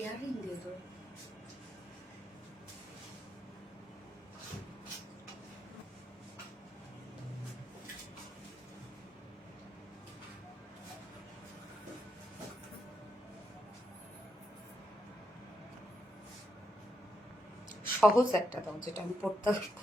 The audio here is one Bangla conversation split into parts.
ইয়ারিং দিয়ে তো সহজ একটা দাও যেটা আমি পড়তে পারবো।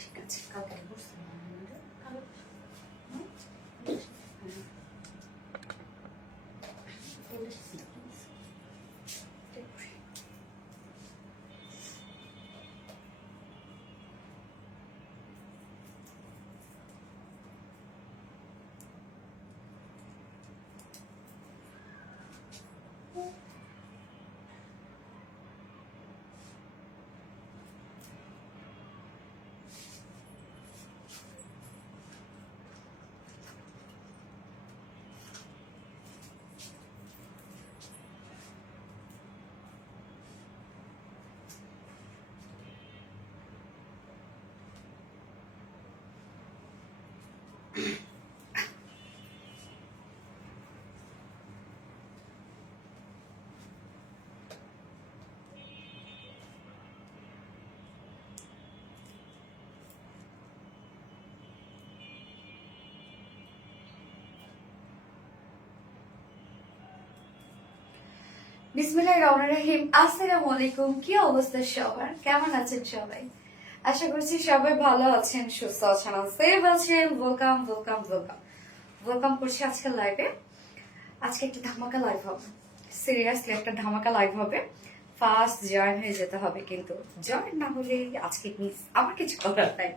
ঠিক আছে, কালকে বুঝতে বিসমিল্লাহির রহমানির রহিম। আসসালামু আলাইকুম। কি অবস্থা সবার? কেমন আছেন সবাই? আশা করছি সবাই ভালো আছেন, সুস্থ আছেন, সেফ আছেন। ওয়েলকাম ওয়েলকাম ওয়েলকাম ওয়েলকাম করছি আজকে লাইভে। আজকে একটা ধামাকা লাইভ হবে, সিরিয়াসলি একটা ধামাকা লাইভ হবে। ফার্স্ট জয়েন হয়ে যেতে হবে, কিন্তু জয়েন না হলে আজকে মিস, আমার কিছু করার নাই।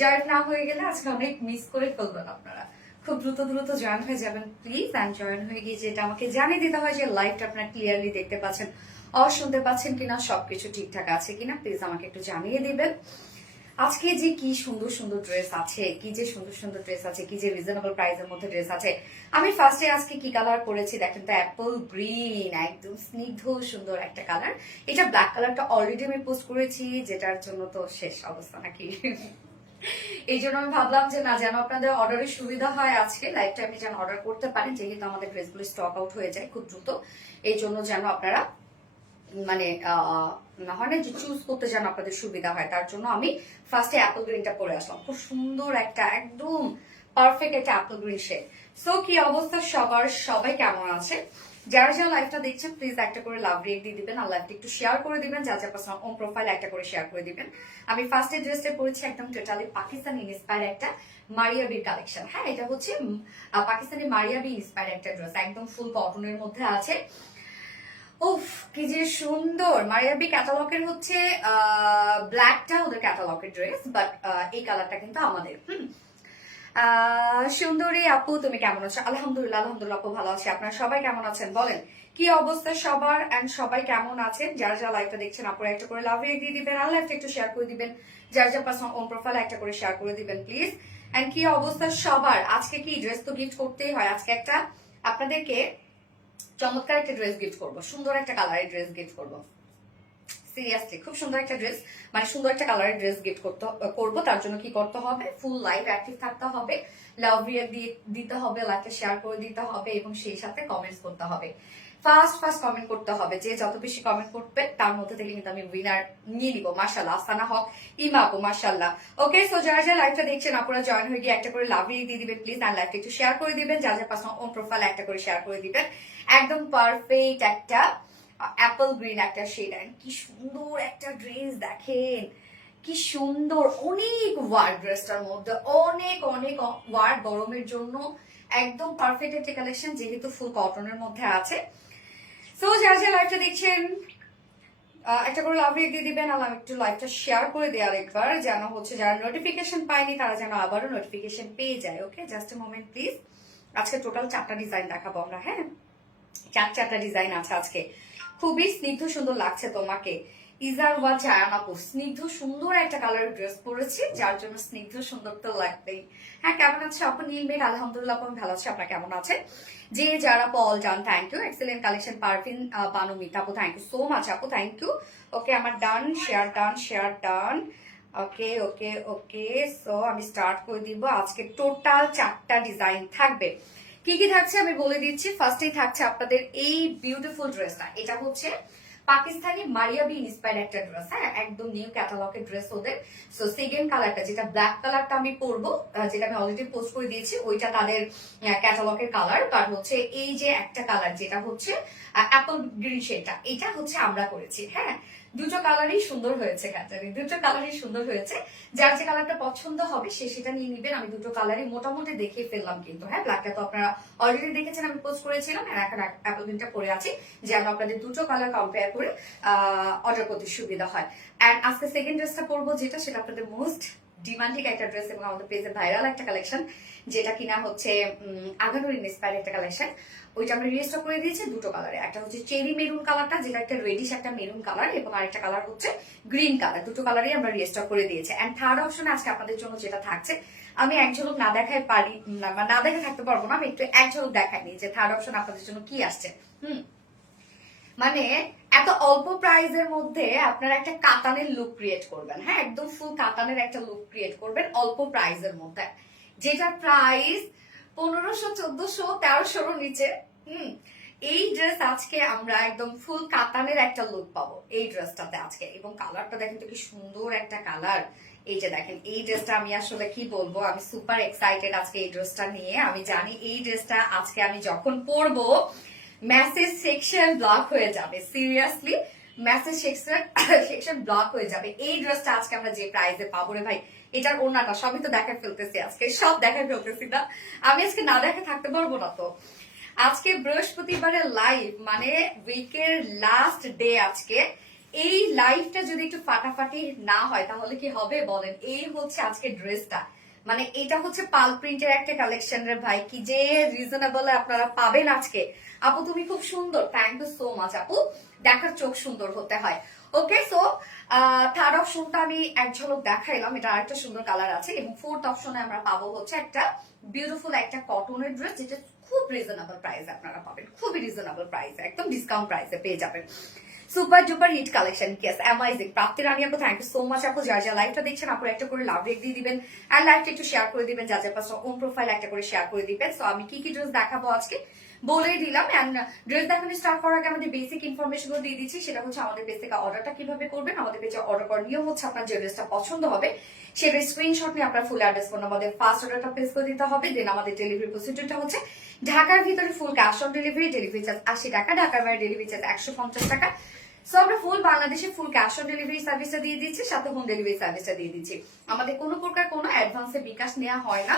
জয়েন না হয়ে গেলে আজকে অনেক মিস করে ফেলবেন আপনারা। খুব দ্রুত দ্রুত জয়েন হয়ে যাবেন প্লিজ। অ্যান্ড জয়েন হয়ে গিয়ে যেটা আমাকে জানিয়ে দিতে হয় যে লাইভটা আপনারা ক্লিয়ারলি দেখতে পাচ্ছেন, শুনতে পাচ্ছেন কিনা, সবকিছু ঠিকঠাক আছে কিনা, প্লিজ আমাকে একটু জানিয়ে দিবেন। আজকে যে কি সুন্দর সুন্দর ড্রেস আছে, কি যে সুন্দর সুন্দর ড্রেস আছে, কি যে রিজনেবল প্রাইসের মধ্যে ড্রেস আছে। আমি ফার্স্টে আজকে কি কালার পরেছি দেখেন তো, অ্যাপল গ্রিন, একদম স্নিগ্ধ সুন্দর একটা কালার। এটা ব্ল্যাক কালারটা অলরেডি আমি পোস্ট করেছি, যেটার জন্য তো শেষ অবস্থা নাকি। এই জন্য আমি ভাবলাম যে না, যেন আপনাদের অর্ডারের সুবিধা হয়, আজকে লাইভটা আপনি যেন অর্ডার করতে পারেন, যেহেতু আমাদের ড্রেসগুলো স্টক আউট হয়ে যায় খুব দ্রুত। এই জন্য যেন আপনারা মানে হয় না যে চুজ করতে যেন আপনাদের সুবিধা হয়, তার জন্য আমি ফার্স্টে অ্যাপল গ্রিনটা পরে আসলাম। খুব সুন্দর একটা, একদম পারফেক্ট একটা অ্যাপল গ্রিন শেড। সো কি অবস্থা সবার? সবাই কেমন আছে? যারা যারা লাইভটা দেখছেন প্লিজ একটা করে লাভ রেট দিয়ে দিবেন, আর লাইভটা একটু শেয়ার করে দিবেন, যা যা পার্সোনাল ওন প্রোফাইল একটা করে শেয়ার করে দিবেন। আমি ফার্স্টে ড্রেসটা পরেছি একদম টোটালি পাকিস্তানি ইন্সপায়ার একটা মারিয়াবির কালেকশন। হ্যাঁ, এটা হচ্ছে পাকিস্তানি মারিয়াবি ইন্সপায়ার একটা ড্রেস, একদম ফুল কটনের মধ্যে আছে। উফ, কি যে সুন্দর! মারিয়াবি ক্যাটালগের হচ্ছে ব্ল্যাকটা ওদের ক্যাটালগের ড্রেস, বাট এই কালারটা কিন্তু আমাদের। সুন্দরী আপু, তুমি কেমন আছো? আলহামদুলিল্লাহ আলহামদুলিল্লাহ আপু ভালো আছি। আপনারা সবাই কেমন আছেন বলেন? কি অবস্থা সবার? এন্ড সবাই কেমন আছেন? যারা যারা লাইভটা দেখছেন আপনারা একটা করে লাভ রেট দিয়ে দিবেন, আর লাইভটা একটু শেয়ার করে দিবেন, যার যার পার্সোনাল ওন প্রোফাইল একটা করে শেয়ার করে দিবেন প্লিজ। এন্ড কি অবস্থা সবার? আজকে কি ড্রেস তো গিফট করতেই হয়, আজকে একটা আপনাদেরকে চমৎকার একটা ড্রেস গিফট করবো, সুন্দর একটা কালারের ড্রেস গিফট করবো। সিরিয়াসলি খুব সুন্দর একটা ড্রেস, মানে সুন্দর একটা কালারের ড্রেস গিফট করবো। তার জন্য কি করতে হবে? ফুল লাইভ অ্যাক্টিভ থাকতে হবে, লাভ রিয়াক্ট দিতে হবে, লাইভটা শেয়ার করে দিতে হবে, এবং সেই সাথে কমেন্টস করতে হবে। ফার্স্ট ফার্স্ট কমেন্ট করতে হবে, যে যত বেশি কমেন্ট করবে তার মধ্যে থেকে কিন্তু আমি উইনার নিয়ে নিবো। মাশাআল্লাহ, আস্তানা হক, ইমা আপু মাশাআল্লাহ। ওকে, সো যারা যারা লাইভটা দেখছেন আপনারা জয়েন হয়ে গিয়ে একটা করে লাভ রিয়াক্ট দিয়ে দিবেন প্লিজ, আর লাইভটা একটু শেয়ার করে দিবেন, যার যার পার্সোনাল ওন প্রোফাইল একটা করে শেয়ার করে দিবেন। একদম পারফেক্ট একটা অ্যাপল গ্রিন একটা শেড, কি সুন্দর একটা ড্রেস দেখেন, কি সুন্দর। অনেক ওয়ার্ড ড্রেসটার মধ্যে, অনেক অনেক ওয়ার্ড, গরমের জন্য একদম পারফেক্ট একটা কালেকশন, যেহেতু ফুল কটনের মধ্যে আছে। সো যারা যারা লাইভটা দেখছেন একটা করে লাভ রেট দিয়ে দিবেন, আর একটু লাইভটা শেয়ার করে দেওয়ার একবার, যেন হচ্ছে যারা নোটিফিকেশন পায়নি তারা যেন আবারও নোটিফিকেশন পেয়ে যায়। ওকে, জাস্ট এ মোমেন্ট প্লিজ। আজকে টোটাল 4টা ডিজাইন দেখাবো আমরা। হ্যাঁ, 4টা ডিজাইন আছে আজকে। খুবই স্নিগ্ধ সুন্দর লাগছে তোমাকে, ইজারওয়া জায়ান আপু স্নিগ্ধ সুন্দর একটা কালারের ড্রেস পরেছি, যার জন্য স্নিগ্ধ সুন্দর তো লাগবেই। হ্যাঁ, কেমন আছে আপু? নীলমেঘ আলহামদুলিল্লাহ আপু আমি ভালো আছি, আপনার কেমন আছে? যে যারা পল জান thank you, excellent collection Parvin বানুমিত আপু থ্যাংক ইউ সো মাচ আপু, থ্যাংক ইউ। ওকে আমার done, share done. Okay okay okay, so আমি স্টার্ট করে দিব। আজকে টোটাল 4টা ডিজাইন থাকবে। কি কি থাকছে আমি বলে দিচ্ছি। ফার্স্টেই থাকছে আপনাদের এই বিউটিফুল ড্রেসটা, এটা হচ্ছে পাকিস্তানি মারিয়াবি ইন্সপায়ার্ড একটা ড্রেস। হ্যাঁ, একদম নিউ ক্যাটালগের ড্রেস ওদের। সো সেকেন্ড কালারটা যেটা ব্ল্যাক কালারটা আমি পরবো, যেটা আমি অলরেডি পোস্ট করে দিয়েছি, ওইটা তাদের ক্যাটালগের কালার। বাট হচ্ছে এই যে একটা কালার যেটা হচ্ছে অ্যাপল গ্রিন শেডটা, এটা হচ্ছে আমরা করেছি। হ্যাঁ, দুটো কালারই সুন্দর হয়েছে, ক্যাটারি দুটো কালারই সুন্দর হয়েছে। যার যে কালারটা পছন্দ হবে সে সেটা নিয়ে নিবেন। আমি দুটো কালারই মোটামুটি দেখে ফেললাম কিন্তু। হ্যাঁ, ব্ল্যাকটা তো আপনারা অলরেডি দেখেছেন, আমি পোস্ট করেছিলাম। আর এখন অ্যাপল গ্রিনটা পরে আছি, যেন আপনাদের দুটো কালার কম্পেয়ার করে অর্ডার করতে সুবিধা হয়। অ্যান্ড আজকে সেকেন্ড ড্রেসটা পরবো, যেটা সেটা আপনাদের মোস্ট ডিমান্ডিং একটা ড্রেস এবং আমাদের পেজে ভাইরাল একটা কালেকশন, যেটা কিনা হচ্ছে আগানোর ইন্সপায়ার একটা কালেকশন। ওইটা আমরা রিস্টক করে দিয়েছি দুটো কালারে। একটা হচ্ছে চেরি মেরুন কালারটা, যেটা একটা রেডিশ একটা মেরুন কালার, এবং আরেকটা কালার হচ্ছে গ্রিন কালার। দুটো কালারই আমরা রিস্টক করে দিয়েছি। অ্যান্ড থার্ড অপশনে আজকে আপনাদের জন্য যেটা থাকছে, আমি এক ঝলক না দেখাই পারি না দেখে থাকতে পারবো না, আমি একটু এক ঝলক দেখাইনি যে থার্ড অপশন আপনাদের জন্য কি আসছে। মানে এত অল্প প্রাইজের মধ্যে আপনারা একটা কাতানের লুক ক্রিয়েট করবেন। হ্যাঁ, একদম ফুল কাতানের একটা লুক ক্রিয়েট করবেন অল্প প্রাইজের মধ্যে, যেটা প্রাইস 1500, 1400, 1300 নিচে। এই ড্রেস আজকে আমরা একদম ফুল কাতানের একটা লুক পাবো এই ড্রেসটাতে আজকে। এবং কালারটা দেখেন তো কি সুন্দর একটা কালার। এই যে দেখেন, এই ড্রেসটা আমি আসলে কি বলবো, আমি সুপার এক্সাইটেড আজকে এই ড্রেসটা নিয়ে। আমি জানি এই ড্রেসটা আজকে আমি যখন পরবো মেসেজ সেকশন ব্লক হয়ে যাবে, সিরিয়াসলি মেসেজ সেকশন ব্লক হয়ে যাবে। এই ড্রেসটা আজকে আমরা যে প্রাইসে পাবো রে ভাই, এটার ওড়নাটা সবই তো দেখা ফেলতেছি আজকে, সব দেখা ফেলতেছি না, আমি আজকে না দেখে থাকতে পারবো না। তো আজকে বৃহস্পতিবারের লাইভ, মানে উইকের লাস্ট ডে আজকে। এই লাইভটা যদি একটু ফাটাফাটি না হয় তাহলে কি হবে বলেন? এই হচ্ছে আজকে ড্রেসটা, মানে এটা হচ্ছে পাল প্রিন্টের একটা কালেকশন রে ভাই, কি যে রিজনেবল আপনারা পাবেন আজকে। আপু তুমি খুব সুন্দর, থ্যাংক ইউ সো মাচ আপু, দেখার চোখ সুন্দর হতে হয়। ওকে, সো থার্ড অপশনটা আমি এক ঝলক দেখাইলাম, এটা আরেকটা সুন্দর কালার আছে। এবং ফোর্থ অপশনে আমরা পাবো হচ্ছে একটা বিউটিফুল একটা কটনের ড্রেস, যেটা খুব রিজনেবল প্রাইসে আপনারা পাবেন, খুবই রিজনেবল প্রাইসে, একদম ডিসকাউন্ট প্রাইসে পেয়ে যাবেন। Super duper hit collection, yes amazing. Prapti Rani আপু থ্যাংক ইউ সো মাচ আপু, যারা যারা লাইভটা দেখছেন আপু একটা করে লাভ রেক দিয়ে দিবেন, আর লাইভটা একটু শেয়ার করে দিবেন, যার যার পাশে ওন প্রোফাইল একটা করে শেয়ার করে দিবেন। সো আমি কি কি ড্রেস দেখাবো আজকে বলেই দিলাম। এন্ড ড্রেস দেখানো স্টার্ট করার আগে আমাদের বেসিক ইনফরমেশন গুলো দিয়ে দিচ্ছি। সেটা হচ্ছে আমাদের পেজ থেকে অর্ডারটা কিভাবে করবেন। আমাদের পেজে অর্ডার করার নিয়ম হচ্ছে, আপনার যে ড্রেসটা পছন্দ হবে সেটার স্ক্রিনশট নিয়ে আপনার ফুল অ্যাড্রেস ফোন আমাদের ফার্স্ট অর্ডারটা প্লেস করে দিতে হবে। দেন আমাদের ডেলিভারি প্রসিডিউরটা হচ্ছে ঢাকার ভিতরে full cash on delivery, delivery charge 80 টাকা, ঢাকার বাইরে ডেলিভারি চার্জ 150 টাকা। সো আমরা ফুল বাংলাদেশে ফুল ক্যাশ অন ডেলিভারি সার্ভিসটা দিয়ে দিচ্ছি, সাথে হোম ডেলিভারি সার্ভিসটা দিয়ে দিচ্ছি। আমাদের কোনো প্রকার কোনো অ্যাডভান্সে বিকাশ নেওয়া হয় না।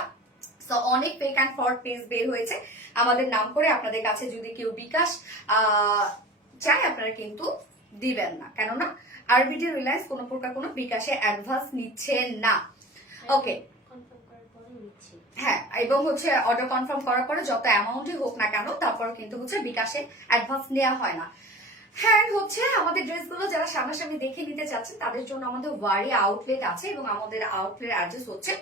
সো অনেক ফেক অ্যান্ড ফ্রড পেজ বের হয়েছে আমাদের নাম করে। আপনাদের কাছে যদি কেউ বিকাশ চায় আপনারা কিন্তু দিবেন না, কেননা আরবিডি রিলায়েন্স কোনো প্রকার কোনো বিকাশে অ্যাডভান্স নিচ্ছে না। ওকে, হ্যাঁ, এবং হচ্ছে অর্ডার কনফার্ম করার পরে যত অ্যামাউন্টই হোক না কেন, তারপর কিন্তু হচ্ছে বিকাশে অ্যাডভান্স নেওয়া হয় না। হ্যাঁ, হচ্ছে আমাদের ড্রেসগুলো যারা সামনাসামনি দেখে নিতে চাচ্ছেন তাদের জন্য আমাদের ওয়ারি আউটলেট আছে, এবং আমাদের আউটলেট অ্যাড্রেস হচ্ছে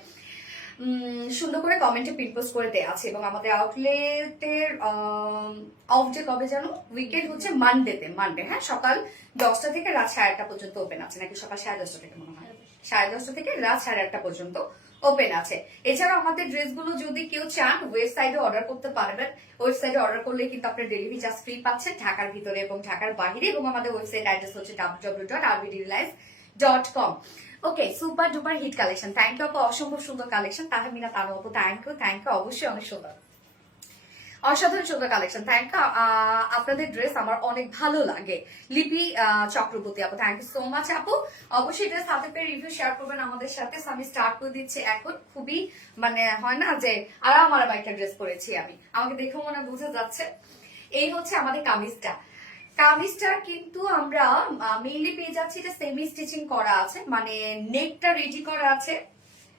সুন্দর করে কমেন্টে পিন পোস্ট করে দেওয়া আছে। এবং আমাদের আউটলেটের অফ ডে কবে জানো? উইকেন্ড হচ্ছে মানডে। হ্যাঁ, সকাল 10টা থেকে রাত 1:30টা পর্যন্ত ওপেন আছে, নাকি সকাল 10:30 থেকে মনে হয়, 10:30 থেকে রাত 8:30 পর্যন্ত ওপেন আছে। এছাড়াও আমাদের ড্রেসগুলো যদি কেউ চান ওয়েবসাইটে অর্ডার করতে পারবেন। ওয়েবসাইটে অর্ডার করলে কিন্তু আপনার ডেলিভারি চার্জ ফ্রি পাচ্ছেন ঢাকার ভিতরে এবং ঢাকার বাইরে। এবং আমাদের ওয়েবসাইট অ্যাড্রেস হচ্ছে www.rbdreliance.com। Okay, super duper hit collection, thank you আপু, অসম্ভব সুন্দর কালেকশন। তাহমিনা তানু আপু থ্যাংক ইউ, অবশ্যই অনেক সুন্দর, অসাধারণ সুন্দর কালেকশন, থ্যাংক ইউ। আপনাদের ড্রেস আমার অনেক ভালো লাগে। লিপি চক্রবর্তী আপু থ্যাংক ইউ সো মাচ আপু, অবশ্যই ড্রেস হাতে পেয়ে রিভিউ শেয়ার করবেন আমাদের সাথে। আমি স্টার্ট করে দিচ্ছি এখন। খুবই মানে হয় না যে আরাম একটা ড্রেস পরেছি আমি, আমাকে দেখে মনে বোঝা যাচ্ছে। এই হচ্ছে আমাদের কামিজটা কিন্তু আমরা মেইনলি পেয়ে যাচ্ছি, এটা সেমি স্টিচিং করা আছে, মানে নেকটা রেডি করা আছে,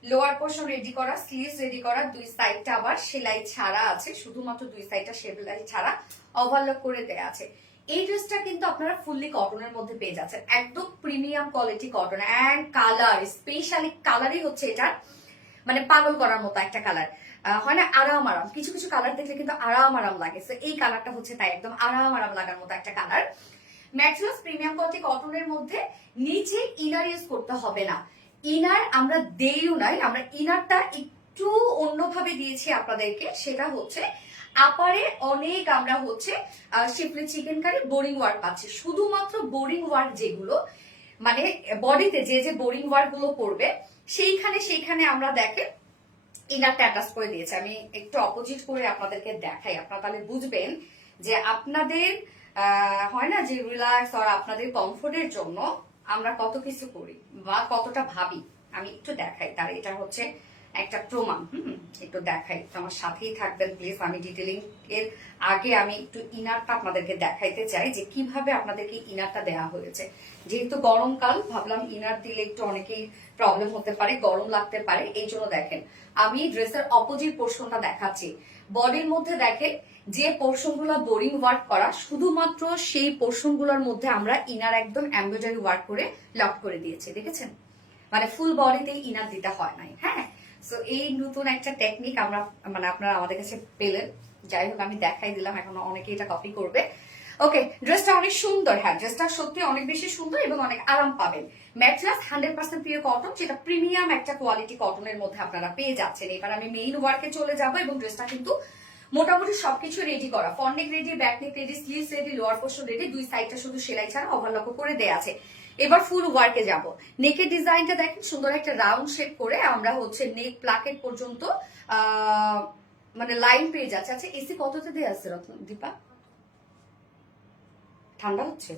লোয়ার পোর্শন রেডি করা, স্লিভস রেডি করা, দুই সাইডটা আবার সেলাই ছাড়া আছে, শুধুমাত্র দুই সাইডটা সেলাই ছাড়া ওভারলক করে দেয়া আছে। এই ড্রেসটা কিন্তু আপনারা ফুললি কটনের মধ্যে পেয়ে যাচ্ছেন, একদম premium quality cotton and colour, specially কালারই হচ্ছে এটা মানে পাগল করার মতো একটা কালার। হয় না আরাম আরাম, কিছু কিছু কালার দেখলে কিন্তু আরাম আরাম লাগে, তো এই কালারটা হচ্ছে তাই একদম আরাম আরাম লাগার মতো একটা কালার। ম্যাটেরিয়ালস প্রিমিয়াম কোয়ালিটি কটনের মধ্যে, নিচে ইনার ইউজ করতে হবে না। ইনার আমরা দেইও নাই, আমরা ইনারটা একটু অন্যভাবে দিয়েছি আপনাদেরকে, সেটা হচ্ছে আপারে অনেক আমরা হচ্ছে শিপলি চিকেন কারি বোরিং ওয়ার্ক পাচ্ছি, শুধুমাত্র বোরিং ওয়ার্ক যেগুলো মানে বডিতে যে যে বোরিং ওয়ার্ক গুলো পড়বে সেইখানে আমরা দেখেন ইনারটা অ্যাটাচ করে দিয়েছে। আমি একটু অপোজিট করে আপনাদেরকে দেখাই, আপনারা তাহলে বুঝবেন যে আপনাদের হয় না যে রিল্যাক্স আর আপনাদের কমফোর্টের জন্য আমরা কত কিছু করি বা কতটা ভাবি। আমি একটু দেখাই, তার এটা হচ্ছে একটা প্রমাণ। একটু দেখাই, আমার সাথেই থাকবেন প্লিজ। আমি ডিটেলিং এর আগে আমি একটু ইনারটা আপনাদেরকে দেখাইতে চাই যে কিভাবে আপনাদেরকে ইনারটা দেওয়া হয়েছে। যেহেতু গরমকাল, ভাবলাম ইনার দিলে একটু অনেকেই প্রবলেম হতে পারে, গরম লাগতে পারে, এই জন্য দেখেন আমি ড্রেসের অপোজিট পোর্শনটা দেখাচ্ছি। বডির মধ্যে দেখেন যে পোর্শন গুলো বোরিং ওয়ার্ক করা, শুধুমাত্র সেই পোর্শন গুলোর মধ্যে আমরা ইনার একদম এমব্রয়ডারি ওয়ার্ক করে লক করে দিয়েছি, দেখেছেন? মানে ফুল বডিতে ইনার দিতে হয় নাই। হ্যাঁ, সো এই নতুন একটা টেকনিক আমরা মানে আপনারা আমাদের কাছে পেলেন। যাই হোক, আমি দেখাই দিলাম, এখন অনেকে এটা কপি করবে। ওকে, ড্রেসটা অনেক সুন্দর। হ্যাঁ, ড্রেসটা সত্যি অনেক বেশি সুন্দর এবং অনেক আরাম পাবেন। ম্যাটেরিয়ালস 100% পিওর কটন, যেটা প্রিমিয়াম একটা কোয়ালিটি কটনের মধ্যে আপনারা পেয়ে যাচ্ছেন। এবার আমি মেইন ওয়ার্কে চলে যাব এবং ড্রেসটা কিন্তু মোটামুটি সবকিছু রেডি করা, front ready, back neck ready, sleeves ready, lower portion ready, দুই সাইডটা শুধু সেলাই ছাড়া ওভারলক করে দেয়া আছে। এবার ফুল ওয়ার্কে যাব। নেকের ডিজাইনটা দেখেন, সুন্দর একটা রাউন্ড শেপ করে আমরা হচ্ছে নেক প্লাকেট পর্যন্ত মানে লাইন পেয়ে যাচ্ছে। আচ্ছা, এসি কততে দেয়া আছে দীপা? ঠান্ডা হচ্ছে?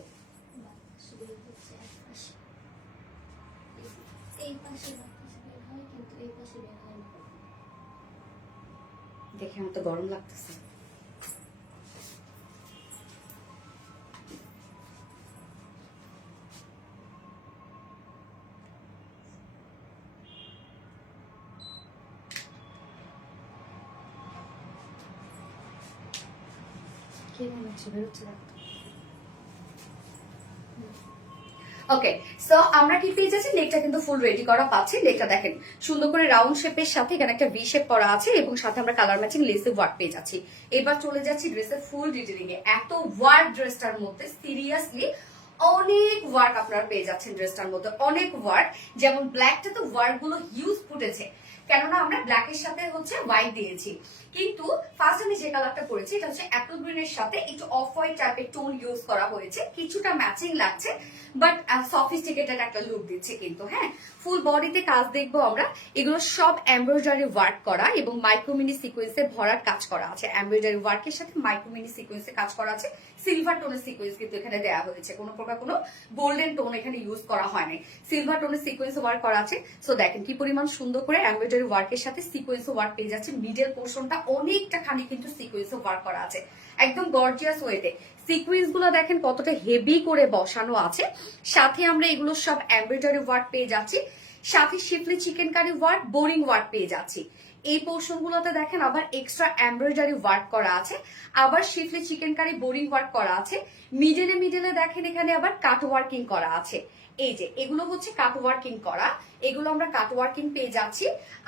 দেখে আমার তো গরম লাগতেছে। কে বানাচ্ছে? বেরোচ্ছে দেখো। ওকে, সো আমরা কি পেয়ে যাচ্ছি, লেগটা কিন্তু ফুল রেডি করা পাচ্ছি। লেগটা দেখেন সুন্দর করে রাউন্ড শেপের সাথে এখানে একটা ভি শেপ করা আছে এবং সাথে আমরা কালার ম্যাচিং লেসে ওয়ার্ক পেয়ে যাচ্ছি। এবার চলে যাচ্ছি ড্রেসের ফুল ডিটেইলিং এ। এত ওয়ার্ক ড্রেসটার মধ্যে, সিরিয়াসলি অনেক ওয়ার্ক আপনারা পেয়ে যাচ্ছেন ড্রেসটার মধ্যে, অনেক ওয়ার্ক। যেমন ব্ল্যাকটা তো ওয়ার্ক গুলো হিউজ ফুটেছে, কেননা আমরা ব্ল্যাকের সাথে হচ্ছে হোয়াইট দিয়েছি। কিন্তু ফার্স্ট আমি যে কালারটা করেছি এটা হচ্ছে অ্যাপল গ্রিনের সাথে একটু অফ হোয়াইট টাইপের টোন ইউজ করা হয়েছে, কিছুটা ম্যাচিং লাগছে বাট সফিস্টিকেটেড একটা লুক দিচ্ছে কিন্তু। হ্যাঁ, ফুল বডিতে কাজ দেখবো আমরা, এগুলো সব এমব্রয়ডারি ওয়ার্ক করা এবং মাইক্রোমিনি সিকোয়েন্সে ভরার কাজ করা আছে। এমব্রয়ডারি ওয়ার্কের সাথে মাইক্রোমিনি সিকোয়েন্সে কাজ করা আছে। সিলভার টোনের সিকোয়েন্স কিন্তু এখানে দেওয়া হয়েছে, কোনো প্রকার কোনো গোল্ডেন টোন এখানে ইউজ করা হয় নাই, সিলভার টোনের সিকোয়েন্স ওয়ার্ক করা আছে। সো দেখেন কি পরিমাণ সুন্দর করে এমব্রয়ডারি ওয়ার্কের সাথে সিকোয়েন্স ওয়ার্ক পেয়ে যাচ্ছে। মিডল পোর্শনটা অনেকটা খানি কিন্তু সিকোয়েন্স ওয়ার্ক করা আছে, একদম গর্জিয়াস ওয়েতে। সিকোয়েন্স গুলো দেখেন কতটা হেভি করে বসানো আছে। সাথে আমরা এগুলো সব এমব্রয়ডারি ওয়ার্ক পেয়ে যাচ্ছি, সাথে schiffli chikankari work, boring work পেয়ে যাচ্ছি। এই পোর্শন গুলোতে দেখেন আবার এক্সট্রা এমব্রয়ডারি ওয়ার্ক করা আছে, আবার শিফলি চিকেন কারি বোরিং ওয়ার্ক করা আছে। মিডলে দেখেন এখানে আবার কাট ওয়ার্কিং করা আছে। এই যে এগুলো হচ্ছে কাট ওয়ার্কিং করা, এগুলো আমরা কাট ওয়ার্কিং পেয়ে যাচ্ছি।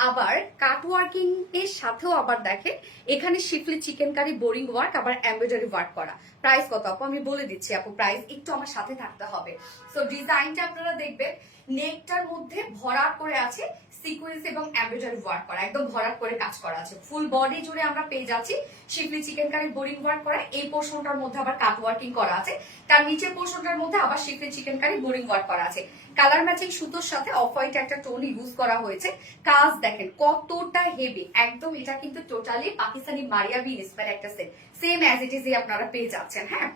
আবার কাট ওয়ার্কিং এর সাথেও আবার দেখেন এখানে শিফলি চিকেন কারি বোরিং ওয়ার্ক, আবার এমব্রয়ডারি ওয়ার্ক করা। প্রাইস কত আপু? আমি বলে দিচ্ছি আপু, প্রাইস একটু আমার সাথে থাকতে হবে। সো ডিজাইনটা আপনারা দেখবেন, নেকটার মধ্যে ভরাট করে আছে সিকোয়েন্স এবং এমব্রয়ডারি ওয়ার্ক করা, একদম ভরাট করে কাজ করা আছে। ফুল বডি জুড়ে আমরা পেয়ে যাচ্ছি শিফলি চিকেন কারি বোরিং ওয়ার্ক করা। এই পোর্শনটার মধ্যে আবার কাট ওয়ার্কিং করা আছে, তার নিচের পোর্শনটার মধ্যে আবার শিফলি চিকেন কারি বোরিং ওয়ার্ক করা আছে। কালার ম্যাচিং সুতোর সাথে অফ হোয়াইট একটা টোন ইউজ করা হয়েছে। কাজ দেখেন কতটা হেভি, একদম এটা কিন্তু টোটালি পাকিস্তানি মারিয়াবি ইন্সপায়ার একটা set, same as it is আপনারা পেয়ে যাচ্ছেন। হ্যাঁ,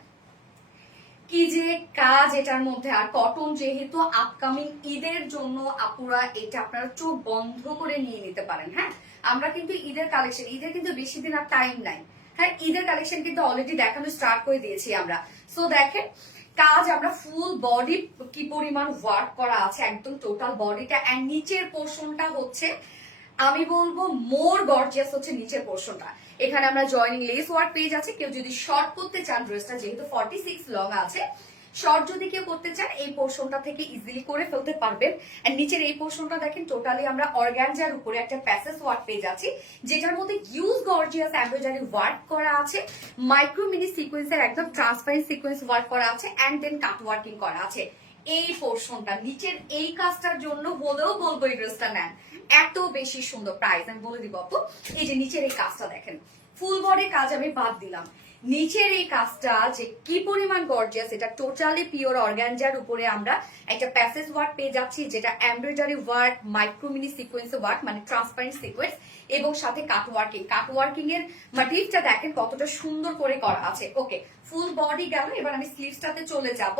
কি যে কাজ এটার মধ্যে, আর কটন যেহেতু আপকামিং ঈদের জন্য আপুরা এটা আপনারা চোখ বন্ধ করে নিয়ে নিতে পারেন। হ্যাঁ, আমরা কিন্তু ঈদের কালেকশন, ঈদের কিন্তু বেশি দিন আর টাইম নাই। হ্যাঁ, ঈদের কালেকশন কিন্তু অলরেডি দেখানো স্টার্ট করে দিয়েছি আমরা। সো দেখেন কাজ আমরা ফুল বডি কি পরিমাণ ওয়ার্ক করা আছে, একদম টোটাল বডিটা। এন্ড নিচের পোর্শনটা হচ্ছে আমি বলবো মোর গর্জিয়াস হচ্ছে নিচের পোর্শনটা। এখানে আমরা জয়নিং লেস ওয়ার্ক পেয়ে যাচ্ছে। কেউ যদি শর্ট করতে চান ড্রেসটা, যেহেতু 46 লং আছে, শর্ট যদি কেউ করতে চান এই পোর্শনটা থেকে ইজিলি করে ফেলতে পারবেন। এন্ড নিচের এই পোর্শনটা দেখেন টোটালি আমরা অর্গানজার উপরে একটা প্যাসেজ ওয়ার্ক পেয়ে যাচ্ছি, যেটার মধ্যে হিউজ গর্জিয়াস এমব্রয়ডারি ওয়ার্ক করা আছে, মাইক্রো মিনি সিকোয়েন্সের একদম ট্রান্সপারেন্ট সিকোয়েন্স ওয়ার্ক করা আছে, এন্ড দেন কাট ওয়ার্কিং করা আছে। এই পোর্শনটা নিচের এই কাজটার জন্য হলেও বলবো এই ড্রেসটা নেন, এত বেশি সুন্দর। প্রাইস আমি বলে দিব আপু, এই যে নিচের এই কাজটা দেখেন, ফুল বডি কাজ আমি বাদ দিলাম, নিচের এই কাজটা যে কি পরিমাণ গর্জিয়াস, এটা টোটালি পিওর অর্গানজার উপরে আমরা একটা প্যাসেজ ওয়ার্ক পেয়ে যাচ্ছি, যেটা embroidery work, micro mini sequence work মানে ট্রান্সপারেন্ট সিকোয়েন্স, এবং সাথে কাট ওয়ার্কিং। কাট ওয়ার্কিং এর মাটিরিয়ালটা দেখেন কতটা সুন্দর করে করা আছে। ওকে, ফুল বডি গেল, এবার আমি স্লিভসটাতে চলে যাব।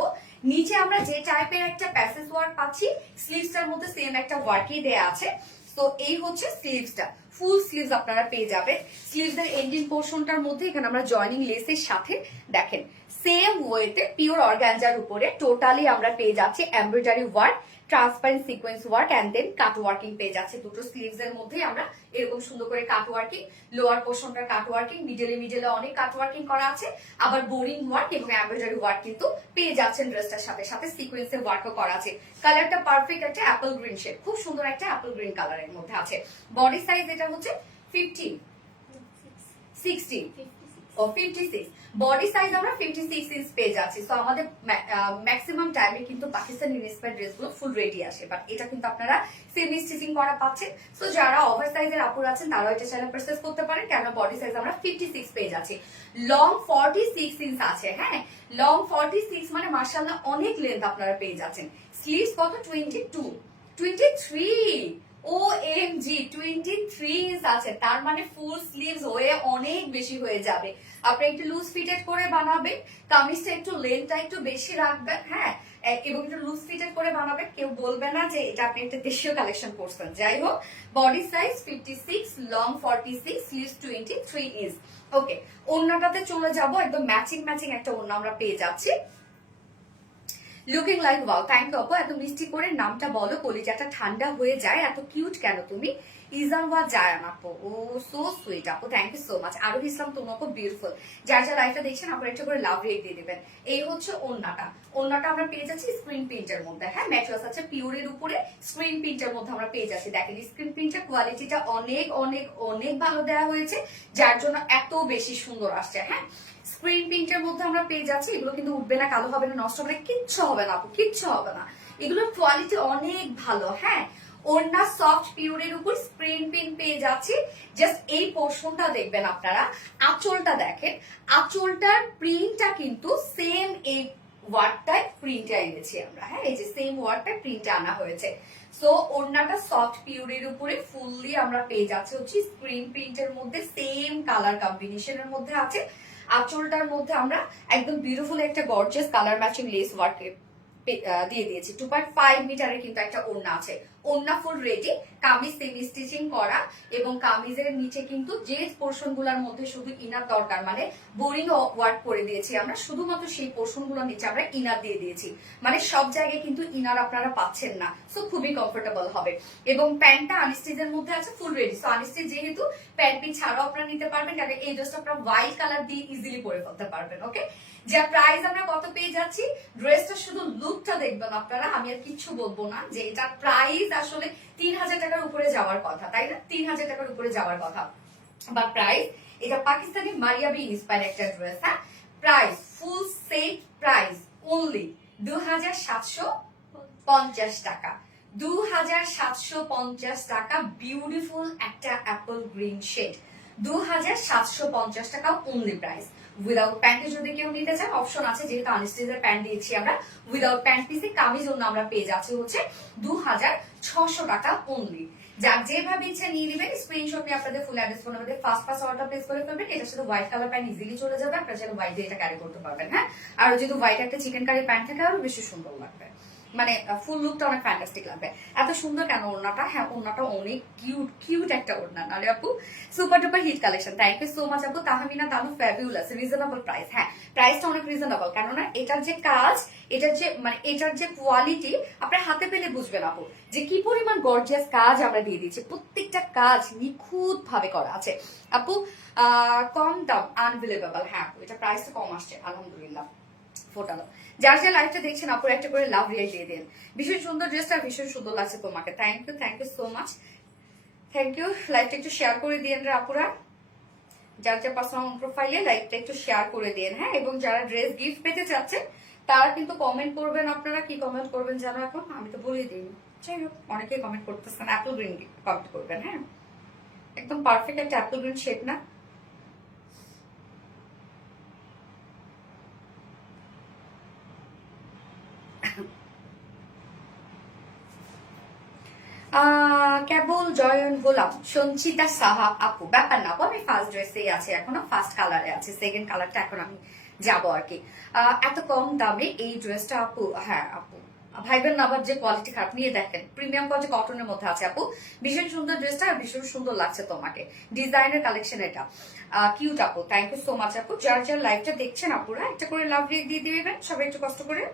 নিচে আমরা যে টাইপের একটা প্যাসেজ ওয়ার্ক পাচ্ছি, স্লিভসটার মধ্যে সেম একটা ওয়ার্কই দেয়া আছে। তো এই হচ্ছে স্লিভসটা, ফুল স্লিভস আপনারা পেয়ে যাবেন। স্লিভস এর এন্ডিং পোর্শনটার মধ্যে এখানে আমরা জয়নিং লেসের সাথে দেখেন সেম ওয়েতে পিওর অর্গানজার উপরে টোটালি আমরা পেয়ে যাচ্ছি embroidery work, transparent sequence work, and then cut working পেয়ে যাচ্ছে। দুটো স্লিভস এর মধ্যে আমরা এরকম সুন্দর করে কাট ওয়ার্কিং, লোয়ার পোর্শনটা কাট ওয়ার্কিং, মিডলে অনেক কাট ওয়ার্কিং করা আছে, আবার বোরিং ওয়ার্ক এবং এমব্রয়ডারি ওয়ার্ক কিন্তু পেয়ে যাচ্ছেন ড্রেসটার সাথে সাথে সিকোয়েন্সের ওয়ার্কও করা আছে। কালারটা পারফেক্ট একটা অ্যাপল গ্রিন শেড, খুব সুন্দর একটা অ্যাপল গ্রিন কালারের মধ্যে আছে। বডি সাইজ এটা হচ্ছে 50, 60 ও 56, বডি সাইজ আমরা 56 ইঞ্চ পেয়ে যাচ্ছি। সো আমাদের ম্যাক্সিমাম টাইমে কিন্তু পাকিস্তানি ইন্সপায়ার্ড ড্রেসগুলো ফুল রেডি আসে, বাট এটা কিন্তু আপনারা সেমি স্টিচিং করা পাচ্ছেন। সো যারা ওভার সাইজের আপুর আছেন তারাও এটা চাইলে পারচেজ করতে পারেন, কেন বডি সাইজ আমরা 56 পেয়ে যাচ্ছি। লং 46 ইঞ্চ আছে, হ্যাঁ লং 46 মানে মাশাআল্লাহ অনেক লেন্থ আপনারা পেয়ে যাচ্ছেন। স্লিভস কত 22, 23, ও এম জি 23 ইঞ্চ আছে, তার মানে ফুল স্লিভস হয়ে অনেক বেশি হয়ে যাবে। আপনি একটু লুজ ফিটেড করে বানাবেন, কামিজটা একটু লেন্থটা একটু বেশি রাখবেন, হ্যাঁ, এবং একটু লুজ ফিটেড করে বানাবেন, কেউ বলবে না যে এটা আপনি একটা দেশীয় কালেকশন করছেন। যাই হোক, body size 56, long 46, sleeves 23 inch. Okay, ওড়নাটাতে চলে যাব, একদম ম্যাচিং একটা ওড়না আমরা পেয়ে যাচ্ছি। Looking like wow, thank you আপু, এত মিষ্টি করে নামটা বলো, কলিজাটা ঠান্ডা হয়ে যায়, এত কিউট কেন তুমি? ইজানওয়া জায়ান আপু, ও সো সুইট আপু, থ্যাংক ইউ সো মাচ। আরো ইসলাম তুমি আপু বিউটিফুল। যার যার লাইফটা দেখছেন আপনারা একটা করে লাভ রেট দিয়ে দিবেন। এই হচ্ছে ওড়নাটা, ওড়নাটা আমরা পেয়ে যাচ্ছি স্ক্রিন প্রিন্টের মধ্যে, হ্যাঁ ম্যাট্রেস আছে পিওরের উপরে, স্ক্রিন প্রিন্টের মধ্যে আমরা পেয়ে যাচ্ছি। দেখেন স্ক্রিন প্রিন্টের কোয়ালিটিটা অনেক অনেক অনেক ভালো দেওয়া হয়েছে, যার জন্য এত বেশি সুন্দর আসছে। হ্যাঁ, স্ক্রিন প্রিন্টের মধ্যে আমরা পেয়ে যাচ্ছি, এগুলো কিন্তু উঠবে না, কালো হবে না, নষ্ট হবে না, কিচ্ছু হবে না আপু, কিচ্ছু হবে না, এগুলোর কোয়ালিটি অনেক ভালো। হ্যাঁ, ওড়না সফট পিওরের উপর স্ক্রিন প্রিন্ট পেয়ে যাচ্ছি। জাস্ট এই পোর্শনটা দেখবেন আপনারা, আঁচলটা দেখেন, আঁচলটার প্রিন্টটা কিন্তু সেম এই ওয়ার্ডটায় প্রিন্টে এনেছি আমরা, হ্যাঁ এই যে সেম ওয়ার্ডটায় প্রিন্টে আনা হয়েছে। সো ওড়নাটা সফট পিওরের উপরে ফুললি আমরা পেয়ে যাচ্ছি হচ্ছে স্ক্রিন প্রিন্টের মধ্যে, সেম কালার কম্বিনেশনের মধ্যে আছে। আঁচলটার মধ্যে আমরা একদম বিউটিফুল একটা gorgeous colour matching less work দিয়ে দিয়েছি। 2.5 মিটারের কিন্তু একটা ওড়না আছে, ওড়না full ready, kameez semi stitching করা, এবং কামিজের নিচে কিন্তু যে পোর্শন গুলার মধ্যে শুধু ইনার দরকার, মানে বোরিং ওয়ার্ক করে দিয়েছি আমরা, শুধুমাত্র সেই পোর্শন গুলোর নিচে আমরা ইনার দিয়ে দিয়েছি, মানে সব জায়গায় কিন্তু ইনার আপনারা পাচ্ছেন না। সো খুবই কমফোর্টেবল হবে। এবং প্যান্টটা আনস্টিচের মধ্যে আছে ফুল রেডি। সো আনস্টিচ যেহেতু প্যান্ট পিস ছাড়াও আপনারা নিতে পারবেন, কারণ এই ড্রেসটা আপনারা হোয়াইট কালার দিয়ে ইজিলি পরে ফেলতে পারবেন। ওকে, যা প্রাইস আমরা কত পেয়ে যাচ্ছি, ড্রেসটা শুধু লুকটা দেখবেন আপনারা, আমি আর কিচ্ছু বলবো না, যে এটা প্রাইস আসলে 3000 টাকার উপরে যাওয়ার কথা, তাই না? 3000 টাকার উপরে যাওয়ার কথা, বা প্রাইস এটা পাকিস্তানি মারিয়াবি ইন্সপায়ার একটা ড্রেস। হ্যাঁ, price full set price only 2750 টাকা, 2750 টাকা। বিউটিফুল একটা অ্যাপল গ্রিন শেড, 2750 টাকা অনলি প্রাইস। উইদাউট প্যান্টে যদি কেউ নিতে চান অপশন আছে, যেহেতু আনস্টিচের প্যান্ট দিয়েছি আমরা, উইদাউট প্যান্ট পিসে কামিজ জন্য আমরা পেয়ে যাচ্ছি হচ্ছে 2600 টাকা অনলি। যার যেভাবে ইচ্ছা নিয়ে নেবেন, স্ক্রিনশট নিয়ে আপনাদের full address phone number first order place করে ফেলবেন। এটার সাথে হোয়াইট কালার প্যান্ট ইজিলি চলে যাবে, আপনারা চাইলে হোয়াইট দিয়ে এটা ক্যারি করতে পারবেন। হ্যাঁ, আর যদি হোয়াইট একটা চিকেন কারি প্যান্ট থাকে আরো বেশি সুন্দর লাগবে। মানে ফুল লুকটা অনেক ফ্যান্টাস্টিক লাগবে। এত সুন্দর কেন ওড়নাটা? হ্যাঁ, ওড়নাটা অনেক কিউট কিউট একটা ওড়না, নালে আপু super duper hit collection. Thank you so much আপু। Tahmina Tanu fabulous, reasonable price. হ্যাঁ, প্রাইসটা অনেক রিজনেবল, কেননা এটার যে কাজ, এটার যে মানে এটার যে কোয়ালিটি আপনার হাতে পেলে বুঝবেন আপু যে কি পরিমাণ গর্জিয়াস কাজ আমরা দিয়ে দিচ্ছি। প্রত্যেকটা কাজ নিখুঁত ভাবে করা আছে আপু। কম দাম, আনবিলিভেবল। হ্যাঁ, এটা প্রাইসটা কম আসছে আলহামদুলিল্লাহ। ফোটালো যার যে লাইভটা দেখছেন আপুর একটা করে লাভ রিয়েক্ট দিয়ে দেন। ভীষণ সুন্দর ড্রেসটা, ভীষণ সুন্দর লাগছে তোমাকে। Thank you so much, thank you. লাইভটা একটু শেয়ার করে দিয়েন রে আপুরা, যার যার পার্সোনাল প্রোফাইলে লাইভটা একটু শেয়ার করে দিন। হ্যাঁ, এবং যারা ড্রেস গিফট পেতে চাচ্ছেন তারা কিন্তু কমেন্ট করবেন। আপনারা কি কমেন্ট করবেন জানো এখন? আমি তো বলে দিই, যাই হোক অনেকেই কমেন্ট করতেছেন অ্যাপল গ্রিন কমেন্ট করবেন। হ্যাঁ, একদম পারফেক্ট একটা অ্যাপল গ্রিন শেড না? কেবল জয়ন গোলাম, সঞ্চিতা সাহা আপু। ব্যাপার না আপু, আমি ফার্স্ট ড্রেসেই আছে এখনো, ফার্স্ট কালারে আছে, সেকেন্ড কালারটা এখন আমি যাবো আর কি। এত কম দামে এই ড্রেসটা আপু। হ্যাঁ আপু, ভাইবেন না আবার যে কোয়ালিটি খারাপ, নিয়ে দেখেন প্রিমিয়াম কোয়ালিটি কটনের মধ্যে আছে আপু। ভীষণ সুন্দর ড্রেসটা, আর ভীষণ সুন্দর লাগছে তোমাকে। ডিজাইনের কালেকশন এটা, কিউট আপু। থ্যাংক ইউ সো মাচ আপু। যার যার লাইভটা দেখছেন আপুরা একটা করে লাভ দিয়ে দিবেন সবাই একটু কষ্ট করে।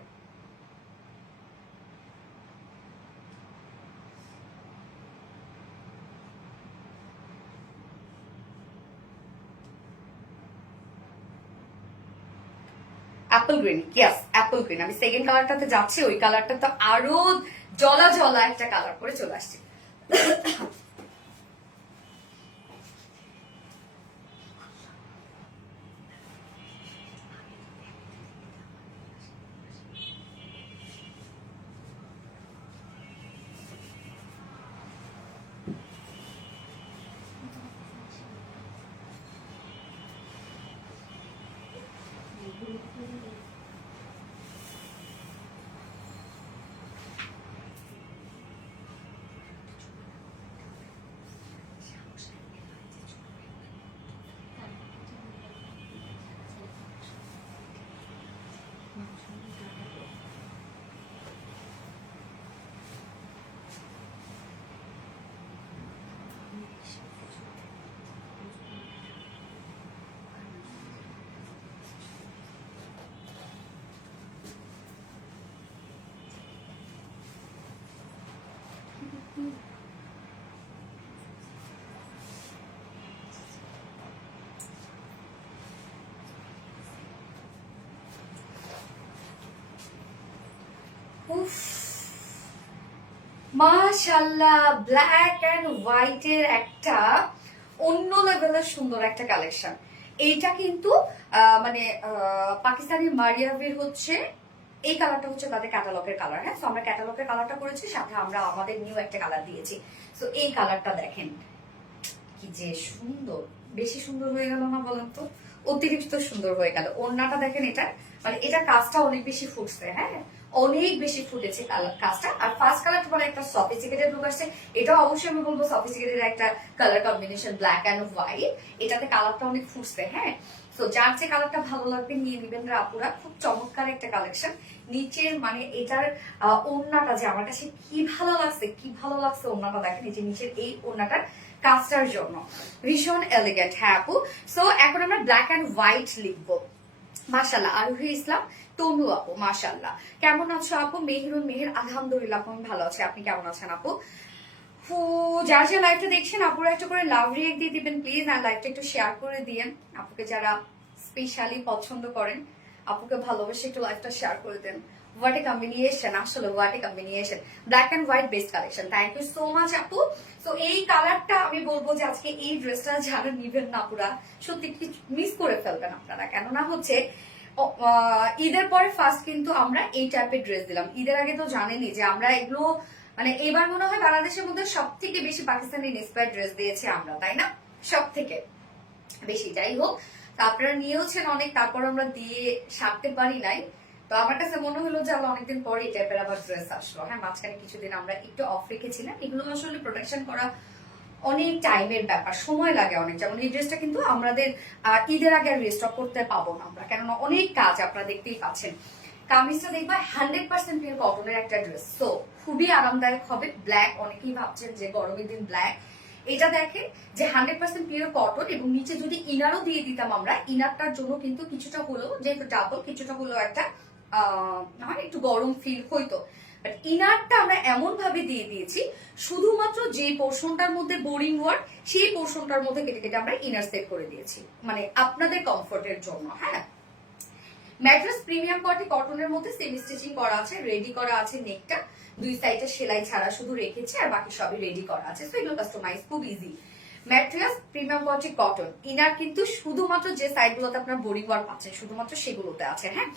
Apple green, yes Apple green. আমি সেকেন্ড কালারটাতে যাচ্ছি, ওই কালারটা তো আরো জলা জলা একটা কালার করে চলে আসছে। উফ, মাশাআল্লাহ, ব্ল্যাক এন্ড হোয়াইট এর একটা অন্য লেভেলের সুন্দর একটা কালেকশন। এইটা কিন্তু মানে পাকিস্তানি মারিয়াভির হচ্ছে এই কালারটা হচ্ছে তাদের ক্যাটালগের কালার। হ্যাঁ, তো আমরা ক্যাটালগের কালারটা করেছি, সাথে আমরা আমাদের নিউ একটা কালার দিয়েছি। তো এই কালারটা দেখেন কি যে সুন্দর, বেশি সুন্দর হয়ে গেল না বলেন তো? অতিরিক্ত সুন্দর হয়ে গেল। ওড়নাটা দেখেন, এটা মানে এটা কাজটা অনেক বেশি ফুটছে। হ্যাঁ, অনেক বেশি ফুটেছে কাজটা। আর ফার্স্ট কালারটা মানে একটা সফিস্টিকেটেড লুক আসছে। এটাও অবশ্যই আমি বলবো সফিস্টিকেটেড একটা colour combination, black and white. এটাতে কালারটা অনেক ফুটছে। হ্যাঁ, তো যার যে কালারটা ভালো লাগবে নিয়ে নিবেন আপুরা। খুব চমৎকার একটা কালেকশন। নিচের মানে এটার ওড়নাটা যে আমার কাছে কি ভালো লাগছে, কি ভালো লাগছে ওড়নাটা দেখেন। এই যে নিচের এই ওড়নাটার কাজটার জন্য ভীষণ এলিগেন্ট। হ্যাঁ আপু, সো এখন আমরা ব্ল্যাক এন্ড হোয়াইট লিখবো। মাশাল্লাহ, আরোহী ইসলাম তনু আপু, মাশাল্লাহ। কেমন আছো আপু? মেহরুন মেহের, আলহামদুলিল্লাহ আমি ভালো আছি। আপনি কেমন আছেন আপু? যারা যারা লাইভটা দেখছেন আপুরা একটা করে লাভ রিয়েক্ট দিয়ে দিবেন প্লিজ, আর লাইভটা একটু শেয়ার করে দিয়েন। আপুকে যারা স্পেশালি পছন্দ করেন, আপুকে ভালোবেসে একটু লাইভটা শেয়ার করে দেন। হোয়াট এ কম্বিনিয়েশন, আসলে what a combination. Black and white best collection. Thank you so much আপু। তো এই কালারটা আমি বলবো যে আজকে এই ড্রেসটা যারা নিবেন না পুরা সত্যি মিস করে ফেলবেন আপনারা, কেননা হচ্ছে ঈদের পরে ফার্স্ট কিন্তু আমরা এই টাইপের ড্রেস দিলাম। ঈদের আগে তো জানেনই যে আমরা এগুলো মানে এবার মনে হয় বাংলাদেশের মধ্যে সব থেকে বেশি পাকিস্তানি ইন্সপায়ার্ড ড্রেস দিয়েছি আমরা, তাই না? সব থেকে বেশি। যাই হোক, আপনারা নিয়েওছেন অনেক, তারপর আমরা দিয়ে সারতে পারি নাই। তো আমার কাছে মনে হলো যে আমরা অনেকদিন পরে এই টাইপের আবার ড্রেস আসলো। হ্যাঁ, মাঝখানে কিছুদিন আমরা একটু অফ রেখেছিলাম। এগুলো আসলে প্রোটেকশন করা অনেক টাইমের ব্যাপার, সময় লাগে অনেক। যেমন এই ড্রেসটা কিন্তু আমাদের ঈদের আগে আর রিস্টক করতে পাবো না আমরা, কেননা অনেক কাজ আপনারা দেখতেই পাচ্ছেন। কামিজটা দেখবা 100% পিওর কটনের একটা ড্রেস, সো খুবই আরামদায়ক হবে। ব্ল্যাক, অনেকেই ভাবছেন যে গরমের দিন ব্ল্যাক, এটা দেখেন যে 100% পিওর কটন, এবং নিচে যদি ইনারও দিয়ে দিতাম আমরা, ইনারটার জন্য কিন্তু কিছুটা হলেও, যেহেতু ডাবল, কিছুটা হলেও একটা একটু গরম ফিল হইতো। বাট ইনারটা আমরা এমন ভাবে দিয়ে দিয়েছি, শুধুমাত্র যে পোর্শনটার মধ্যে বোরিং ওয়ার্ক, সেই পোর্শনটার মধ্যে কেটে কেটে আমরা ইনার সেট করে দিয়েছি, মানে আপনাদের কমফোর্টের জন্য। হ্যাঁ, ম্যাট্রেস প্রিমিয়াম কোয়ালিটি কটনের মধ্যে সেমি স্টিচিং করা আছে, রেডি করা আছে। নেকটা দুই সাইডে সেলাই ছাড়া শুধু রেখেছে, আর বাকি সবই রেডি করা আছে, সো এগুলো কাস্টমাইজ খুব easy. Mattress premium quality cotton, inner কিন্তু শুধুমাত্র যে সাইডগুলোতে আপনার বোরিং ওয়ার্ক পাচ্ছেন শুধুমাত্র সেগুলোতে আছে। হ্যাঁ,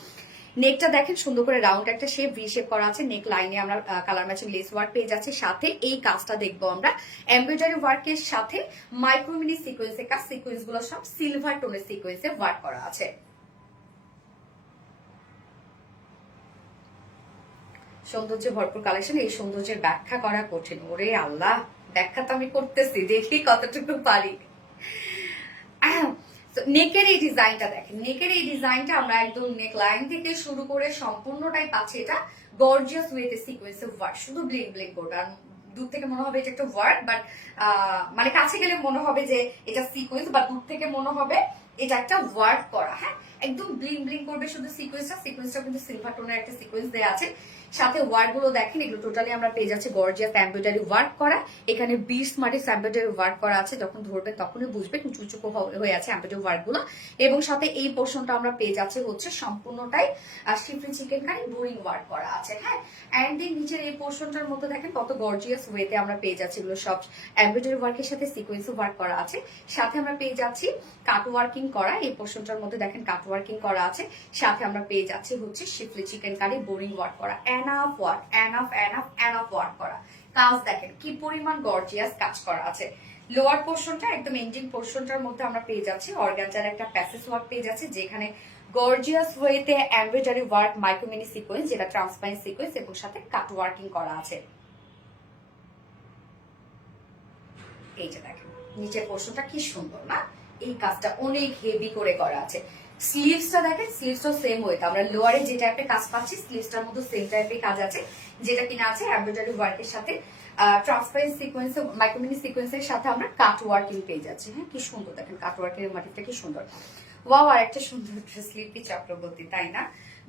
নেকটা দেখেন সুন্দর করে রাউন্ড একটা শেপ, ভি শেপ করা আছে। নেক লাইনে আমরা কালার ম্যাচিং লেস ওয়ার্ক পেয়ে যাচ্ছি, সাথে এই কাজটা দেখবো আমরা এমব্রয়ডারি ওয়ার্কের সাথে মাইক্রোমিনি সিকোয়েন্সের কাজ। সিকোয়েন্স গুলো সব সিলভার টোনের সিকোয়েন্সে ওয়ার্ক করা আছে। সৌন্দর্য ভরপুর কালেকশন। এই সৌন্দর্যের ব্যাখ্যা করা কঠিন, ওরে আল্লাহ, ব্যাখ্যা তো আমি করতেছি, দেখি কতটুকু পারি। নেকের এই ডিজাইনটা দেখেন, নেকের এই ডিজাইনটা আমরা একদম নেক লাইন থেকে শুরু করে সম্পূর্ণটাই পাচ্ছি এটা গর্জিয়াস ওয়েতে সিকোয়েন্সে ওয়ার্ক, শুধু ব্লিং ব্লিং করবে। আর দূর থেকে মনে হবে এটা একটা ওয়ার্ক, বাট মানে কাছে গেলে মনে হবে যে এটা সিকোয়েন্স, বা দূর থেকে মনে হবে এটা একটা ওয়ার্ক করা। হ্যাঁ, একদম ব্লিং ব্লিং করবে শুধু সিকোয়েন্সটা কিন্তু সিলভার টোনের একটা সিকোয়েন্স দেওয়া আছে। সাথে ওয়ার্ক গুলো দেখেন, এগুলো টোটালি আমরা পেয়ে যাচ্ছি গর্জিয়াস এমব্রয়ডারি ওয়ার্ক করা। এখানে 20 মার্টিস এমব্রয়ডারি ওয়ার্ক করা আছে, যখন ধরবেন তখনই বুঝবেন উঁচু উঁচু হয়ে আছে এমব্রয়ডারি ওয়ার্ক গুলো। এবং সাথে এই পোর্শনটা আমরা পেয়ে যাচ্ছি হচ্ছে সম্পূর্ণটাই শিফলি চিকেন কারি বোরিং ওয়ার্ক করা আছে। হ্যাঁ, এন্ড দেন নিচের এই পোর্শনটার মধ্যে দেখেন কত গর্জিয়াস ওয়েতে আমরা পেয়ে যাচ্ছি, এগুলো সব এমব্রয়ডারি ওয়ার্কের সাথে সিকোয়েন্স ওয়ার্ক করা আছে। সাথে আমরা পেয়ে যাচ্ছি কাট ওয়ার্কিং করা, এই পোর্শনটার মধ্যে দেখেন কাট ওয়ার্কিং করা আছে। সাথে আমরা পেয়ে যাচ্ছি হচ্ছে শিফলি চিকেন কারি বোরিং ওয়ার্ক করা। Enough work, enough enough enough work করা। কাজ দেখেন কি পরিমাণ গর্জিয়াস কাজ করা আছে। লোয়ার পোর্শনটা একদম এন্ডিং পোর্শনটার মধ্যে আমরা পেয়ে যাচ্ছি অর্গানজার একটা প্যাসেজ ওয়ার্ক পেয়ে যাচ্ছি, যেখানে গর্জিয়াস ওয়েতে এমব্রয়ডারি ওয়ার্ক, মাইক্রোমিনি সিকোয়েন্স, যেটা ট্রান্সপারেন্ট সিকোয়েন্স, এবং সাথে কাট ওয়ার্কিং করা আছে। এইটা দেখেন নিচের পোর্শনটা কি সুন্দর না, এই কাজটা অনেক হেভি করে করা আছে। স্লিভসটা দেখেন, স্লিভসও সেম ওয়েতে আমরা লোয়ারে যে টাইপের কাজ পাচ্ছি, স্লিভসটার মধ্যে সেম টাইপের কাজ আছে, যেটা কিনা আছে এমব্রয়ডারি ওয়ার্কের সাথে ট্রান্সপারেন্ট সিকোয়েন্স, মাইক্রোমিনি সিকোয়েন্সের সাথে আমরা কাট ওয়ার্কিং পেয়ে যাচ্ছি। হ্যাঁ, কি সুন্দর দেখেন কাট ওয়ার্কের মাটিটা কি সুন্দর। ওয়াও, আর একটা সুন্দর স্লিপি চক্রবর্তী, তাই না?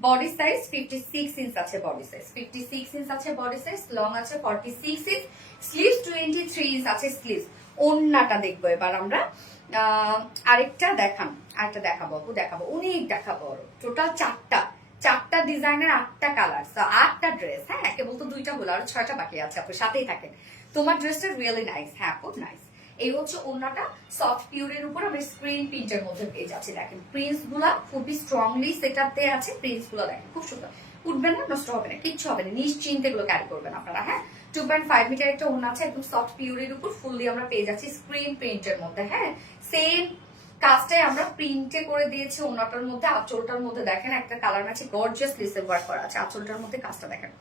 বডি সাইজ 56 ইঞ্চ আছে, বডি সাইজ 56 ইঞ্চ আছে, বডি সাইজ লং আছে 46 ইঞ্চ, স্লিভস 23 ইঞ্চ আছে স্লিভস। ওন্নাটা দেখবো এবার আমরা, আরেকটা দেখাবো অনেক দেখাবো, টোটাল চারটা ডিজাইনের 8টা কালার, 8টা ড্রেস। হ্যাঁ, কেবল তো 2টা হলো, আর 6টা বাকি আছে, আপনার সাথেই থাকেন। তোমার ড্রেসটা রিয়েলি নাইস, হ্যাঁ খুব নাইস। এই হচ্ছে ওন্নাটা, সফট পিওরের উপর আমরা স্ক্রিন প্রিন্টের মধ্যে পেয়ে যাচ্ছি। দেখেন প্রিন্টস গুলা খুবই স্ট্রংলি সেট আপ দেওয়া আছে, প্রিন্টস গুলো দেখেন খুব সুন্দর, উঠবে না, নষ্ট হবে না, কিচ্ছু হবে না, নিশ্চিন্তে এগুলো ক্যারি করবেন আপনারা। হ্যাঁ, 2.5 মিটার একটা ওন্না আছে, একদম সফট পিওরের উপর ফুললি আমরা পেয়ে যাচ্ছি স্ক্রিন প্রিন্টের মধ্যে। হ্যাঁ, সেম কাজটাই আমরা প্রিন্টে করে দিয়েছি ওন্নাটার মধ্যে। আঁচলটার মধ্যে দেখেন একটা কালার ম্যাচে গর্জিয়াস লেসের ওয়ার্ক করা আছে, আঁচলটার মধ্যে কাজটা দেখেন।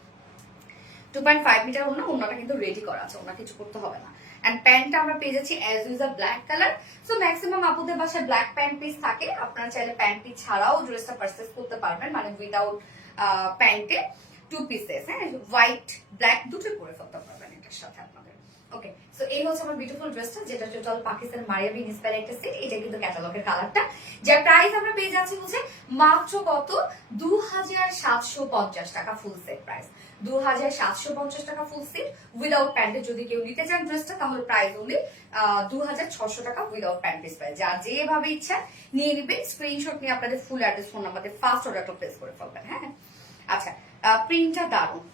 2.5 মিটার ওন্নাটা কিন্তু রেডি করা আছে, ওন্না কিছু করতে হবে না। এন্ড প্যান্টটা আমরা পেয়ে যাচ্ছি as usual black colour. So maximum আপুদের বাসায় ব্ল্যাক প্যান্ট পিস থাকে, আপনারা চাইলে প্যান্ট পিস ছাড়াও ড্রেসটা পারচেজ করতে পারবেন, মানে উইদাউট প্যান্টে 2 পিসেস। হ্যাঁ, হোয়াইট ব্ল্যাক দুটোই পরে ফেলতে পারবেন এটার সাথে আপনাদের। ওকে, সো এই হচ্ছে আমার বিউটিফুল ড্রেসটা, যেটা টোটাল পাকিস্তান মারিয়াবি ইন্সপায়ার একটা সেট। এটা কিন্তু ক্যাটালগের কালারটা, যার প্রাইস আমরা পেয়ে যাচ্ছি হচ্ছে মাত্র কত, 2750 টাকা ফুল সেট প্রাইস। 2750 টাকা ফুল সেট উইদাউট প্যান্টে। যদি কেউ নিতে চান ড্রেসটা, তাহলে প্রাইস অনলি 2600 টাকা উইদাউট প্যান্ট পিস প্রাইস। যা যেভাবে ইচ্ছা নিয়ে নিবেন, স্ক্রিনশট নিয়ে আপনাদের ফুল অ্যাড্রেস, ফোন নাম্বারে ফার্স্ট অর্ডারটা প্লেস করে ফেলবেন। হ্যাঁ, আচ্ছা, প্রিন্টটা দারুণ।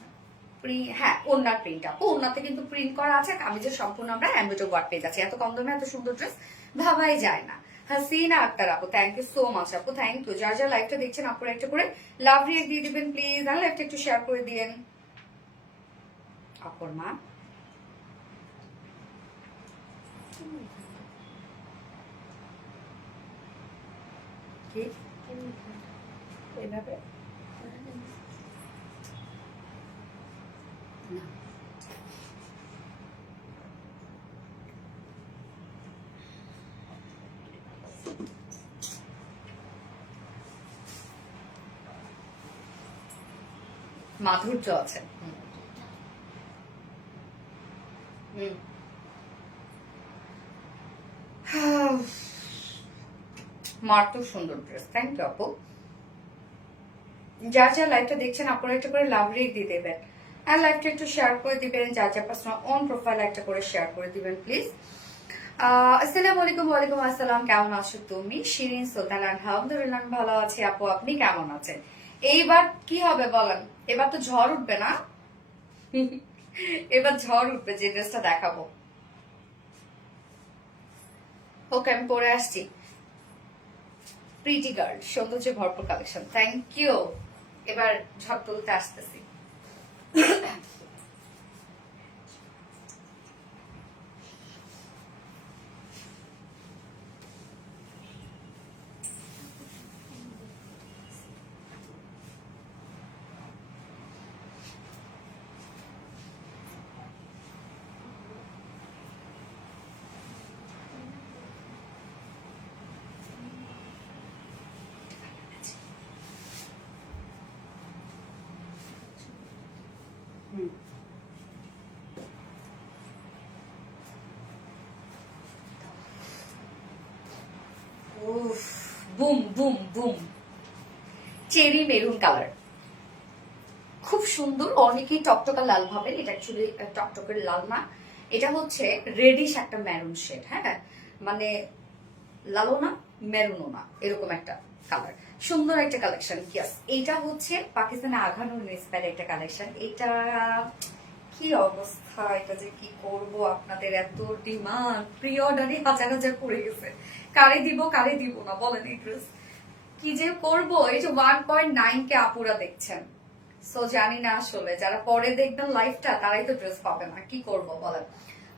হ্যাঁ, ওন্নার প্রিন্ট আপু, ওন্নাতে কিন্তু প্রিন্ট করা আছে, কামিজের সম্পূর্ণ আমরা এমব্রয়ডারি ওয়ার্ক পেয়ে যাচ্ছি। এত কম দামে এত সুন্দর ড্রেস ভাবাই যায় না। হাসিনা আক্তার আপু, থ্যাংক ইউ সো মাচ আপু, থ্যাংক ইউ। যার যার লাইভটা দেখছেন আপুরা একটা করে লাভ রিয়েক্ট দিয়ে দিবেন প্লিজ, আর লাইভটা একটু শেয়ার করে দিয়েন আপুর মা। কি এভাবে না, মাধুর্য আছে। মারাত্মক সুন্দর ড্রেস। থ্যাংক ইউ আপু। যার যা লাইভটা দেখছেন আপনারা একটা করে লাভ রেট দিয়ে দেবেন, আর লাইভটা একটু শেয়ার করে দিবেন, যার যা পার্সোনাল অন প্রোফাইল একটা করে শেয়ার করে দিবেন প্লিজ। আসসালামু আলাইকুম। ওয়ালাইকুম আসসালাম। কেমন আছো তুমি? শিরিন সুলতান। আলহামদুলিল্লাহ ভালো আছি আপু, আপনি কেমন আছেন? এইবার কি হবে বলেন? এবার তো ঝড় উঠবে না? এবার ঝড় উঠবে যে ড্রেসটা দেখাবো। ওকে আমি পরে আসছি। প্রিটি গার্ল, সৌন্দর্য ভরপুর কালেকশন। Thank you. এবার ঝড় তুলতে আসতেছি। Boom boom boom, cherry maroon colour, খুব সুন্দর। অনেকেই টকটকা লাল ভাবেন, এটা অ্যাকচুয়ালি টকটকের লাল না, এটা হচ্ছে রেডিশ একটা মেরুন শেড। হ্যাঁ, মানে লালও না মেরুনও না, এরকম একটা কালার। সুন্দর একটা কালেকশন। ইয়াস, এইটা হচ্ছে পাকিস্তানে আঘানুর ইন্সপায়ার একটা কালেকশন। এটা কি অবস্থা, এটা যে কি করব, আপনাদের এত ডিমান্ড, প্রি অর্ডারই হাজার হাজার পড়ে গেছে। কারে দিব না বলেন এই ড্রেস, কি যে করব। এই যে 1.9K আপুরা দেখছেন, সো জানি না আসলে যারা পরে দেখবেন লাইভটা তারাই তো ড্রেস পাবে না, কি করব বলেন।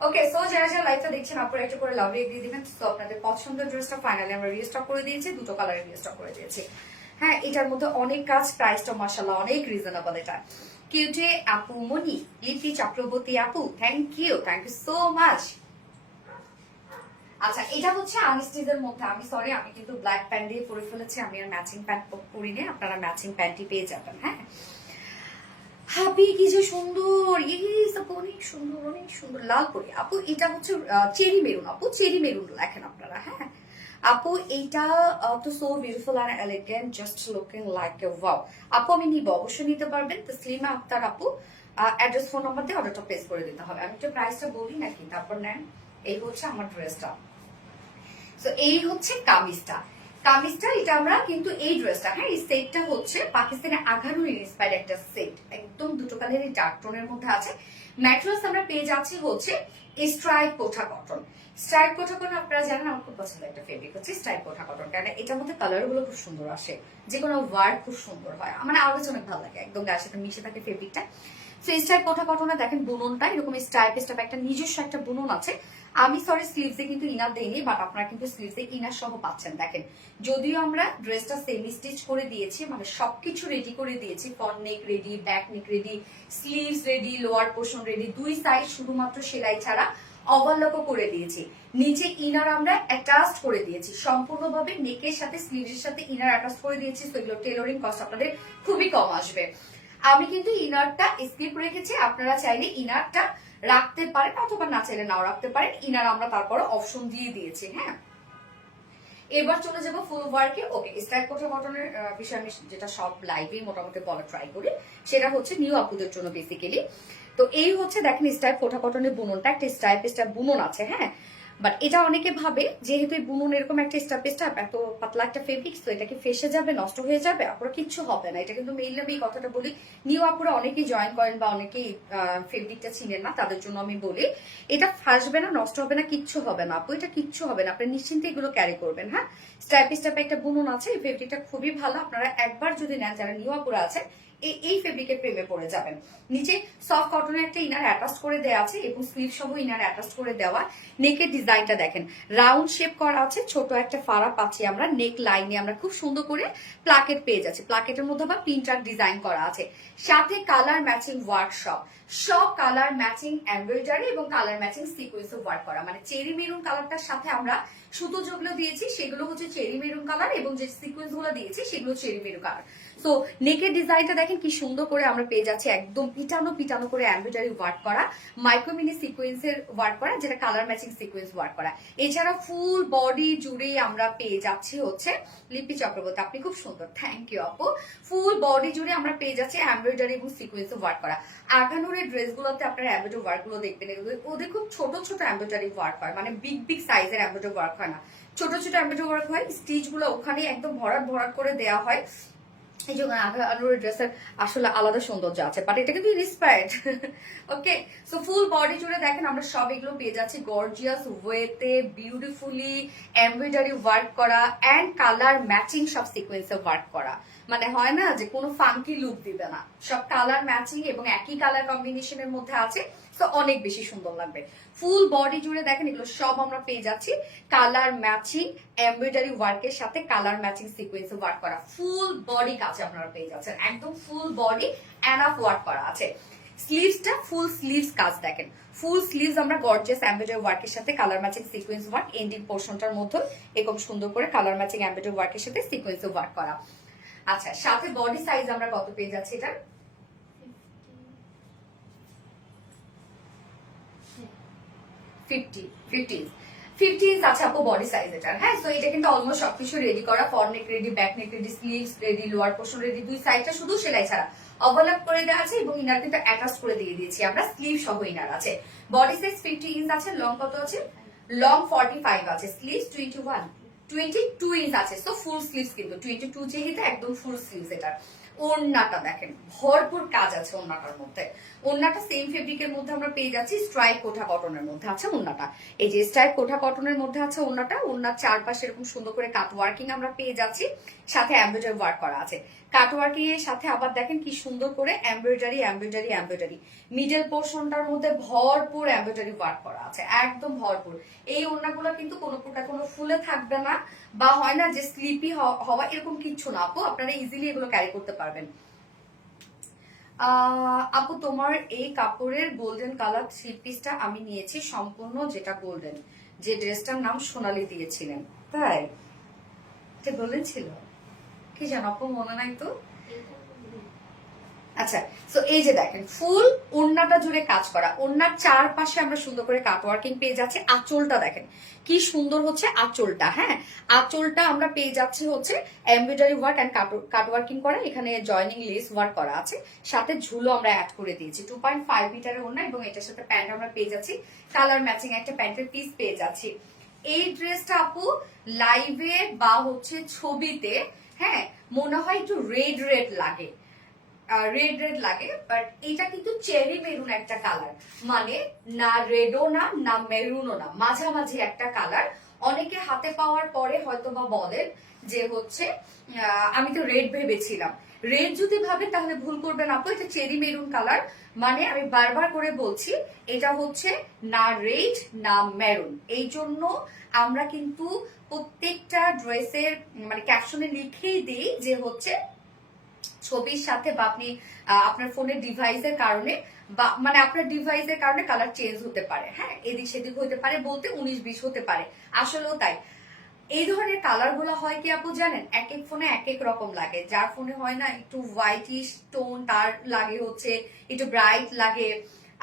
ওকে, সো যারা যারা লাইভটা দেখছেন আপনারা একটু করে লাভ রেট দিয়ে দিবেন। সো আপনাদের পছন্দের ড্রেসটা ফাইনালি আমরা রিস্টক করে দিয়েছি, দুটো কালারে রিস্টক করে দিয়েছি। হ্যাঁ, এটার মধ্যে অনেক কাজ, প্রাইসটা মাশাআল্লাহ অনেক রিজনেবল। এটা কিউটে আপু মনি, লিপি চক্রবর্তী আপু, থ্যাংক ইউ সো মাচ। আচ্ছা, এটা হচ্ছে আনস্টিজের মধ্যে। আমি সরি, আমি কিন্তু ব্ল্যাক প্যান্ট দিয়ে পরে ফেলেছি, আমি আর ম্যাচিং প্যান্ট পরিনি, আপনারা ম্যাচিং প্যান্টই পেয়ে যাবেন। হ্যাঁ, হাবি কি যে সুন্দর, অনেক সুন্দর, অনেক সুন্দর লাল পরি আপু। এটা হচ্ছে চেরি মেরুন আপু, চেরি মেরুন লেখেন আপনারা। হ্যাঁ আপু, এইটা তো সো বিউটিফুল আর elegant, just looking like a wow. আপু আমি নিব, অবশ্যই নিতে পারবেন। তসলিমা আক্তার আপু, অ্যাড্রেস ফোন নাম্বার দিয়ে অর্ডারটা প্লেস করে দিতে হবে। আমি একটু প্রাইসটা বলি নাকি, তারপর নেন। এই হচ্ছে আমার ড্রেসটা। তো এই হচ্ছে কামিজটা। এটা আমরা কিন্তু এই ড্রেসটা, হ্যাঁ এই সেটটা হচ্ছে পাকিস্তানের আঘানুর ইন্সপায়ার্ড একটা সেট, একদম দুটো কালারের ডার্ক টোনের মধ্যে আছে। ম্যাটেরিয়ালস আমরা পেয়ে যাচ্ছি হচ্ছে স্ট্রাইপ কোঠা কটন। স্ট্রাইপ কোঠা কটন আপনারা জানেন আমার খুব পছন্দের একটা ফেব্রিক হচ্ছে স্ট্রাইপ কোঠা কটন, কারণ এটার মধ্যে কালার গুলো খুব সুন্দর আসে, যে কোনো ওয়ার্ক খুব সুন্দর হয়, আমার আরো অনেক ভালো লাগে, একদম গায়ের সাথে মিশে থাকে ফেব্রিকটা। তো স্ট্রাইপ কোঠা কটনে দেখেন বুননটা এরকম স্ট্রাইপ একটা নিজস্ব একটা বুনন আছে। আমি সরি স্লিভসে কিন্তু ইনার দেইনি, বাট আপনারা কিন্তু স্লিভসে ইনার সহ পাচ্ছেন। দেখেন, যদিও আমরা ড্রেসটা সেমি স্টিচ করে দিয়েছি, মানে সবকিছু রেডি করে দিয়েছি, ফ্রন্ট নেক ready, back neck ready, sleeves ready, lower portion ready, দুই সাইড শুধুমাত্র সেলাই ছাড়া ওভারলকও করে দিয়েছি। নিচে ইনার আমরা অ্যাটাচ করে দিয়েছি সম্পূর্ণভাবে, নেকের সাথে স্লিভসের সাথে ইনার অ্যাটাচ করে দিয়েছি। তো এগুলো টেলরিং কস্ট আপনাদের খুবই কম আসবে। আমি কিন্তু ইনারটা স্কিপ রেখেছি, আপনারা চাইলে ইনারটা রাখতে পারেন অথবা না চাইলে নাও রাখতে পারেন। ইনার আমরা তারপরে অপশন দিয়ে দিয়েছি। হ্যাঁ, এবার চলে যাবো ফুল ওয়ার্কে। ওকে, স্ট্রাইপ কোঠা কটনের বিষয় আমি যেটা সব লাইভে মোটামুটি বলা ট্রাই করি, সেটা হচ্ছে নিউ আপুদের জন্য বেসিক্যালি। তো এই হচ্ছে দেখেন স্ট্রাইপ কোঠা কটনের বুননটা, একটা স্ট্রাইপ বুনন আছে। হ্যাঁ, বাট এটা অনেকে ভাবে যেহেতু বুনন এরকম একটা স্টাপ এত পাতলা একটা ফেব্রিক্স, তো এটা কি ফেসে যাবে, নষ্ট হয়ে যাবে, আপুরা কিচ্ছু হবে না। এটা কিন্তু মেইনলি আমি এই কথাটা বলি, নিউ আপুরা অনেকেই জয়েন করেন বা অনেকেই ফেব্রিকটা চিনেন না, তাদের জন্য আমি বলি এটা ফাসবে না, নষ্ট হবে না, কিচ্ছু হবে না আপু, এটা কিচ্ছু হবে না, আপনি নিশ্চিন্তে এগুলো ক্যারি করবেন। হ্যাঁ, স্ট্রাইপ একটা বুনন আছে, এই ফেব্রিকটা খুবই ভালো, আপনারা একবার যদি নেন যারা নিউ আপুরা আছে এই ফেব্রিকের প্রেমে পড়ে যাবেন। নিচে সফট কটনের একটা ইনার অ্যাটাচ করে দেওয়া আছে এবং স্লিভ সহ ইনার অ্যাটাচ করে দেওয়া। নেকের ডিজাইনটা দেখেন, রাউন্ড শেপ করা আছে, ছোট একটা ফাড়া পাচ্ছি আমরা, নেক লাইনে আমরা খুব সুন্দর করে প্লাকেট পেয়ে যাচ্ছি, প্লাকেটের মধ্যে বা প্রিন্টার ডিজাইন করা আছে, সাথে কালার ম্যাচিং ওয়ার্কশপ, সব কালার ম্যাচিং এমব্রয়ডারি এবং কালার ম্যাচিং সিকোয়েন্সে ওয়ার্ক করা, মানে চেরি মেরুন কালারটার সাথে আমরা সুতো যেগুলো দিয়েছি সেগুলো হচ্ছে চেরি মেরুন কালার এবং যে সিকোয়েন্স গুলো দিয়েছি সেগুলো চেরি মেরুন কালার। সো নেকের ডিজাইনটা দেখেন কি সুন্দর করে আমরা পেয়ে যাচ্ছি, একদম পিটানো পিটানো করে এমব্রয়ডারি ওয়ার্ক করা, মাইক্রোমিনি সিকোয়েন্সের ওয়ার্ক করা, যেটা কালার ম্যাচিং সিকোয়েন্স ওয়ার্ক করা। এছাড়া ফুল বডি জুড়ে আমরা পেয়ে যাচ্ছি হচ্ছে লিপি চক্রবর্তী, আপনি খুব সুন্দর, থ্যাংক ইউ আপু। ফুল বডি জুড়ে আমরা পেয়ে যাচ্ছি এমব্রয়ডারি এবং সিকোয়েন্সে ওয়ার্ক করা। আগানোর ড্রেসগুলোতে আপনারা এমব্রয়ডারি ওয়ার্ক গুলো দেখবেন, ওদের খুব ছোট ছোট এমব্রয়ডারি ওয়ার্ক হয়, মানে বিগ বিগ সাইজের এমব্রয়ডারি ওয়ার্ক হয় না, ছোট ছোট এমব্রয়ডারি ওয়ার্ক হয়। স্টিচ গুলো ওখানে একদম ভরাট ভরাট করে দেওয়া হয়, এই জন্য আগানোর ড্রেসের আসলে আলাদা সৌন্দর্য আছে, বাট এটা কিন্তু ইন্সপায়ার্ড। ওকে, সো ফুল বডি জুড়ে দেখেন আমরা সব এগুলো পেয়ে যাচ্ছি গর্জিয়াস ওয়েতে, বিউটিফুলি এমব্রয়ডারি ওয়ার্ক করা এন্ড কালার ম্যাচিং সব সিকোয়েন্সে ওয়ার্ক করা। মানে হয় না যে কোনো ফাঙ্কি লুক দিবে না, সব কালার ম্যাচিং এবং একই কালার কম্বিনেশনের মধ্যে আছে, তো অনেক বেশি সুন্দর লাগবে। ফুল বডি জুড়ে দেখেন এগুলো সব আমরা পেয়ে যাচ্ছি কালার ম্যাচিং এমব্রয়ডারি ওয়ার্কের সাথে কালার ম্যাচিং সিকোয়েন্সে ওয়ার্ক করা। ফুল বডি কাজ আপনারা পেয়ে যাচ্ছেন, একদম ফুল বডি এনাফ ওয়ার্ক করা আছে। স্লিভসটা ফুল স্লিভস কাজ দেখেন, ফুল স্লিভস আমরা গর্জিয়াস এমব্রয়ডারি ওয়ার্কের সাথে colour matching sequence work, ending পোর্শনটার মধ্যে এরকম সুন্দর করে কালার ম্যাচিং এমব্রয়ডারি ওয়ার্কের সাথে সিকোয়েন্সে ওয়ার্ক করা। আচ্ছা, সাথে বডি সাইজ আমরা কত পেয়ে যাচ্ছি এটা? 50 আছে আপু বডি সাইজ এটার। হ্যাঁ, সো এটা কিন্তু অলমোস্ট সবকিছু রেডি করা, ফ্রন্ট নেক ready, back neck ready, sleeves ready, lower portion ready, দুই সাইডটা শুধু সেলাই ছাড়া ওভারল্যাপ করে দেওয়া আছে এবং ইনার কিন্তু অ্যাটাচ করে দিয়ে দিয়েছি আমরা, স্লিভ সহ ইনার আছে। বডি সাইজ 50 ইঞ্চ আছে, লং কত আছে? লং 45 আছে, স্লিভস 22 ইঞ্চ আছে, সো ফুল স্লিভস কিন্তু 22 যেহেতু একদম ফুল স্লিভস এটা। ওড়নাটা দেখেন ভরপুর কাজ আছে ওড়নাটার মধ্যে, ওড়নাটা সেম ফেব্রিকের মধ্যে আমরা পেয়ে যাচ্ছি, স্ট্রাইপ কোঠা কটনের মধ্যে আছে ওড়নাটা, এই যে স্ট্রাইপ কোঠা কটনের মধ্যে আছে ওড়নাটা। ওড়নার চারপাশে এরকম সুন্দর করে কাট ওয়ার্কিং আমরা পেয়ে যাচ্ছি, সাথে এমব্রয়ডারি ওয়ার্ক করা আছে। কাট ওয়ার্কিং এর সাথে আবার দেখেন কি সুন্দর করে এমব্রয়ডারি এমব্রয়ডারি এমব্রয়ডারি, মিডল পোর্শনটার মধ্যে ভরপুর এমব্রয়ডারি ওয়ার্ক করা আছে, একদম ভরপুর। এই ওড়নাগুলো কিন্তু কোনো প্রকার কোনো ফুলে থাকবে না, বা হয় না যে স্লিপি হওয়া, এরকম কিচ্ছু না আপু, আপনারা ইজিলি এগুলো ক্যারি করতে পারবেন। আপু তোমার এই কাপড়ের গোল্ডেন কালার থ্রি পিসটা আমি নিয়েছি সম্পূর্ণ, যেটা গোল্ডেন, যে ড্রেসটার নাম সোনালি দিয়েছিলেন, তাই এটা গোল্ডেন ছিল কি জানো আপু, মনে নাই তো। আচ্ছা, সো এই যে দেখেন ফুল ওড়নাটা জুড়ে কাজ করা, ওড়নার চারপাশে আমরা সুন্দর করে কাট ওয়ার্কিং পেয়ে যাচ্ছি। আঁচলটা দেখেন কি সুন্দর হচ্ছে আঁচলটা, হ্যাঁ আঁচলটা আমরা পেয়ে যাচ্ছি হচ্ছে embroidery work and cut working করা, এখানে জয়নিং লেস ওয়ার্ক করা আছে, সাথে ঝুলো আমরা অ্যাড করে দিয়েছি। 2.5 মিটারের ওড়না এবং এটার সাথে প্যান্ট আমরা পেয়ে যাচ্ছি, কালার ম্যাচিং একটা প্যান্টের পিস পেয়ে যাচ্ছি। এই ড্রেসটা আপু লাইভে বা হচ্ছে ছবিতে হ্যাঁ মনে হয় একটু রেড রেড লাগে, রেড রেড লাগে, বাট এটা কিন্তু চেরি মেরুন একটা কালার, মানে না রেডও না না মেরুনও না, মাঝামাঝি একটা কালার। অনেকে হাতে পাওয়ার পরে হয়তো বা বলেন যে হচ্ছে আমি তো রেড ভেবেছিলাম, রেড যদি ভাবেন তাহলে ভুল করবেন আপু, এটা চেরি মেরুন কালার, মানে আমি বারবার করে বলছি এটা হচ্ছে না রেড না মেরুন। এই জন্য আমরা কিন্তু প্রত্যেকটা ড্রেসের মানে ক্যাপশনে লিখেই দিই যে হচ্ছে ছবির সাথে বা আপনি আপনার ফোনের ডিভাইসের কারণে বা মানে আপনার ডিভাইসের কারণে কালার চেঞ্জ হতে পারে, হ্যাঁ এদিক সেদিক হতে পারে, বলতে 19-20 হতে পারে, আসলেও তাই। এই ধরনের কালার গুলো হয় কি আপু জানেন, এক এক ফোনে এক এক রকম লাগে, যার ফোনে হয় না একটু হোয়াইটিশ টোন তার লাগে হচ্ছে একটু ব্রাইট লাগে,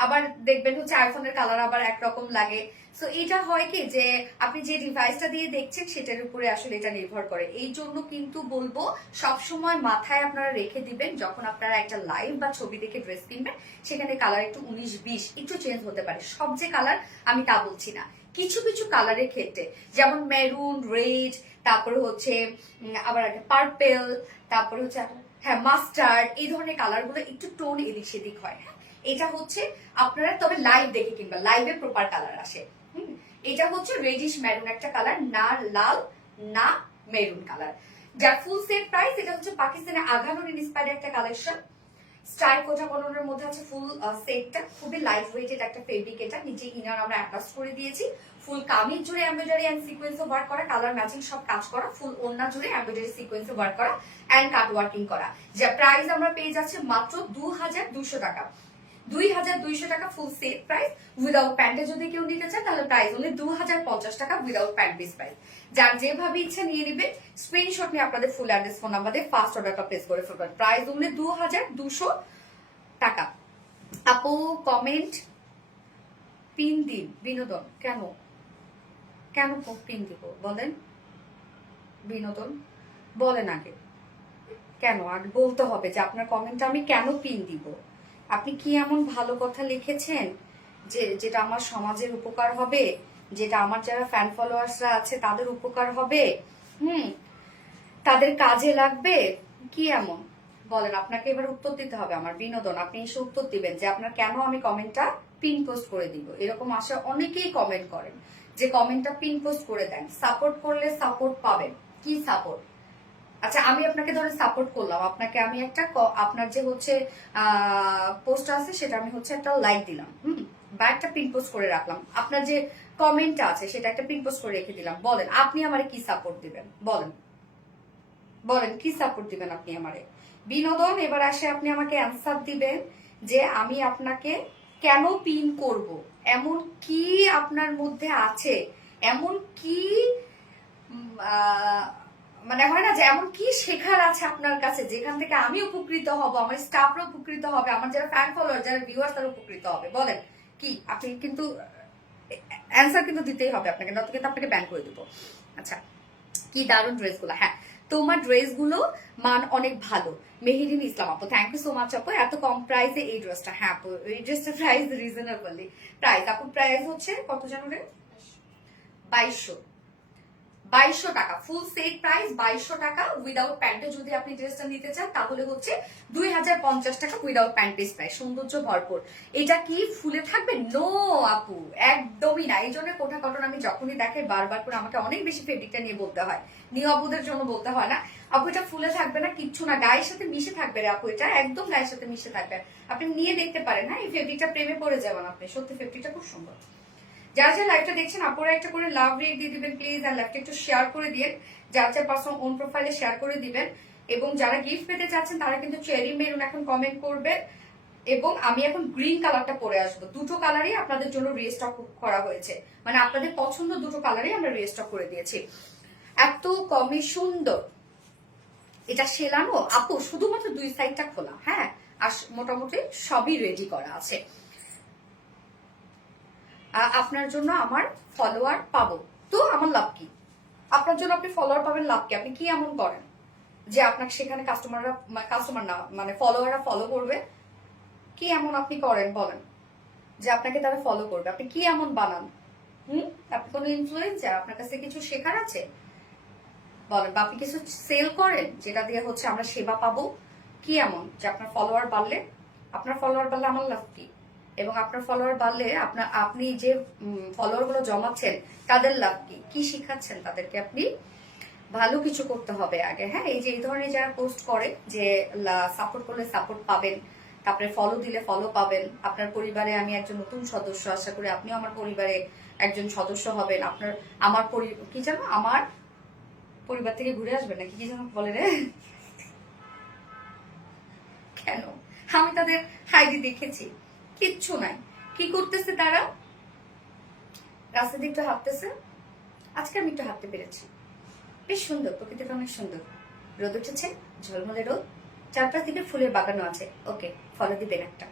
আবার দেখবেন হচ্ছে আইফোনের কালার আবার একরকম লাগে। সো এটা হয় কি যে আপনি যে ডিভাইসটা দিয়ে দেখছেন সেটার উপরে আসলে এটা নির্ভর করে। এই জন্য কিন্তু বলবো সবসময় মাথায় আপনারা রেখে দিবেন, যখন আপনারা একটা লাইভ বা ছবি দেখে ড্রেস কিনবেন সেখানে কালার একটু 19-20 একটু চেঞ্জ হতে পারে, সব যে কালার আমি তা বলছি না, কিছু কিছু কালারের ক্ষেত্রে যেমন মেরুন, রেড, তারপরে হচ্ছে আবার একটা পার্পেল, তারপরে হচ্ছে হ্যাঁ মাস্টার্ড, এই ধরনের কালার গুলো একটু টোন এদিক সেদিক হয়। হ্যাঁ এটা হচ্ছে আপনারা তবে লাইভ দেখে কিনবা, লাইভে প্রপার কালার আসে। এটা হচ্ছে রেডিশ মেরুন একটা কালার, না লাল না মেরুন কালার, যার ফুল সেট প্রাইস। এটা হচ্ছে পাকিস্তানের আঘানোর ইন্সপায়ার্ড একটা কালেকশন, স্টাইল কোটা কটনের মধ্যে আছে ফুল সেটটা, খুবই লাইট ওয়েটেড একটা ফেব্রিক, এটা নিচে ইনার আমরা অ্যাটাচ করে দিয়েছি, ফুল কামিজ জুড়ে এমব্রয়ডারি এন্ড সিকোয়েন্সে ওয়ার্ক করা, কালার ম্যাচিং সব কাজ করা, ফুল ওড়না জুড়ে এমব্রয়ডারি সিকোয়েন্সে ওয়ার্ক করা এন্ড কাট ওয়ার্কিং করা, যা প্রাইস আমরা পেয়ে যাচ্ছে মাত্র 2200 টাকা। 2200 টাকা ফুল সেট প্রাইস। উইদাউট প্যান্টে যদি কেউ নিতে চায় তাহলে প্রাইস হলে 2050 টাকা উইদাউট প্যান্ট পিস প্রাইস। যার যেভাবে ইচ্ছা নিয়ে নিবে, স্ক্রিনশট নিয়ে আপনাদের ফুল অ্যাড্রেস ফোন নাম্বার দিয়ে ফার্স্ট অর্ডারটা প্লেস করে ফেলবেন। প্রাইস হলে 2200 টাকা। আপু কমেন্ট পিন দিন বিনোদন। কেন কেন পিন দিব বলেন? বিনোদন বলেন আগে, কেন আগে বলতে হবে যে আপনার কমেন্টটা আমি কেন পিন দিব। আপনি কি এমন ভালো কথা লিখেছেন যে যেটা আমার সমাজের উপকার হবে, যেটা আমার যারা ফ্যান ফলোয়ার্সরা আছে তাদের উপকার হবে, তাদের কাজে লাগবে? কি এমন বলেন? আপনাকে এবার উত্তর দিতে হবে আমার বিনোদন। আপনি এসে উত্তর দিবেন যে আপনার কেন আমি কমেন্টটা পিন পোস্ট করে দিব। এরকম আশা অনেকেই কমেন্ট করেন যে কমেন্টটা পিন পোস্ট করে দেন, সাপোর্ট করলে সাপোর্ট পাবেন। কি সাপোর্ট? আচ্ছা আমি আপনাকে ধরে সাপোর্ট করলাম, আপনাকে আমি একটা আপনার যে হচ্ছে পোস্ট আছে সেটা আমি হচ্ছে একটা লাইক দিলাম, বা একটা পিন পোস্ট করে রাখলাম, আপনার যে কমেন্টটা আছে সেটা একটা পিন পোস্ট করে রেখে দিলাম। বলেন আপনি আমারে কি সাপোর্ট দিবেন? বলেন বলেন কি সাপোর্ট দিবেন আপনি আমারে? বিনোদন এবার আসে আপনি আমাকে অ্যান্সার দিবেন যে আমি আপনাকে কেন পিন করব, এমন কি আপনার মধ্যে আছে, এমন কি মানে হয় না যে এমন কি শেখার আছে আপনার কাছে যেখান থেকে আমি উপকৃত হব, আমার স্টাফরা উপকৃত হবে, আমার যারা ফ্যান ফলোয়ার যারা ভিউয়ার্স তারা উপকৃত হবে। বলেন কি? আপনি কিন্তু অ্যান্সার কিন্তু দিতেই হবে আপনাকে, নয়তো কিন্তু আপনাকে ব্যান করে দেবো। আচ্ছা কি দারুণ ড্রেসগুলো। হ্যাঁ তোমার ড্রেসগুলো মান অনেক ভালো। মেহেরিন ইসলাম আপু থ্যাংক ইউ সো মাচ আপু, এত কম প্রাইসে এই ড্রেসটা। হ্যাঁ আপু এই ড্রেসটার প্রাইস রিজনেবলি প্রাইস। আপু প্রাইস হচ্ছে কত জানো রে? 2200 টাকা ফুল সেট প্রাইস 2200 টাকা। উইদাউট প্যান্টে যদি আপনি ড্রেসটা নিতে চান তাহলে হচ্ছে 2050 টাকা উইদাউট প্যান্ট পিস প্রাইস। সৌন্দর্য ভরপুর। এটা কি ফুলে থাকবে? নো আপু একদমই না। এই জন্য কোটা কটন আমি যখনই দেখাই বারবার করে আমাকে অনেক বেশি ফেব্রিকটা নিয়ে বলতে হয়, নিউ আপুদের জন্য বলতে হয় না আপু এটা ফুলে থাকবে না, কিচ্ছু না, গায়ের সাথে মিশে থাকবে রে আপু, এটা একদম গায়ের সাথে মিশে থাকবে। আপনি নিয়ে দেখতে পারেন। হ্যাঁ এই ফেব্রিকটা প্রেমে পড়ে যাবেন আপনি, সত্যি ফেব্রিকটা খুব সুন্দর। যারা যারা লাইভটা দেখছেন আপনারা একটা করে লাভ রেট দিয়ে দিবেন প্লিজ, আর লাইভটা একটু শেয়ার করে দিন, যার যার পার্সোনাল ওন প্রোফাইলে শেয়ার করে দিবেন। এবং যারা গিফট পেতে চাচ্ছেন তারা কিন্তু চেরি মেরুন এখন কমেন্ট করবে। এবং আমি এখন গ্রিন কালারটা পরে আসবো, দুটো কালারই আপনাদের জন্য রিস্টক করা হয়েছে, মানে আপনাদের পছন্দ দুটো কালারই আমরা রিস্টক করে দিয়েছি। এত কমই সুন্দর। এটা সেলানো আপু, শুধুমাত্র দুই সাইডটা খোলা। হ্যাঁ আর মোটামুটি সবই রেডি করা আছে। আপনার জন্য আমার ফলোয়ার পাবো তো আমার লাভ কি? আপনার জন্য আপনি ফলোয়ার পাবেন, লাভ কি? আপনি কি এমন করেন যে আপনাকে সেখানে কাস্টমার না মানে ফলোয়াররা ফলো করবে? কি এমন আপনি করেন বলেন যে আপনাকে তারা ফলো করবে? আপনি কি এমন বানান? আপনি কোনো ইনফ্লুয়েন্সার? আপনার কাছে কিছু শেখার আছে বলেন, বা আপনি কিছু সেল করেন যেটা দিয়ে হচ্ছে আমরা সেবা পাবো? কি এমন যে আপনার ফলোয়ার বাড়লে আমার লাভ কি? এবং আপনার ফলোয়ার বাড়লে আপনি যে ফলোয়ার গুলো জমাচ্ছেন তাদের লাভ কি? কি শিখাচ্ছেন তাদেরকে? আপনি ভালো কিছু করতে হবে আগে। হ্যাঁ এই যে এই ধরনের যারা পোস্ট করে যে সাপোর্ট করলে সাপোর্ট পাবেন, তারপরে ফলো দিলে ফলো পাবেন, আপনার পরিবারে আমি একজন নতুন সদস্য, আশা করি আপনিও আমার পরিবারে একজন সদস্য হবেন, আপনার আমার কি জানো আমার পরিবার থেকে ঘুরে আসবেন নাকি কি যেন বলে রে। কেন? আমি তাদের হাইডি দেখেছি, কিচ্ছু নাই। কি করতেছে তারা? রাস্তা দিয়ে একটু হাঁটতেছে। আজকে আমি একটু হাঁটতে পেরেছি, বেশ সুন্দর, প্রকৃতিটা অনেক সুন্দর, রোদ উঠেছে, ঝলমলে রোদ, চারপাশ দিকে ফুলের বাগানও আছে। ওকে ফলো দিবেন একটা।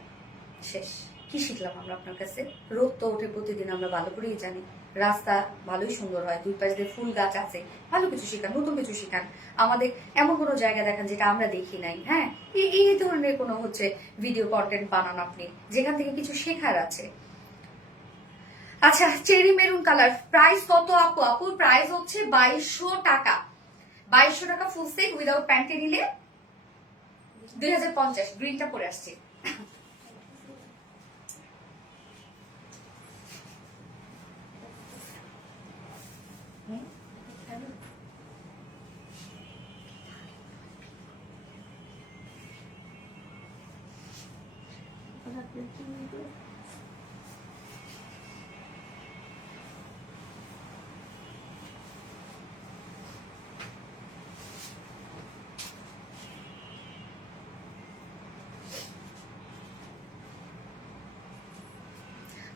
শেষ। কি শিখলাম আমরা আপনার কাছে? রোদ তো ওঠে প্রতিদিন, আমরা ভালো করেই জানি। রাস্তা ভালোই সুন্দর হয়, দুই পাশ দিয়ে ফুল গাছ আছে। ভালো কিছু শিখান, নতুন কিছু শিখান আমাদের, এমন কোনো জায়গা দেখান যেটা আমরা দেখি নাই। হ্যাঁ এই ধরনের কোনো হচ্ছে ভিডিও কন্টেন্ট বানান আপনি যেখান থেকে কিছু শেখার আছে। আচ্ছা চেরি মেরুন কালার প্রাইস কত আপু? আপুর প্রাইস হচ্ছে 2200 টাকা। 2200 টাকা ফুল সেট উইদাউট প্যান্টে নিলে 2050। গ্রিনটা পরে আসছে।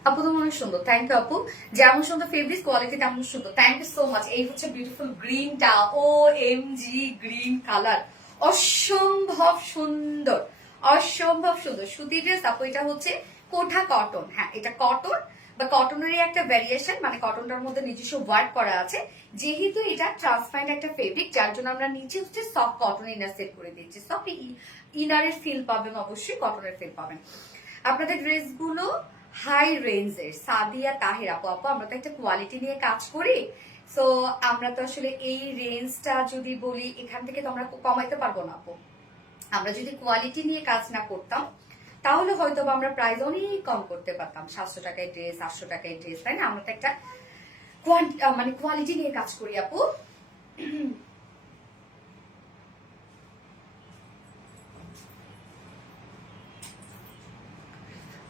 আপু তো অনেক সুন্দর, থ্যাংক ইউ আপু। যেমন সুন্দর ফেব্রিক, কোয়ালিটি তেমন সুন্দর, থ্যাংক ইউ সো মাচ। এই হচ্ছে বিউটিফুল গ্রিনটা, ও এম জি গ্রিন কালার, অসম্ভব সুন্দর, অসম্ভব সুন্দর সুতি ড্রেস আপু। এটা হচ্ছে কোঠা কটন, হ্যাঁ এটা কটন বা কটনেরই একটা ভ্যারিয়েশন, মানে কটনটার মধ্যে নিজস্ব ওয়ার্ক করা আছে। যেহেতু এটা ট্রান্সপারেন্ট একটা ফেব্রিক, যার জন্য আমরা নিচে হচ্ছে সফট কটন ইনার সেট করে দিচ্ছি। সফট ইনারের ফিল পাবেন, অবশ্যই কটনের ফিল পাবেন। আপনাদের ড্রেসগুলো হাই রেঞ্জের, সাদিয়া তাহের আপু। আপু আমরা তো একটা কোয়ালিটি নিয়ে কাজ করি, সো আমরা তো আসলে এই রেঞ্জটা যদি বলি এখান থেকে তো আমরা কমাইতে পারবো না আপু। আমরা যদি কোয়ালিটি নিয়ে কাজ না করতাম তাহলে হয়তো আমরা প্রাইস অনেক কম করতে পারতাম, 700 টাকায় ড্রেস, 800 টাকায় ড্রেস, তাই না? আমরা তো একটা মানে কোয়ালিটি নিয়ে কাজ করি আপু।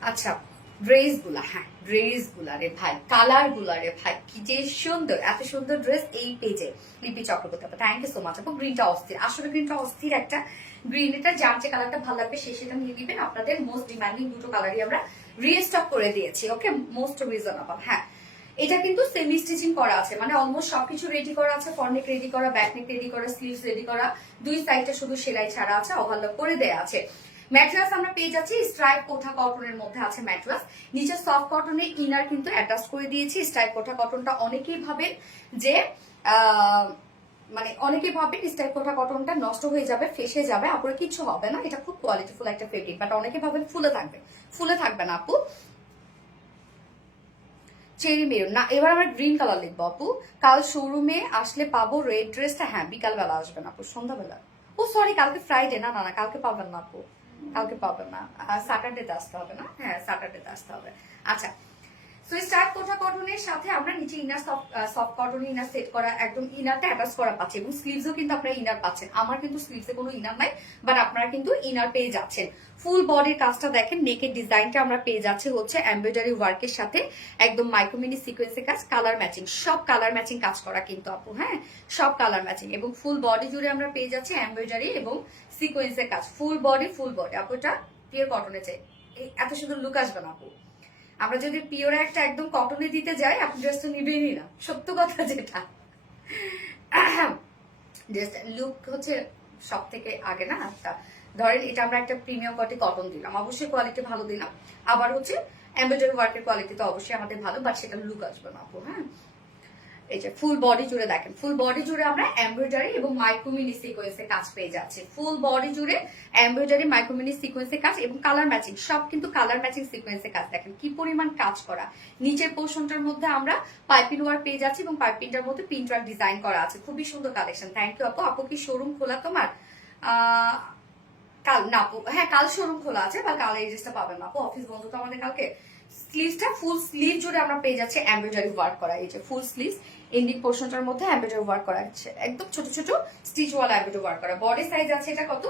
আচ্ছা, ড্রেস গুলা, হ্যাঁ ড্রেস গুলা রে ভাই, কালার গুলা রে ভাই, কি যে সুন্দর, এত সুন্দর ড্রেস এই পেজে। লিপি চক্রবর্তী আপু, থ্যাংক ইউ সো মাচ আপু। গ্রিনটা অস্থির, আসলে গ্রিনটা অস্থির একটা গ্রিন। এটা যার যে কালারটা ভালো লাগবে সে সেটা নিয়ে নিবেন। আপনাদের মোস্ট ডিমান্ডিং দুটো কালারই আমরা রিস্টক করে দিয়েছি, ওকে, মোস্ট রিজনেবল। হ্যাঁ এটা কিন্তু সেমি স্টিচিং করা আছে, মানে অলমোস্ট সবকিছু রেডি করা আছে। ফ্রন্টনেক রেডি করা, ব্যাকনেক রেডি করা, স্লিভস রেডি করা, দুই সাইডটা শুধু সেলাই ছাড়া আছে, ওভারলক করে দেয়া আছে। ম্যাট্রাস আমরা পেয়ে যাচ্ছি স্ট্রাইপ কোঠা কটনের মধ্যে আছে ম্যাট্রাস। নিচে সফট কটনের ইনার কিন্তু অ্যাটাচ করে দিয়েছি। স্ট্রাইপ কোঠা কটনটা অনেকেই ভাবেন যে মানে অনেকেই ভাবেন স্ট্রাইপ কোঠা কটনটা নষ্ট হয়ে যাবে, ফেসে যাবে, আপুরে কিছু হবে না, এটা খুব কোয়ালিটিফুল একটা ফেব্রিক। বাট অনেকে ভাবেন ফুলে থাকবে, ফুলে থাকবে না আপু। চেরি মেরুন না, এবার আমরা গ্রিন কালার লিখবো আপু। কাল শোরুমে আসলে পাবো রেড ড্রেসটা, হ্যাঁ বিকাল বেলা আসবেন আপু, সন্ধ্যাবেলা। ও সরি, কালকে ফ্রাইডে, না না না কালকে পাবেন না আপু, কালকে পাবেন না, স্যাটারডেতে আসতে হবে। না হ্যাঁ স্যাটারডেতে আসতে হবে। আচ্ছা, সো স্টার্ট কোঠা কটনের সাথে আমরা নিচে inner soft cotton inner set করা, একদম ইনারটা অ্যাটাচ করা পাচ্ছি, এবং স্লিভসও কিন্তু আপনারা ইনার পাচ্ছেন। আমার কিন্তু স্লিভসে কোনো ইনার নাই, বাট আপনারা কিন্তু ইনার পেয়ে যাচ্ছেন। ফুল বডির কাজটা দেখেন, নেকের ডিজাইনটা আমরা পেয়ে যাচ্ছি হচ্ছে এমব্রয়ডারি ওয়ার্কের সাথে, একদম মাইক্রোমিনি সিকোয়েন্সের কাজ, কালার ম্যাচিং, সব কালার ম্যাচিং কাজ করা কিন্তু আপু, হ্যাঁ সব কালার ম্যাচিং। এবং ফুল বডি জুড়ে আমরা পেয়ে যাচ্ছি এমব্রয়ডারি এবং সিকোয়েন্সের কাজ, ফুল বডি আপু। এটা পিওর কটনে চাই, এত সুন্দর লুক আসবে না আপু। আমরা যদি পিওর একটা একদম কটনে দিতে যাই আপনি ড্রেসটা নিবেনই না, সত্য কথা যেটা। ড্রেসটা লুক হচ্ছে সব থেকে আগে না। একটা ধরেন এটা আমরা একটা প্রিমিয়াম কোয়ালিটি কটন দিলাম, অবশ্যই কোয়ালিটি ভালো দিলাম, আবার হচ্ছে এমব্রয়ডারি ওয়ার্কের কোয়ালিটি তো অবশ্যই আমাদের ভালো, বাট সেটা লুক আসবে না আপু। হ্যাঁ এই যে ফুল বডি জুড়ে দেখেন, ফুল বডি জুড়ে আমরা এমব্রয়ডারি এবং মাইক্রোমিনি সিকোয়েন্সের কাজ পেয়ে যাচ্ছি। ফুল বডি জুড়ে এমব্রয়ডারি, মাইক্রোমিনি সিকোয়েন্সের কাজ এবং কালার ম্যাচিং, সব কিন্তু কালার ম্যাচিং সিকোয়েন্সের কাজ। দেখেন কি পরিমাণ কাজ করা। নিচের পোর্শনটার মধ্যে আমরা পাইপিং ওয়ার্ক পেয়ে যাচ্ছি এবং পাইপিংটার মধ্যে প্রিন্ট ওয়ার্ক ডিজাইন করা আছে, খুবই সুন্দর কালেকশন। থ্যাংক ইউ আপু। আপু কি শোরুম খোলা তোমার? কাল না আপু, হ্যাঁ কাল শোরুম খোলা আছে, বা কাল এই ড্রেসটা পাবেন না আপু, অফিস বন্ধ তো আমাদের কালকে। স্লিভসটা ফুল স্লিভ জুড়ে আমরা পেয়ে যাচ্ছি এমব্রয়ডারি ওয়ার্ক করা, এই যে ফুল স্লিভস এন্ডিং পোর্শনটার মধ্যে এমব্রয়ডারি ওয়ার্ক করা আছে, একদম ছোট ছোট স্টিচ ওয়ালা এমব্রয়ডারি ওয়ার্ক করা। বডি সাইজ আছে এটা কত,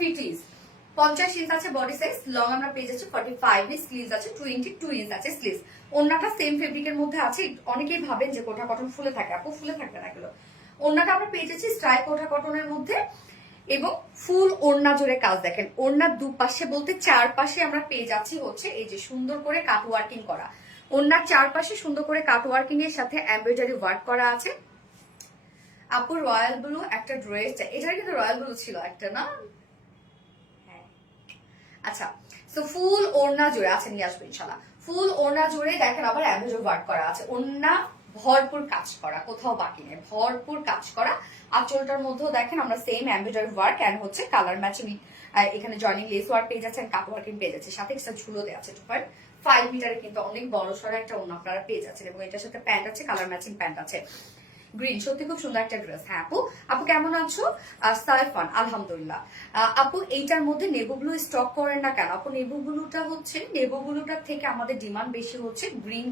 50 ইঞ্চ আছে বডি সাইজ। লং আমরা পেয়ে যাচ্ছি 45 ইঞ্চ, স্লিভস আছে 22 ইঞ্চ আছে স্লিভস। ওন্নাটা সেম ফেব্রিকের মধ্যে আছে। অনেকেই ভাবেন যে কোঠা কটন ফুলে থাকে, আপু ফুলে থাকবে না এগুলো। ওন্নাটা আমরা পেয়ে যাচ্ছি স্ট্রাইপ কোঠা কটনের মধ্যে এবং ফুল ওড়না জুড়ে কাজ। দেখেন ওড়নার দুপাশে বলতে চারপাশে আমরা পেয়ে যাচ্ছি হচ্ছে এই যে সুন্দর করে কাট ওয়ার্কিং করা। ওড়নার চারপাশে সুন্দর করে কাট ওয়ার্কিং এর সাথে এমব্রয়ডারি ওয়ার্ক করা আছে। আপু রয়্যাল ব্লু একটা ড্রেস, এটা কিন্তু রয়্যাল ব্লু ছিল একটা না? হ্যাঁ আচ্ছা, সো ফুল ওড়না জুড়ে আছে, নিয়ে আসবো ইনশাল্লাহ। ফুল ওড়না জুড়ে দেখেন আবার এমব্রয়ডারি ওয়ার্ক করা আছে, ওড়না ভরপুর কাজ করা, কোথাও বাকি নেই, ভরপুর কাজ করা। আঁচলটার মধ্যেও দেখেন আমরা সেম এমব্রয়ডারি ওয়ার্ক এন্ড হচ্ছে কালার ম্যাচিং, এখানে জয়নিং লেস ওয়ার্ক পেয়ে যাচ্ছে, কাট ওয়ার্কিং পেয়ে যাচ্ছে, সাথে একটা ঝুলো দেওয়া আছে 2.5 মিটারে, কিন্তু অনেক বড় সড়ো একটা ওড়না আপনারা পেয়ে যাচ্ছেন। এবং এটার সাথে প্যান্ট আছে, কালার ম্যাচিং প্যান্ট আছে। গ্রিন, সত্যি খুব সুন্দর একটা ড্রেস। হ্যাঁ আপু, আপু কেমন আছো? সাইফান, আলহামদুলিল্লাহ। আপু এইটার মধ্যে নেভি ব্লু স্টক করেন না কেন? আপু নেভি ব্লুটা হচ্ছে, নেভি ব্লুটার থেকে আমাদের ডিমান্ড বেশি হচ্ছে গ্রিন,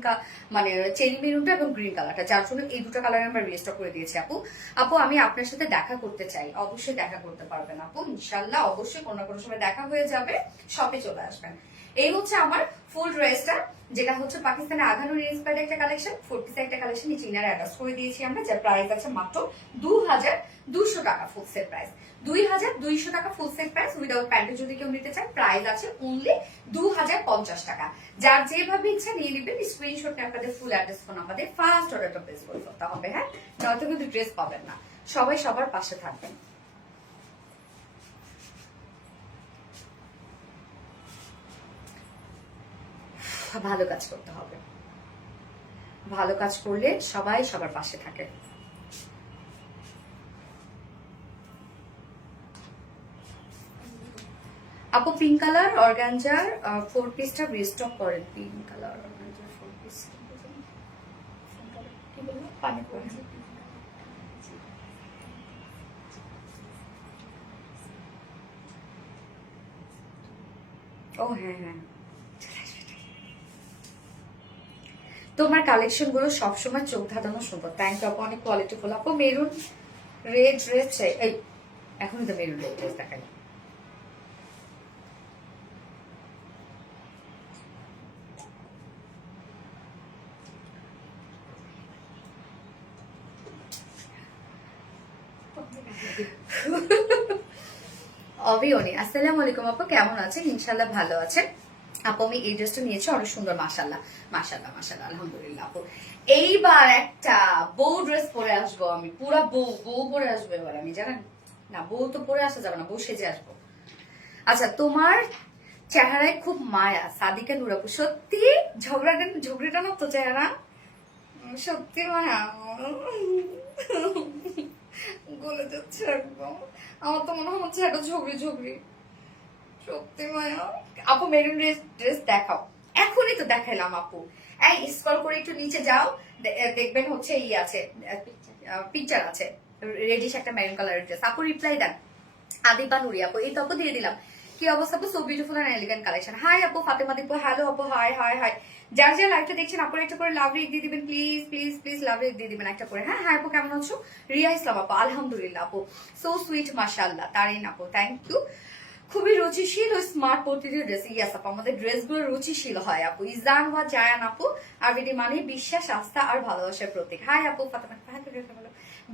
মানে চেরি মেরুনটা এবং গ্রিন কালারটা, যার জন্য এই দুটো কালার আমরা রিস্টক করে দিয়েছি আপু। আপু আমি আপনার সাথে দেখা করতে চাই, অবশ্যই দেখা করতে পারবেন আপু ইনশাল্লাহ, অবশ্যই কোনো না কোনো সময় দেখা হয়ে যাবে, শপে চলে আসবেন। এই হচ্ছে আমার ফুল ড্রেসটা, যেটা হচ্ছে পাকিস্তানের আঘানুর ইন্সপায়ার্ড একটা কালেকশন, 4 পিস একটা কালেকশন। নিচে ইনার অ্যাটাচ করে দিয়েছি আমরা, যার প্রাইস আছে মাত্র 2200 টাকা ফুল সেট প্রাইস। 2200 টাকা ফুল সেট প্রাইস উইদাউট প্যান্টে যদি কেউ নিতে চান প্রাইস আছে অনলি 2050 টাকা। যার যেভাবে ইচ্ছা নিয়ে নেবেন, স্ক্রিনশট নিয়ে আপনাদের ফুল অ্যাড্রেস ফোন আমাদের ফার্স্ট অর্ডারটা প্লেস করতে হবে। হ্যাঁ, নয়তো কিন্তু ড্রেস পাবেন না। সবাই সবার পাশে থাকবেন। ভালো কাজ করতে হবে, ভালো কাজ করলে সবাই সবার পাশে থাকে। আপু পিঙ্ক কালার অর্গানজার 4 পিসটা রিস্টক করেন। পিঙ্ক কালার অর্গানজার 4 পিস কি বলবো, পানি পড়ে। ও হ্যাঁ হ্যাঁ, তোমার কালেকশন গুলো সবসময় চোখ ধাঁধানো সুন্দর। থ্যাংক ইউ আপু, অনেক কোয়ালিটিফুল। আপু মেরুন রেড ড্রেস চাই, এই এখনই তো মেরুন রেড ড্রেস দেখাই। অবিয়নি আসসালামু আলাইকুম আপু, কেমন আছেন? ইনশাল্লাহ ভালো আছেন আপু। আমি এই ড্রেসটা নিয়েছি, অনেক সুন্দর, মাশাল্লাহ মাশাল্লাহ মাশাল্লাহ, আলহামদুলিল্লাহ আপু। এইবার একটা বউ ড্রেস পরে আসবো আমি, পুরা বউ বউ পরে আসবো এবার আমি, জানেন না? বউ তো পরে আসা যাবে না, বউ সেজে আসবো। আচ্ছা, তোমার চেহারায় খুব মায়া, সাদিকা নুর আপু। সত্যি ঝগড়াটা না তো চেহারা, সত্যি মায়া গলে যাচ্ছে একদম। আমার তো মনে হচ্ছে একটা ঝগড়ি। সত্যি মায়া আপু, মেরুন ড্রেস দেখাও। এখনই তো দেখাইলাম আপু। এই স্ক্রল করে একটু নিচে যাও, দেখবেন হচ্ছে ই আছে, পিকচার আছে, রেডিশ একটা মেরুন কালারের ড্রেস। আপু রিপ্লাই দেন। আদিবা নুরি আপু, এই তো আপু দিয়ে দিলাম। কি অবস্থা আপু? So beautiful and elegant collection. Hi আপু ফাতেমা দীপু, হ্যালো আপু, হাই হাই হাই। যার যার লাইভটা দেখছেন আপু একটা করে লাভ রেক দিয়ে দিবেন please please please, love react দিয়ে দিবেন একটা করে। হ্যাঁ হাই আপু, কেমন আছো? রিয়া ইসলাম আপু, আলহামদুলিল্লাহ আপু, সো সুইট মাশাআল্লাহ। তারিন আপু, থ্যাংক ইউ। খুবই রুচিশীল ও স্মার্ট প্রতিটি ড্রেস। ইয়াস আপু, আমাদের ড্রেসগুলো রুচিশীল হয় আপু। ইজান ওয়া জায়ান আপু, আরবিডি মানে বিশ্বাস, আস্থা আর ভালোবাসার প্রতীক। হাই আপু ফাতেমা,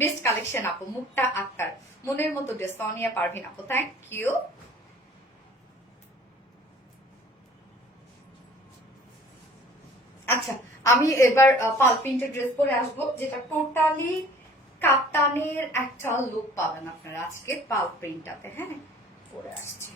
বেস্ট কালেকশন আপু। মুক্তা আক্তার, মনের মতো ড্রেস। সোনিয়া পারভিন আপু, থ্যাংক ইউ। আচ্ছা, আমি এবার পাল প্রিন্টের ড্রেস পরে আসবো, যেটা টোটালি কাপ্তানের একটা লুক পাবেন আপনারা আজকে পাল প্রিন্টটাতে। হ্যাঁ, পরে আসছি।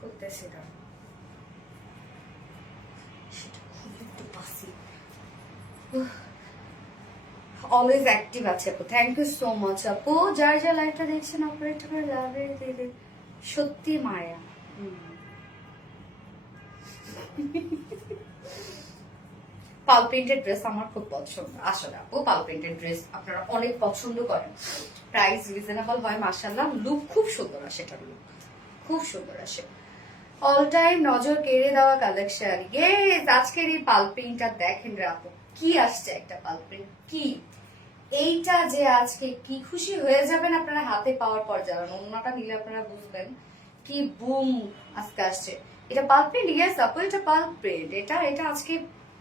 করতেছি না, সেটা খুব একটু বাসি। অলওয়েজ অ্যাক্টিভ আছে আপু, থ্যাংক ইউ সো মাচ আপু। যার যা লাইফটা দেখছেন অপারেট করে লাভে দিলে সত্যি মায়া। পাল প্রিন্টেড ড্রেস আমার খুব পছন্দ আসলে আপু। পাল প্রিন্টেড ড্রেস আপনারা অনেক পছন্দ করেন, প্রাইস রিজনেবল হয়, মাশাআল্লাহ লুক খুব সুন্দর আসে, এটার লুক খুব সুন্দর আসে। অল টাইম নজর কেড়ে দেওয়া কালেকশন। ইয়েস, আজকের এই পাল প্রিন্টটা দেখেন রে আপু, কি আসছে একটা পাল প্রিন্ট। কি এইটা যে আজকে কি খুশি হয়ে যাবেন আপনারা হাতে পাওয়ার পর, যাবেন অন্যটা নিলে আপনারা বুঝবেন কি বুম আজকে আসছে। এটা পাল্প প্রিন্ট, ইয়েস আপু এটা পাল্প প্রিন্ট। এটা এটা আজকে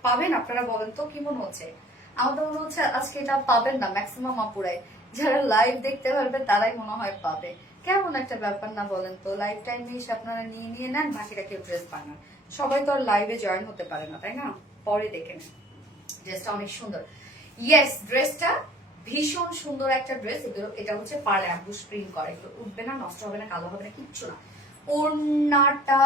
পাবেন আপনারা, বলেন তো কি মনে হচ্ছে? আমার তো মনে হচ্ছে আজকে এটা পাবেন না ম্যাক্সিমাম আপুরাই, যারা লাইভ দেখতে পারবে তারাই মনে হয় পাবে। কেমন একটা ব্যাপার না বলেন তো, লাইভ টাইমে এসে আপনারা নিয়ে নিয়ে নেন, বাকিটা কেউ ড্রেস বানান। সবাই তো আর লাইভে জয়েন হতে পারে না, তাই না? পরে দেখে নেন। ড্রেসটা অনেক সুন্দর, ইয়েস ড্রেসটা ভীষণ সুন্দর একটা ড্রেস। এটা হচ্ছে পার অ্যাম্বুশ প্রিন্ট করে, এগুলো উঠবে না, নষ্ট হবে না, কালো হবে না, কিচ্ছু না। ওড়নাটা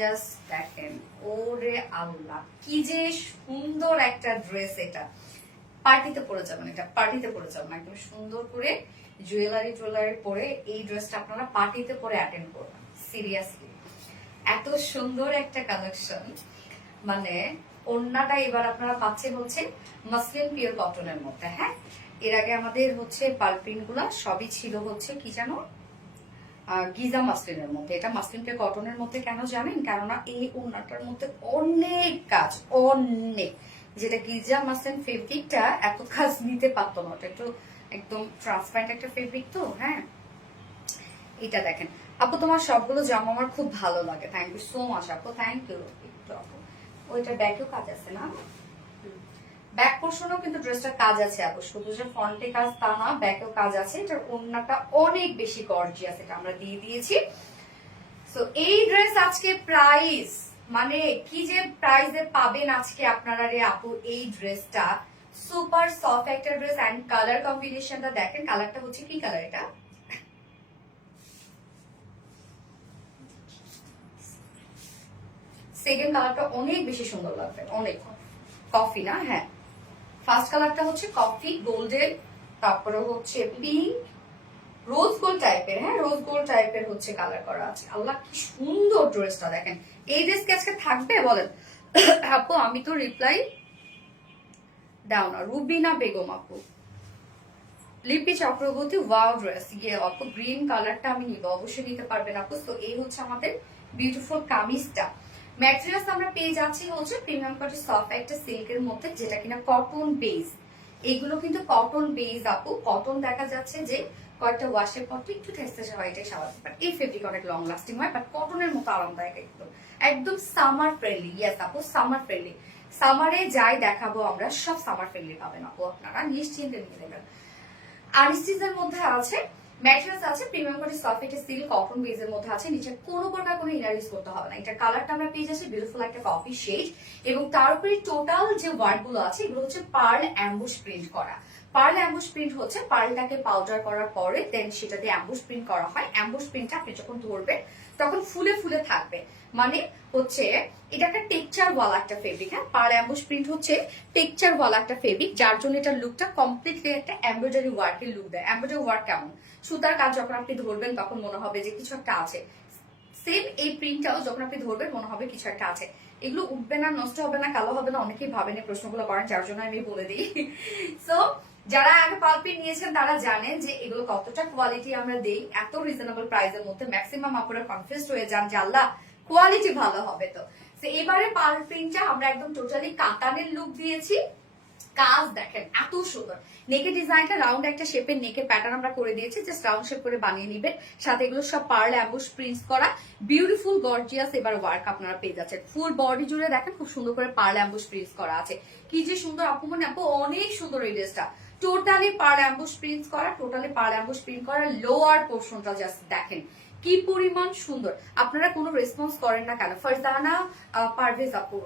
জাস্ট দেখেন, ওরে আল্লাহ কি যে সুন্দর একটা ড্রেস। এটা পার্টিতে পরে যাবেন, এটা পার্টিতে পরে যাবেন একদম সুন্দর করে জুয়েলারি পরে এই ড্রেসটা আপনারা পার্টিতে পরে অ্যাটেন্ড করবেন। সিরিয়াসলি এত সুন্দর একটা কালেকশন, মানে ওড়নাটা এবার আপনারা পাচ্ছেন হচ্ছে মাসলিন পিওর কটনের মধ্যে। হ্যাঁ, এর আগে আমাদের হচ্ছে পালপিন গুলা সবই ছিল হচ্ছে কি জানো, গিজা মাসলিনের মধ্যে। এটা মাসলিন পিওর কটনের মধ্যে কেন জানেন? কেননা এই ওড়নাটার মধ্যে অনেক কাজ, অনেক, যেটা গিজা মাসলিন ফেব্রিকটা এত কাজ নিতে পারতো না, ওটা একটু একদম ট্রান্সপারেন্ট একটা ফেব্রিক তো। হ্যাঁ, এটা দেখেন আপু, তোমার সবগুলো জামা আমার খুব ভালো লাগে, থ্যাংক ইউ সো মাচ আপু, থ্যাংক ইউ। একটু আপু ওইটা ব্যাকেও কাজ আছে না, ব্যাক পোর্শনেও কিন্তু ড্রেসটার কাজ আছে আপু, শুধু যে ফ্রন্টে কাজ তা না, ব্যাকেও কাজ আছে। এটার ওড়নাটা অনেক বেশি গর্জিয়াস, এটা আমরা দিয়ে দিয়েছি। সো এই ড্রেস আজকে প্রাইস, মানে কি যে প্রাইসে পাবেন আজকে আপনারা রে আপু এই ড্রেসটা। সুপার সফট একটা ড্রেস এন্ড কালার কম্বিনেশনটা দেখেন, কালারটা হচ্ছে কি কালার, এটা সেকেন্ড কালারটা অনেক বেশি সুন্দর লাগবে, অনেক। কফি না, হ্যাঁ ফার্স্ট কালারটা হচ্ছে কফি গোল্ডেন, তারপরে হচ্ছে পিঙ্ক, রোজ গোল্ড টাইপের। হ্যাঁ, রোজ গোল্ড টাইপের হচ্ছে কালার করা আছে। আল্লাহ কি সুন্দর ড্রেসটা দেখেন। এই ড্রেস কি আজকে থাকবে বলেন আপু? আমি তো রিপ্লাই দাও না। রুবিনা বেগম আপু, লিপি চক্রবর্তী, ওয়াও ড্রেস, ইয়ে আপু গ্রিন কালারটা আমি নিব, অবশ্যই নিতে পারবেন আপু। তো এই হচ্ছে আমাদের বিউটিফুল কামিজটা। ম্যাটেরিয়ালস আমরা পেয়ে যাচ্ছি হচ্ছে প্রিমিয়াম কোয়ালিটি সফট একটা সিল্কের মধ্যে, যেটা কিনা কটন বেস। এগুলো কিন্তু কটন বেস আপু, কটন দেখা যাচ্ছে যে কয়েকটা ওয়াশের পর একটু ঠেসতে হয়, এটাই স্বাভাবিক। বাট এই ফেব্রিক অনেক লং লাস্টিং হয়, বাট কটনের মতো আরামদায়ক একদম, একদম সামার ফ্রেন্ডলি। ইয়েস আপু সামার ফ্রেন্ডলি, সামারে যাই দেখাবো আমরা সব সামার ফ্রেন্ডলি পাবেন আপু, আপনারা নিশ্চিন্তে নিয়ে নেবেন। আনস্টিচের মধ্যে আছে, ম্যাটেরিয়ালস আছে প্রিমিয়াম কোয়ালিটি সফট একটা সিল্ক কটন বেজের মধ্যে আছে। নিচে কোনো প্রকার কোনো ইনার ইউজ করতে হবে না। এটা কালারটা আমরা পেয়ে যাচ্ছি বিউটিফুল একটা কফি শেড, এবং তার উপরে টোটাল যে ওয়ার্ক গুলো আছে এগুলো হচ্ছে পার্ল অ্যাম্বুশ প্রিন্ট করা। পার্ল অ্যাম্বুশ প্রিন্ট হচ্ছে পার্লটাকে পাউডার করার পরে দেন সেটাতে অ্যাম্বুশ প্রিন্ট করা হয়। অ্যাম্বুশ প্রিন্টটা আপনি যখন ধরবেন তখন ফুলে ফুলে থাকবে, মানে হচ্ছে এটা একটা টেক্সচার ওয়ালা একটা ফেব্রিক। হ্যাঁ, পার অ্যাম্বুশ প্রিন্ট হচ্ছে টেক্সচার ওয়ালা একটা ফেব্রিক, যার জন্য এটা লুকটা কমপ্লিটলি একটা এমব্রয়ডারি ওয়ার্কের লুক দেয়। এমব্রয়ডারি ওয়ার্ক কেমন, সুতার কাজ যখন আপনি ধরবেন তখন মনে হবে যে কিছু একটা আছে, সেম এই প্রিন্টটাও যখন আপনি ধরবেন মনে হবে কিছু একটা আছে। এগুলো উঠবে না, নষ্ট হবে না, কালো হবে না, অনেকেই ভাবেন এই প্রশ্নগুলো করেন, যার জন্য আমি বলে দিই। সো যারা আগে পালপি নিয়েছেন তারা জানেন যে এগুলো কতটা কোয়ালিটি আমরা দেই এত রিজনেবল প্রাইসের মধ্যে। ম্যাক্সিমাম আপনারা কনফিউজড হয়ে যান যে আল্লাহ কোয়ালিটি ভালো হবে তো। এবারে পাল প্রিন্টটা আমরা একদম টোটালি কাতানের লুক দিয়েছি। কাজ দেখেন এত সুন্দর, নেকের ডিজাইনটা রাউন্ড একটা শেপের নেকের প্যাটার্ন আমরা করে দিয়েছি, জাস্ট রাউন্ড শেপ করে বানিয়ে নিবেন। সাথে এগুলো সব পার্ল অ্যাম্বুশ প্রিন্টস করা বিউটিফুল গর্জিয়াস এবার ওয়ার্ক আপনারা পেয়ে যাচ্ছেন। ফুল বডি জুড়ে দেখেন খুব সুন্দর করে পার্ল অ্যাম্বুশ প্রিন্টস করা আছে। কি যে সুন্দর আপু, মানে আপু অনেক সুন্দর এই ড্রেসটা। টোটালি পার্ল অ্যাম্বুশ প্রিন্টস করা, টোটালি পার্ল অ্যাম্বুশ প্রিন্ট করা। লোয়ার পোর্শনটা জাস্ট দেখেন কি পরিমাণ সুন্দর। আপনারা কোনো রেসপন্স করেন না কেন? ফারজানা পারভেজ আপু,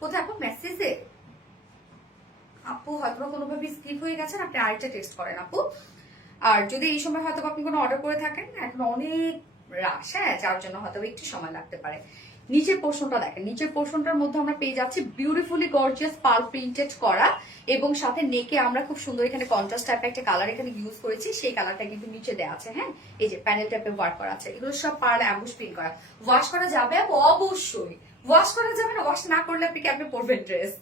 কোথায় আপু মেসেজে আপু হয়তো কোনোভাবে স্কিপ হয়ে গেছেন, আপনি আরেকটা টেস্ট করেন আপু। আর যদি এই সময় হয়তো আপনি কোনো অর্ডার করে থাকেন, এখন অনেক রাশ, হ্যাঁ যার জন্য হয়তো একটু সময় লাগতে পারে। নিচের পোর্শনটা দেখেন, নিচের পোর্শনটার মধ্যে আমরা পেয়ে যাচ্ছি বিউটিফুলি গর্জিয়াস পাল প্রিন্টেড করা, এবং সাথে নেকে আমরা খুব সুন্দর এখানে কন্ট্রাস্ট টাইপের একটা কালার এখানে ইউজ করেছি, সেই কালারটা কিন্তু নিচে দেওয়া আছে। হ্যাঁ, এই যে প্যানেল টাইপের ওয়ার্ক করা আছে, এগুলো সব পার্ল অ্যাম্বুশ প্রিন্ট করা। ওয়াশ করা যাবে অবশ্যই, ওয়াশ করা যাবে না, ওয়াশ না করলে আপনি কেমনে পরবেন ড্রেস?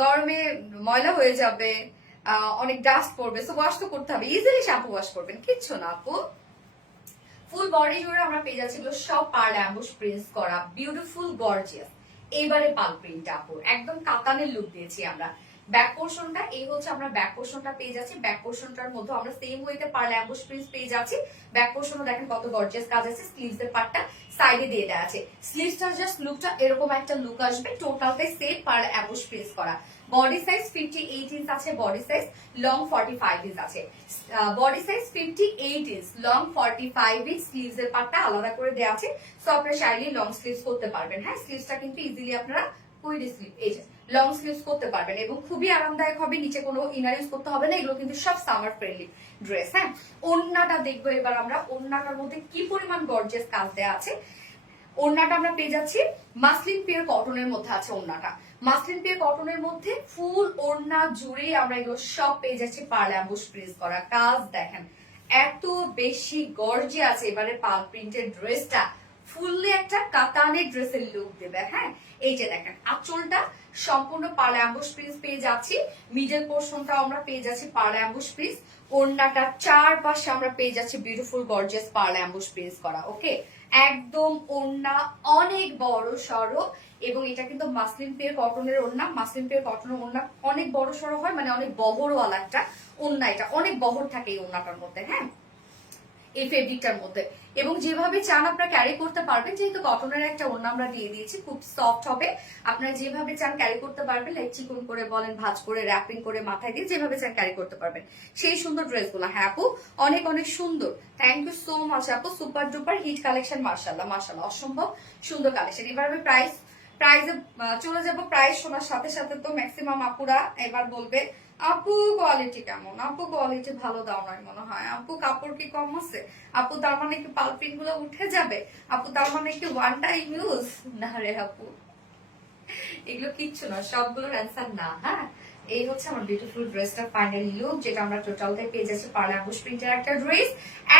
গরমে ময়লা হয়ে যাবে, অনেক ডাস্ট পড়বে, সো ওয়াশ তো করতে হবে। ইজিলি শ্যাম্পু ওয়াশ করবেন, কিচ্ছু না আপু। ফুল বডি জুড়ে আমরা পেয়ে যাচ্ছি এগুলো সব পার্ল অ্যাম্বুশ প্রিন্টস করা বিউটিফুল গর্জিয়াস। এবারে পাল প্রিন্ট আপু একদম কাতানের লুক দিয়েছি আমরা। ব্যাক পোর্শনটা এই হচ্ছে আমরা ব্যাক পোর্শনটা পেয়ে যাচ্ছি। ব্যাক পোর্শনটার মধ্যে আমরা সেম ওয়েতে পার্ল অ্যাম্বুশ প্রিন্স পেয়ে যাচ্ছি। ব্যাক পোর্শনও দেখেন কত গর্জিয়াস কাজ আছে। স্লিভস এর পার্টটা সাইডে দিয়ে দেওয়া আছে। স্লিভসটার জাস্ট লুকটা এরকম একটা লুক আসবে, টোটালটাই সেম পার্ল অ্যাম্বুশ প্রিন্স করা। বডি সাইজ 58 ইঞ্চ আছে, বডি সাইজ লং 45 ইঞ্চ আছে। Body size 58 inch, long 45 inch. Sleeves এর পার্টটা আলাদা করে দেওয়া আছে, সো আপনারা চাইলে লং স্লিভস করতে পারবেন। হ্যাঁ, স্লিভসটা কিন্তু ইজিলি আপনারা কুইড স্লিভ এই যে লং স্লিভস করতে পারবেন এবং খুবই আরামদায়ক হবে। নিচে কোনো ইনার ইউজ করতে হবে না। এগুলো কিন্তু সব সামার ফ্রেন্ডলি ড্রেস। হ্যাঁ, ওড়নাটা দেখবো এবার আমরা। ওড়নাটার মধ্যে কি পরিমাণ গর্জিয়াস কাজ দেওয়া আছে। ওড়নাটা আমরা পেয়ে যাচ্ছি মাসলিন পিওর কটনের মধ্যে আছে। ওড়নাটা মাসলিন পিওর কটনের মধ্যে ফুল ওড়না জুড়ে আমরা এগুলো সব পেয়ে যাচ্ছি পার্ল অ্যাম্বুশ প্রিন্স করা কাজ। দেখেন এত বেশি গর্জিয়াস এবারে পার্ল প্রিন্টের ড্রেসটা ফুললি একটা কাতানের ড্রেসের লুক দেবে। হ্যাঁ, এই যে দেখেন আঁচলটা সম্পূর্ণ পার্ল অ্যাম্বুশ প্রিন্স পেয়ে যাচ্ছি। মিডল পোর্শনটা আমরা পেয়ে যাচ্ছি পার্ল অ্যাম্বুশ প্রিন্স। ওড়নাটার চারপাশে আমরা পেয়ে যাচ্ছি beautiful gorgeous pearl emboss print করা। ওকে, একদম ওড়না অনেক বড় সড়ো এবং এটা কিন্তু মাসলিন পিওর কটনের ওড়না। মাসলিন পিওর কটনের ওড়না অনেক বড় সড়ো হয়, মানে অনেক বহরওয়ালা একটা ওড়না। এটা অনেক বহর থাকে এই ওড়নাটার মধ্যে। হ্যাঁ, এই ফেব্রিকটার মধ্যে এবং যেভাবে চান আপনারা ক্যারি করতে পারবেন। যেহেতু কটনের একটা ওড়না আমরা দিয়ে দিয়েছি, খুব সফট হবে। আপনারা যেভাবে চান ক্যারি করতে পারবেন, লাইক চিকন করে বলেন, ভাঁজ করে, র্যাপিং করে, মাথায় দিয়ে যেভাবে চান ক্যারি করতে পারবেন। সেই সুন্দর ড্রেসগুলো। হ্যাঁ আপু, অনেক অনেক সুন্দর। থ্যাংক ইউ সো মাচ আপু। Super duper hit collection. মার্শাল্লাহ মার্শাল্লাহ, অসম্ভব সুন্দর কালেকশন। এবার আমি প্রাইজে চলে যাব। প্রাইস শোনার সাথে সাথে তো ম্যাক্সিমাম আপুরা এবার বলবে আপু কোয়ালিটি কেমন, আপু কোয়ালিটি ভালো দাও নয় মনে হয়, আপু কাপড় কি কম আছে, আপু তার মানে কি পালপিং গুলো উঠে যাবে, আপু তার মানে কি ওয়ান টাইম ইউজ। না রে আপু, এগুলো কিচ্ছু না, সবগুলোর অ্যান্সার না। হ্যাঁ, এই হচ্ছে আমার বিউটিফুল ড্রেসটার ফাইনাল লুক, যেটা আমরা টোটালটাই পেয়ে যাচ্ছি পার্ল অ্যাম্বুশ প্রিন্টের একটা ড্রেস।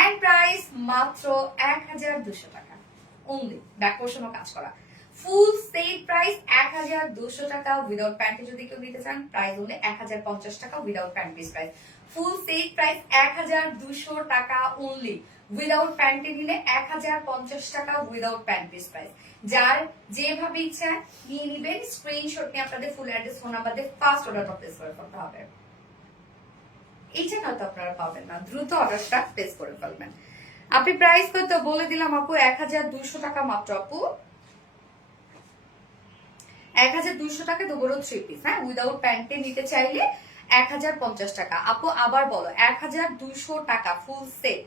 এন্ড প্রাইস মাত্র 1200 টাকা অনলি। ব্যাক পোর্শনও কাজ করা। ফুল সেট প্রাইস 1200 টাকা। উইদাউট প্যান্টে যদি কেউ নিতে চান প্রাইস হলে 1050 টাকা। Without pant piece price full set price 1200 টাকা অনলি। উইদাউট প্যান্টে নিলে 1050 টাকা। Without pant piece price. যার যেভাবে ইচ্ছা নিয়ে নিবেন। স্ক্রিনশট নিয়ে আপনাদের ফুল অ্যাড্রেস, ফোন নাম্বার দিয়ে ফার্স্ট অর্ডারটা প্লেস করে ফেলতে হবে। এইটা হয়তো আপনারা পাবেন না, দ্রুত অর্ডারটা প্লেস করে ফেলবেন। আপনি প্রাইস কত বলে দিলাম আপু, 1200 টাকা মাত্র আপু। 1200 টাকা দুপুরও 3 পিস। হ্যাঁ, উইদাউট প্যান্টে নিতে চাইলে 1050 টাকা আপু। আবার বলো 1200 টাকা ফুল সেট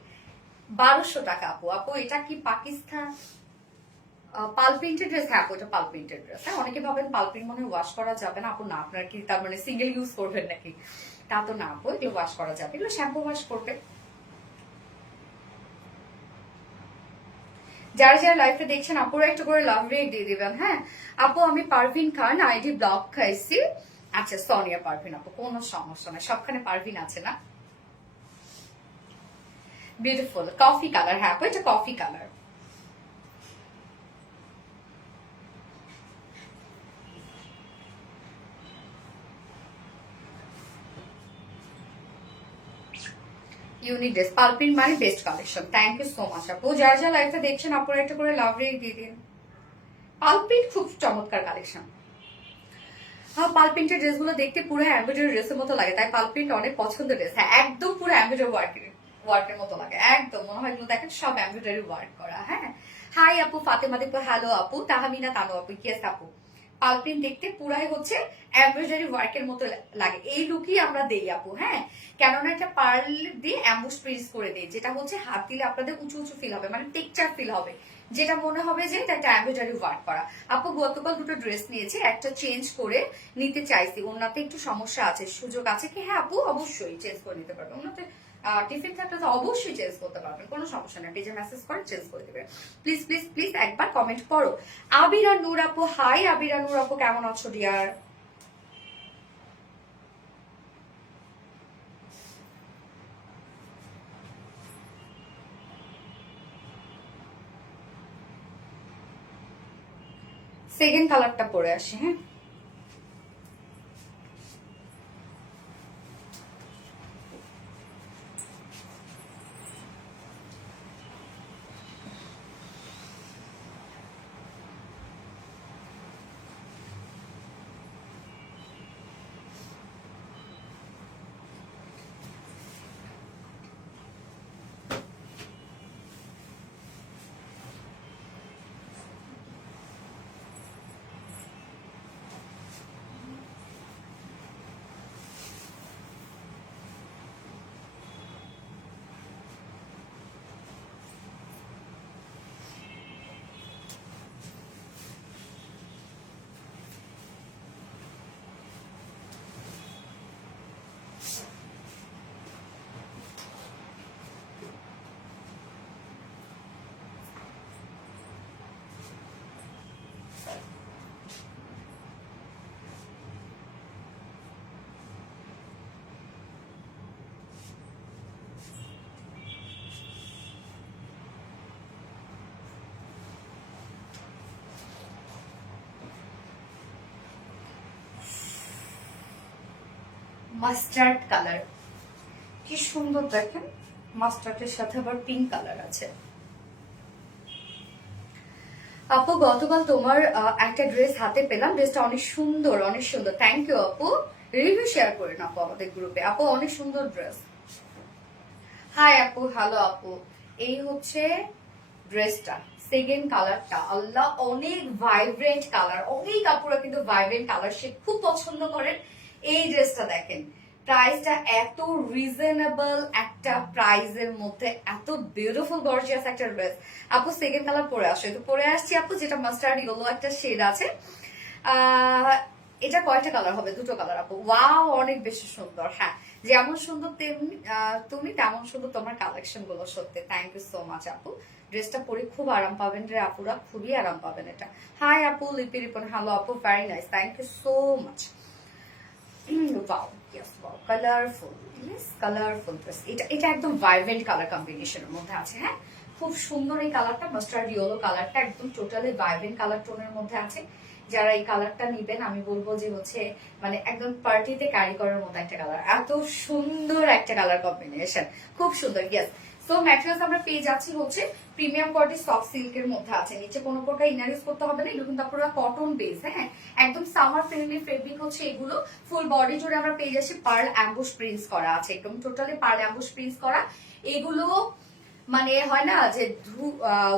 1200 টাকা আপু। আপু এটা কি পাকিস্তান পাল প্রিন্টেড ড্রেস? হ্যাঁ আপু, এটা পাল প্রিন্টেড ড্রেস। হ্যাঁ, অনেকে ভাবেন পাল প্রিন্ট মনে ওয়াশ করা যাবে না আপু। না, আপনার কি তার মানে সিঙ্গেল ইউজ করবেন নাকি? তা তো না আপু, এগুলো ওয়াশ করা যাবে, এগুলো শ্যাম্পু ওয়াশ করবে। যারা যারা লাইভটা দেখছেন আপুরা একটু করে লাভ রেট দিয়ে দিবেন। হ্যাঁ আপু, আমি পারভিন খান, আইডি ব্লক খাইছি। আচ্ছা সোনিয়া পারভিন আপু, কোনো সমস্যা নাই, সবখানে পারভিন আছে না। Beautiful coffee colour. হ্যাঁ আপু, এটা কফি কালার। ইউনিক ড্রেস পালপিন মানে best collection. Thank you so much আপু। যারা যারা লাইভটা দেখছেন আপুরা একটা করে লাভ রেট দিয়ে দিন। পালপিন খুব চমৎকার কালেকশন। হ্যাঁ, পালপিন্টের ড্রেসগুলো দেখতে পুরো এমব্রয়ডারি ড্রেসের মতো লাগে, তাই পালপিন্ট অনেক পছন্দের ড্রেস। হ্যাঁ, একদম পুরো এমব্রয়ডারি ওয়ার্কের মতো লাগে, একদম মনে হয় এগুলো দেখেন সব এমব্রয়ডারি ওয়ার্ক করা। হ্যাঁ, হাই আপু ফাতেমা দীপু, হ্যালো আপু। তাহমিনা তানু আপু, ইয়েস আপু। পালপিন দেখতে পুরাই হচ্ছে এমব্রয়ডারি ওয়ার্কের মতো লাগে, এই লুকই আমরা দেই আপু। হ্যাঁ, কেননা একটা পার্ল দিয়ে অ্যাম্বুশ প্রিন্স করে দেই, যেটা হচ্ছে হাত দিলে আপনাদের উঁচু উঁচু ফিল হবে, মানে টেকচার ফিল হবে, যেটা মনে হবে যে এটা একটা এমব্রয়ডারি ওয়ার্ক করা। আপু গতকাল দুটো ড্রেস নিয়েছি, একটা চেঞ্জ করে নিতে চাইছি, ওনাতে একটু সমস্যা আছে, সুযোগ আছে কি? হ্যাঁ আপু, অবশ্যই চেঞ্জ করে নিতে পারবেন। ওনাতে টিফিন থাকলে তো অবশ্যই চেঞ্জ করতে পারবেন, কোনো সমস্যা নেই। পেজে মেসেজ করে চেঞ্জ করে দেবেন। প্লিজ প্লিজ প্লিজ একবার কমেন্ট করো। আবিরা নূর আপু, হাই আবিরা নূর আপু, কেমন আছো ডিয়ার? সেকেন্ড কালারটা পরে আসি। হ্যাঁ, মাস্টার্ড কালার, কি সুন্দর দেখেন, মাস্টার্ডের সাথে আবার পিঙ্ক কালার আছে। আপু গতকাল তোমার একটা ড্রেস হাতে পেলাম, ড্রেসটা অনেক সুন্দর, অনেক সুন্দর। থ্যাংক ইউ আপু, রিভিউ শেয়ার করেন আপু আমাদের গ্রুপে। আপু অনেক সুন্দর ড্রেস। হাই আপু, হ্যালো আপু। এই হচ্ছে ড্রেসটা, সেকেন্ড কালারটা, আল্লাহ অনেক ভাইব্রেন্ট কালার। অনেক আপুরা কিন্তু ভাইব্রেন্ট কালার সে খুব পছন্দ করেন। এই ড্রেসটা দেখেন, প্রাইসটা এত রিজনেবল একটা প্রাইসের মধ্যে এত বিউটিফুল গর্জিয়াস একটা ড্রেস। আপু সেকেন্ড কালার পরে আসে, তো পরে আসছি আপু, যেটা মাস্টার্ড ইয়েলো একটা শেড আছে। এটা কয়টা কালার হবে? দুটো কালার আপু। ওয়াও, অনেক বেশি সুন্দর। হ্যাঁ, যেমন সুন্দর তেমনি তুমি তেমন সুন্দর তোমার কালেকশন গুলো। সত্যি থ্যাংক ইউ সো মাচ আপু। ড্রেসটা পরে খুব আরাম পাবেন রে আপুরা, খুবই আরাম পাবেন এটা। হাই আপু, লিপি রিপন, হ্যালো আপু, very nice, thank you so much. Wow, yes, wow, colourful, yes colourful dress. এটা একদম ভাইব্রেন্ট কালার কম্বিনেশনের মধ্যে আছে। হ্যাঁ, খুব সুন্দর এই কালারটা, মাস্টার্ড ইয়েলো কালারটা একদম টোটালি ভাইব্রেন্ট কালার টোনের মধ্যে আছে। যারা এই কালারটা নিবেন আমি বলবো যে হচ্ছে মানে একদম পার্টিতে ক্যারি করার মতো একটা কালার, এত সুন্দর একটা কালার কম্বিনেশন, খুব সুন্দর। ইয়েস, সো ম্যাটেরিয়ালস আমরা পেয়ে যাচ্ছি হচ্ছে প্রিমিয়াম কোয়ালিটি সফট সিল্কের মধ্যে আছে। নিচে কোনো প্রকার ইনার ইউজ করতে হবে না, এগুলো কিন্তু আপনারা কটন বেস। হ্যাঁ, একদম সামার ফ্রেন্ডলি ফেব্রিক হচ্ছে এগুলো। ফুল বডি জুড়ে আমরা পেয়ে যাচ্ছি পার্ল অ্যাম্বুশ প্রিন্টস করা আছে, একদম টোটালি পার্ল অ্যাম্বুশ প্রিন্টস করা। এগুলো মানে হয় না যে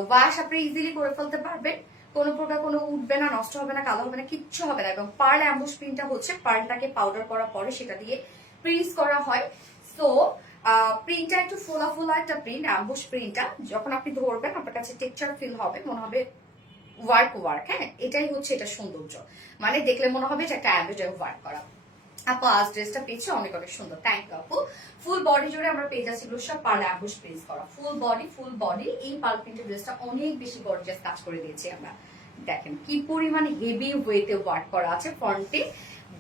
ওয়াশ আপনি ইজিলি করে ফেলতে পারবেন, কোনো প্রকার কোনো উঠবে না, নষ্ট হবে না, কালো হবে না, কিচ্ছু হবে না। এবং পার্ল অ্যাম্বুশ প্রিন্টটা হচ্ছে পার্লটাকে পাউডার করার পরে সেটা দিয়ে প্রিন্টস করা হয়। সো প্রিন্টটা একটু ফোলা ফোলা একটা প্রিন্ট, অ্যাম্বুশ প্রিন্টটা যখন আপনি ধরবেন আপনার কাছে টেক্সচার ফিল হবে, মনে হবে ওয়ার্ক ওয়ার্ক। হ্যাঁ, এটাই হচ্ছে এটা সৌন্দর্য, মানে দেখলে মনে হবে এটা একটা অ্যাম্বুজার ওয়ার্ক করা। আপু আজ ড্রেসটা পেয়েছি অনেক অনেক সুন্দর, থ্যাংক ইউ আপু। ফুল বডি জুড়ে আমরা পেয়ে যাচ্ছি এগুলো সব পার্ল অ্যাম্বুশ প্রিন্টস করা, ফুল বডি এই পার্ল প্রিন্টের ড্রেসটা অনেক বেশি গর্জিয়াস কাজ করে দিয়েছি আমরা। দেখেন কি পরিমাণে হেভি ওয়েতে ওয়ার্ক করা আছে, ফ্রন্টে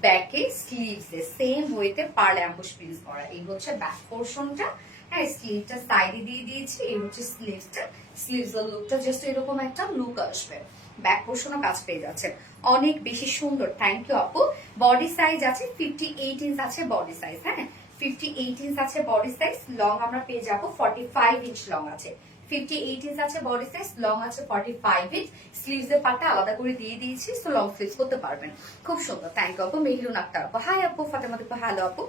ব্যাকে স্লিভসে সেম ওয়েতে পার্ল অ্যাম্বুশ প্রিন্টস করা। এই হচ্ছে ব্যাক পোর্শনটা। হ্যাঁ, স্লিভটা সাইডে দিয়ে দিয়েছি, এই হচ্ছে স্লিভসটা। স্লিভস এর লুকটা জাস্ট এরকম একটা লুক আসবে। ব্যাক পোর্শনও কাজ পেয়ে যাচ্ছে, অনেক বেশি সুন্দর। থ্যাংক ইউ আপু। বডি সাইজ আছে 58 ইঞ্চ আছে বডি সাইজ। হ্যাঁ, 58 ইঞ্চ আছে বডি সাইজ। লং আমরা পেয়ে যাবো 45 ইঞ্চ লং আছে। 58 ইঞ্চ আছে বডি সাইজ, লং আছে 45 ইঞ্চ। স্লিভস এর পাটটা আলাদা করে দিয়ে দিয়েছি, সো লং স্লিভস করতে পারবেন। খুব সুন্দর, থ্যাংক ইউ আপু। মেহরুন আক্তার আপু, হাই আপু। ফাতেমা আপু, হ্যালো আপু।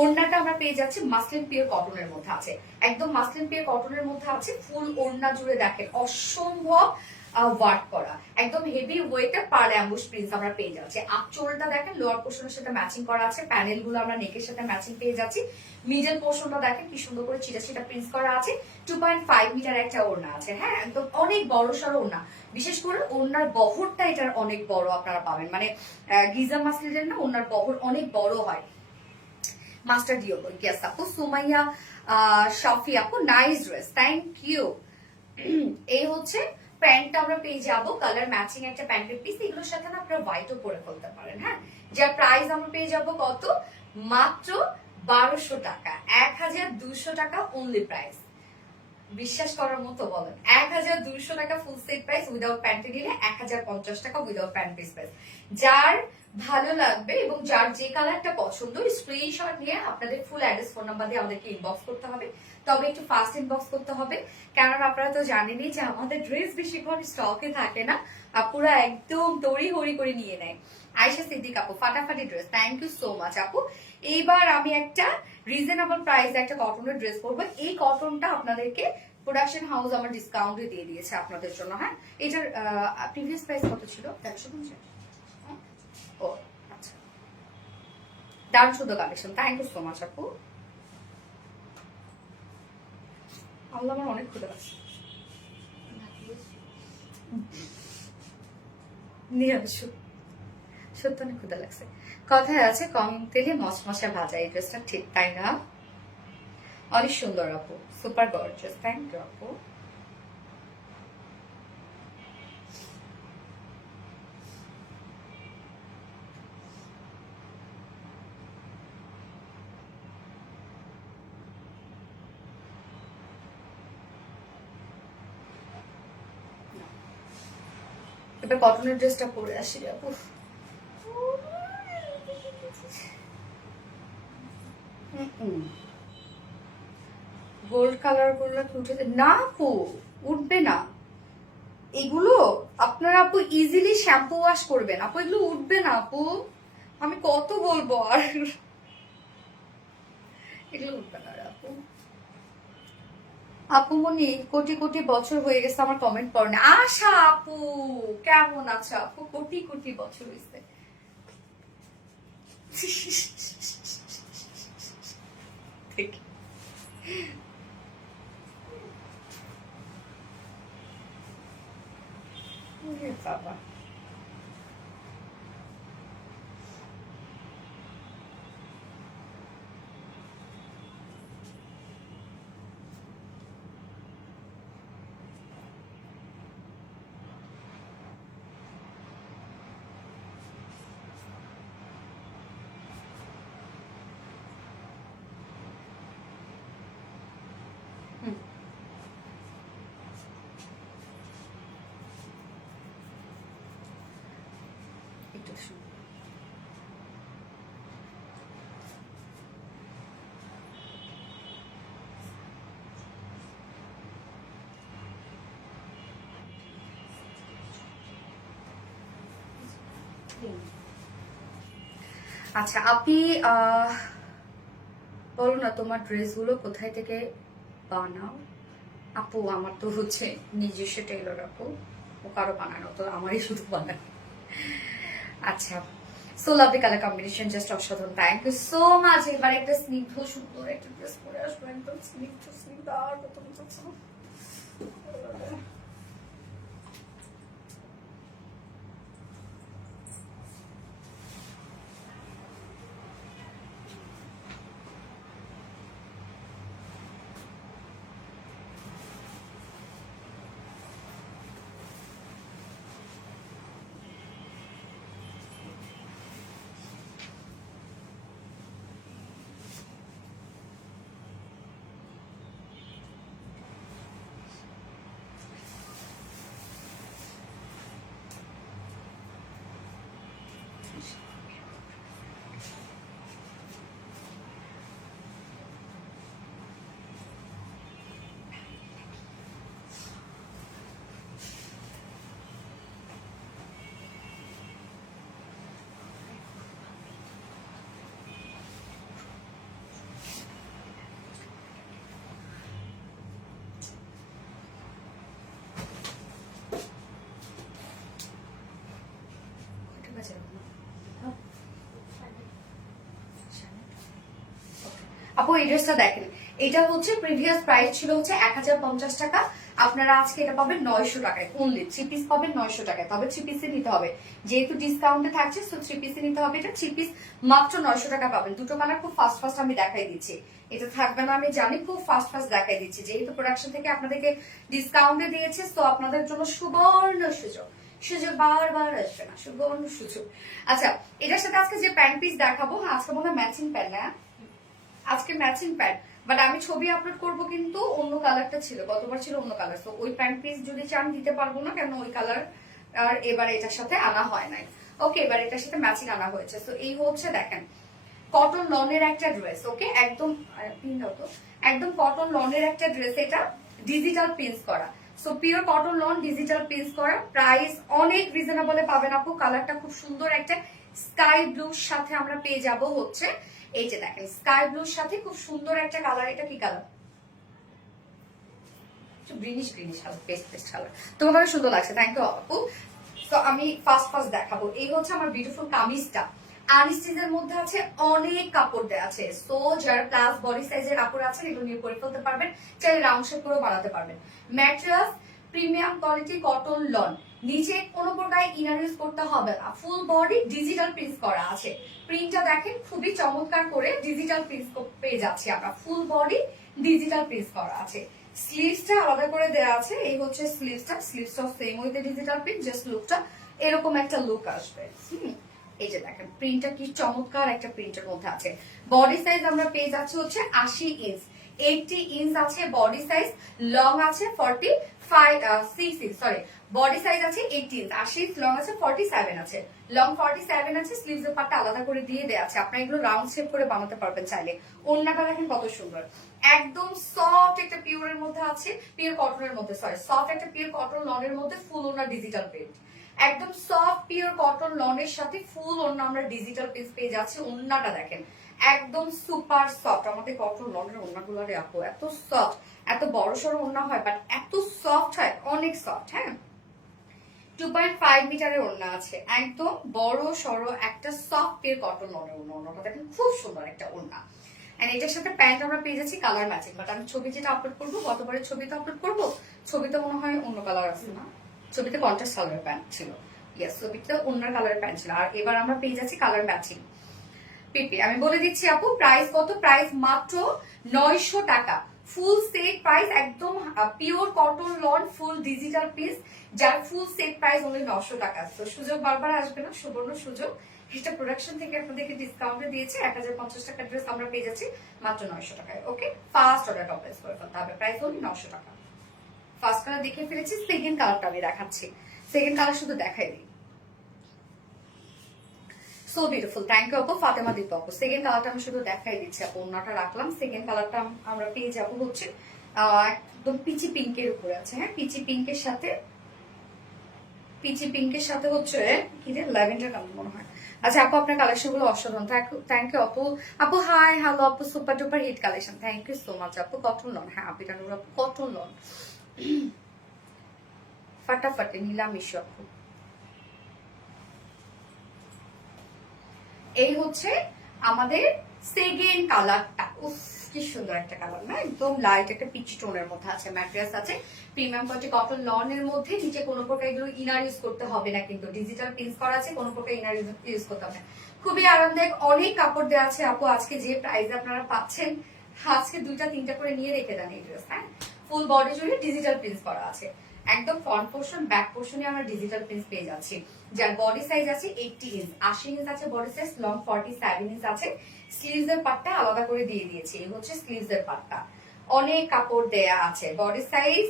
ওড়নাটা আমরা পেয়ে যাচ্ছি মাসলিন পিওর কটনের মধ্যে আছে, একদম মাসলিন পিওর কটনের মধ্যে আছে। ফুল ওড়না জুড়ে দেখেন অসম্ভব ওয়ার্ক করা, একদম হেভি ওয়েটে পার্ল অ্যাম্বুশ প্রিন্টস আমরা পেয়ে যাচ্ছি। আঁচলটা দেখেন লোয়ার পোর্শনের সাথে ম্যাচিং করা আছে, প্যানেল গুলো আমরা নেকের সাথে ম্যাচিং পেয়ে যাচ্ছি। মিডল পোর্শনটা দেখেন কি সুন্দর করে চিটা চিটা প্রিন্টস করা আছে। 2.5 মিটার একটা ওড়না আছে। হ্যাঁ, একদম অনেক বড় সড়ো ওড়না, বিশেষ করে ওড়নার বহরটা এটার অনেক বড় আপনারা পাবেন, মানে গিজা মাসলিনের না ওড়নার বহর অনেক বড় হয়। মাস্টার ডিওলো, ইয়েস আপু। সুমাইয়া শাফি আপু, নাইস ড্রেস, থ্যাংক ইউ। এই হচ্ছে প্যান্টটা আমরা পেয়ে যাবো কালার ম্যাচিং একটা প্যান্টের পিস, এগুলোর সাথে না আপনারা হোয়াইটও পরে ফেলতে পারেন। হ্যাঁ, যার প্রাইস আমরা পেয়ে যাবো কত? মাত্র 1200 টাকা, 1200 টাকা অনলি প্রাইস। বিশ্বাস করার মতো বলেন, 1200 টাকা ফুল সেট প্রাইস, উইদাউট প্যান্টে নিলে 1050 টাকা উইদাউট প্যান্ট পিস প্রাইস। যার ভালো লাগবে এবং যার যে কালারটা পছন্দ স্ক্রিনশট নিয়ে আপনাদের ফুল অ্যাড্রেস ফোন নাম্বার দিয়ে আমাদেরকে ইনবক্স করতে হবে, তবে একটু ফাস্ট ইনবক্স করতে হবে, কারণ আপনারা তো জানেনই যে আমাদের ড্রেস বেশিক্ষণ স্টকে থাকে না, আপুরা একদম তড়ি হড়ি করে নিয়ে নেয়। আয়েশা সিদ্দিক আপু, ফাটাফাটি dress, thank you so much আপু। এইবার আমি একটা রিজনেবল প্রাইসে একটা কটনের ড্রেস পরবো। এই কটনটা আপনাদেরকে প্রোডাকশন হাউস আমার ডিসকাউন্টে দিয়ে দিয়েছে আপনাদের জন্য। হ্যাঁ, এটার প্রিভিয়াস প্রাইস কত ছিল? 150। ও আচ্ছা, দারুণ সুন্দর collection, thank you so much আপু। আল্লাহ, আমার অনেক ক্ষুধা লাগছে, নিয়ে আসো। সত্যি অনেক ক্ষুধা লাগছে। কথায় আছে কম তেলে মশমশা ভাজা, এই ড্রেসটা ঠিক তাই না? অনেক সুন্দর আপু, সুপার গর্জিয়াস, থ্যাংক ইউ আপু। এবার কটনের ড্রেসটা পরে আসি আপু। গোল্ড কালার গুলো কি উঠে না আপু? উঠবে না এগুলো। আপনারা আপু ইজিলি শ্যাম্পু ওয়াশ করবেন আপু, এগুলো উঠবে না আপু। আমি কত বলবো আর, এগুলো উঠবে না আপু। আপু মনি কোটি কোটি বছর হয়ে গেছে আমার কমেন্ট পড়েনি। আশা আপু কেমন আছো আপু? কোটি কোটি বছর হয়েছে। বাবা একটু শুনুন। আচ্ছা আপনি বলো না তোমার ড্রেসগুলো কোথায় থেকে বানাও? আপু আমার তো হচ্ছে নিজস্ব টেইলর আপু, ও কারো বানানো, তো আমারই শুধু বানানো। আচ্ছা so lovely colour combination, just অসাধারণ, থ্যাংক ইউ সো মাচ। এবার একটা স্নিগ্ধ সুন্দর একটা ড্রেস পরে আসবো, একদম স্নিগ্ধ স্নিগ্ধ আর প্রথম আপু এই ড্রেসটা দেখেন, এটা হচ্ছে প্রিভিয়াস প্রাইস ছিল হচ্ছে 1050 টাকা, আপনারা আজকে এটা পাবেন 900 টাকায় অনলি। 3 পিস পাবেন 900 টাকায়, তবে 3 পিসে নিতে হবে যেহেতু ডিসকাউন্টে থাকছে, সো 3 পিসে নিতে হবে। এটা 3 পিস মাত্র 900 টাকা পাবেন। দুটো কালার খুব ফাস্ট ফাস্ট আমি দেখাই দিচ্ছি, এটা থাকবে না আমি জানি, খুব ফাস্ট ফাস্ট দেখাই দিচ্ছি যেহেতু প্রোডাকশন থেকে আপনাদেরকে ডিসকাউন্টে দিয়েছে, তো আপনাদের জন্য সুবর্ণ সুযোগ, সুযোগ বারবার আসবে না, সুবর্ণ সুযোগ। আচ্ছা এটার সাথে আজকে যে প্যান্ট পিস দেখাবো, আজকে মনে হয় ম্যাচিং প্যান্ট না, আজকে ম্যাচিং প্যান্ট, বাট আমি ছবি আপলোড করব কিন্তু অন্য কালারটা ছিল, গতবার ছিল অন্য কালার, তো ওই প্যান্ট পিস যদি চান দিতে পারবো না, কেন ওই কালার আর এবার এটার সাথে আনা হয় নাই। ওকে এবার এটার সাথে ম্যাচিং আনা হয়েছে। তো এই হচ্ছে দেখেন কটন লনের একটা ড্রেস, ওকে একদম পিন দাও তো, একদম কটন লনের একটা ড্রেস, এটা ডিজিটাল প্রিন্টস করা, so pure cotton loan digital prints করা, প্রাইস অনেক রিজনেবলে পাবেন আপু। কালারটা খুব সুন্দর একটা স্কাই ব্লুর সাথে আমরা পেয়ে যাব হচ্ছে, এই যে দেখেন স্কাই ব্লুর সাথে খুব সুন্দর একটা কালার, এটা কি colour? Greenish greenish colour, paste paste colour, তোমাকে সুন্দর লাগছে, থ্যাংক ইউ আপু। তো আমি ফার্স্ট ফার্স্ট দেখাবো, এই হচ্ছে আমার বিউটিফুল কামিজটা, আনস্টিচের মধ্যে আছে, অনেক কাপড় দেওয়া আছে, সো যারা প্লাস বডি সাইজের কাপড় আছে এগুলো নিয়ে পরে ফেলতে পারবেন, চাইলে রাউন্ড শেপ করেও বানাতে পারবেন। Materials premium quality cotton loan, নিচে কোনো প্রকার ইনার ইউজ করতে হবে না, ফুল বডি ডিজিটাল প্রিন্ট করা আছে, প্রিন্টটা দেখেন খুবই চমৎকার করে ডিজিটাল প্রিন্ট পেয়ে যাচ্ছি আমরা, ফুল বডি ডিজিটাল প্রিন্ট করা আছে, স্লিভসটা আলাদা করে দেওয়া আছে, এই হচ্ছে স্লিভসটা same with digital print, just লুকটা এরকম একটা লুক আসবে। এই যে দেখেন প্রিন্টটা কি চমৎকার একটা প্রিন্টের মধ্যে আছে। বডি সাইজ আমরা পেয়ে যাচ্ছি হচ্ছে 80 ইঞ্চ, 80 ইঞ্চ আছে বডি সাইজ, লং আছে 45 সরি বডি সাইজ আছে 18, 80 লং আছে, 47 আছে, লং 47 আছে। স্লিভস এর পাটটা আলাদা করে দিয়ে দেয়া আছে, আপনারা এগুলো রাউন্ড শেপ করে বানাতে পারবেন চাইলে। ওড়নাটা দেখেন কত সুন্দর, একদম সফট একটা পিওরের মধ্যে আছে, পিওর কটনের মধ্যে, সরি সফট একটা পিওর কটন লনের মধ্যে ফুল ওড়না ডিজিটাল প্রিন্ট, একদম সফট পিওর কটন লনের সাথে ফুল ওড়না আমরা ডিজিটাল পিস পেয়ে যাচ্ছি। ওড়নাটা দেখেন একদম সুপার সফট, আমাদের কটন লনের ওড়নাগুলো আপু এত সফট, এত বড় সড়ো ওড়না হয় বাট এত সফট হয়, অনেক সফট। হ্যাঁ 2.5 মিটারের ওড়না আছে, একদম বড় সড়ো একটা সফট পিওর কটন লনের ওড়না। ওড়নাটা দেখেন খুব সুন্দর একটা ওড়না। এন্ড এটার সাথে প্যান্ট আমরা পেয়ে যাচ্ছি কালার ম্যাচিং, বাট আমি ছবি যেটা আপলোড করবো, গতবারের ছবিতে আপলোড করবো, ছবিতে মনে হয় অন্য কালার আছে না, ছবিতে কন্ট্রাস্ট কালারের প্যান্ট ছিল, ইয়েস ছবিতে অন্য কালারের প্যান্ট ছিল, আর এবার আমরা পেয়ে যাচ্ছি কালার ম্যাচিং পিপি। আমি বলে দিচ্ছি আপু প্রাইস কত, প্রাইস মাত্র 900 টাকা, ফুল সেট প্রাইস, একদম pure cotton loan full digital piece, যার ফুল সেট প্রাইস অনলি 900 টাকা। তো সুযোগ বারবার আসবে না, সুবর্ণ সুযোগ, এটা প্রোডাকশন থেকে আপনাদেরকে ডিসকাউন্টে দিয়েছে। 1050 টাকা ড্রেস আমরা পেয়ে যাচ্ছি মাত্র 900 টাকায়। ওকে, ফার্স্ট অর্ডার টপলেস করে ফেলতে হবে, প্রাইস অনলি 900 টাকা। ফার্স্ট কালার দেখে ফেলেছি, সেকেন্ড কালারটা আমি দেখাচ্ছি, সেকেন্ড কালার শুধু দেখাই দিই। সো বিউটিফুল, থ্যাংক ইউ আপু, ফাতেমা দীপ আপু। সেকেন্ড কালারটা আমি শুধু দেখাই দিচ্ছি আপু, ওড়নাটা রাখলাম। সেকেন্ড কালারটা আমরা পেয়ে যাবো হচ্ছে একদম পিচি পিঙ্কের উপরে আছে, হ্যাঁ পিচি পিঙ্কের সাথে, পিচি পিঙ্কের সাথে হচ্ছে কি রে ল্যাভেন্ডার কালার মনে হয়। আচ্ছা আপু আপনার কালেকশন গুলো অসাধারণ, থ্যাংক ইউ আপু। আপু হাই হ্যালো আপু, super duper hit collection, thank you so much আপু। কটন লন, হ্যাঁ আপিটা নুর আপু কটন লন, ফাটাফাটি নিলাম আপু। এই হচ্ছে আমাদের সেকেন্ড কালারটা, উফ কি সুন্দর একটা কালার না, একদম লাইট একটা পিচি টোনের মধ্যে আছে, ম্যাটেরিয়ালস আছে প্রিমিয়াম কোয়ালিটি কটন লনের মধ্যে, নিচে কোনো প্রকার এগুলো ইনার ইউজ করতে হবে না, কিন্তু ডিজিটাল পিন্স করা আছে, কোনো প্রকার ইনার ইউজ করতে হবে না, খুবই আরামদায়ক, অনেক কাপড় দেওয়া আছে আপু। আজকে যে প্রাইস আপনারা পাচ্ছেন, আজকে 2টা 3টা করে নিয়ে রেখে দেন এই ড্রেস। হ্যাঁ ফুল বডি জুড়ে ডিজিটাল প্রিন্স করা আছে, একদম ফ্রন্ট পোর্শন ব্যাক পোর্শনে আমরা ডিজিটাল প্রিন্স পেয়ে যাচ্ছি, যার বডি সাইজ আছে 80 ইঞ্চ, 80 ইঞ্চ আছে বডি সাইজ, লং 47 ইঞ্চ আছে। স্লিভস এর পাটটা আলাদা করে দিয়ে দিয়েছি, এই হচ্ছে স্লিভস এর পাটটা, অনেক কাপড় দেয়া আছে, body size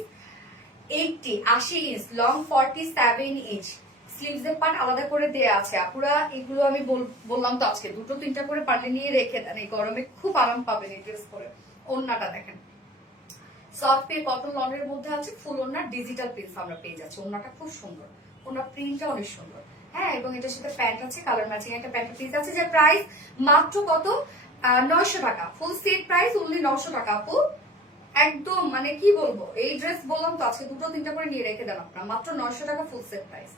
80 inch, long 47 inch, sleeves এর পাট আলাদা করে দেয়া আছে। আপুরা এগুলো আমি বললাম তো আজকে 2টো 3টা করে পার্টে নিয়ে রেখে দেন, এই গরমে খুব আরাম পাবেন এই ড্রেস পরে। ওড়নাটা দেখেন সফট পে কটন লনের মধ্যে আছে, ফুল ওড়না ডিজিটাল প্রিন্ট আমরা পেয়ে যাচ্ছি, ওড়নাটা খুব সুন্দর, ওড়না প্রিন্টটা অনেক সুন্দর। হ্যাঁ এবং এটার সাথে প্যান্ট আছে, কালার ম্যাচিং একটা প্যান্ট পিস আছে, যে প্রাইস মাত্র কত 900 টাকা, ফুল সেট প্রাইস অনলি 900 টাকা আপু। একদম মানে কি বলবো, এই ড্রেস বললাম তো আজকে 2টো 3টা করে নিয়ে রেখে দেন আপনারা, মাত্র 900 টাকা ফুল সেট প্রাইস,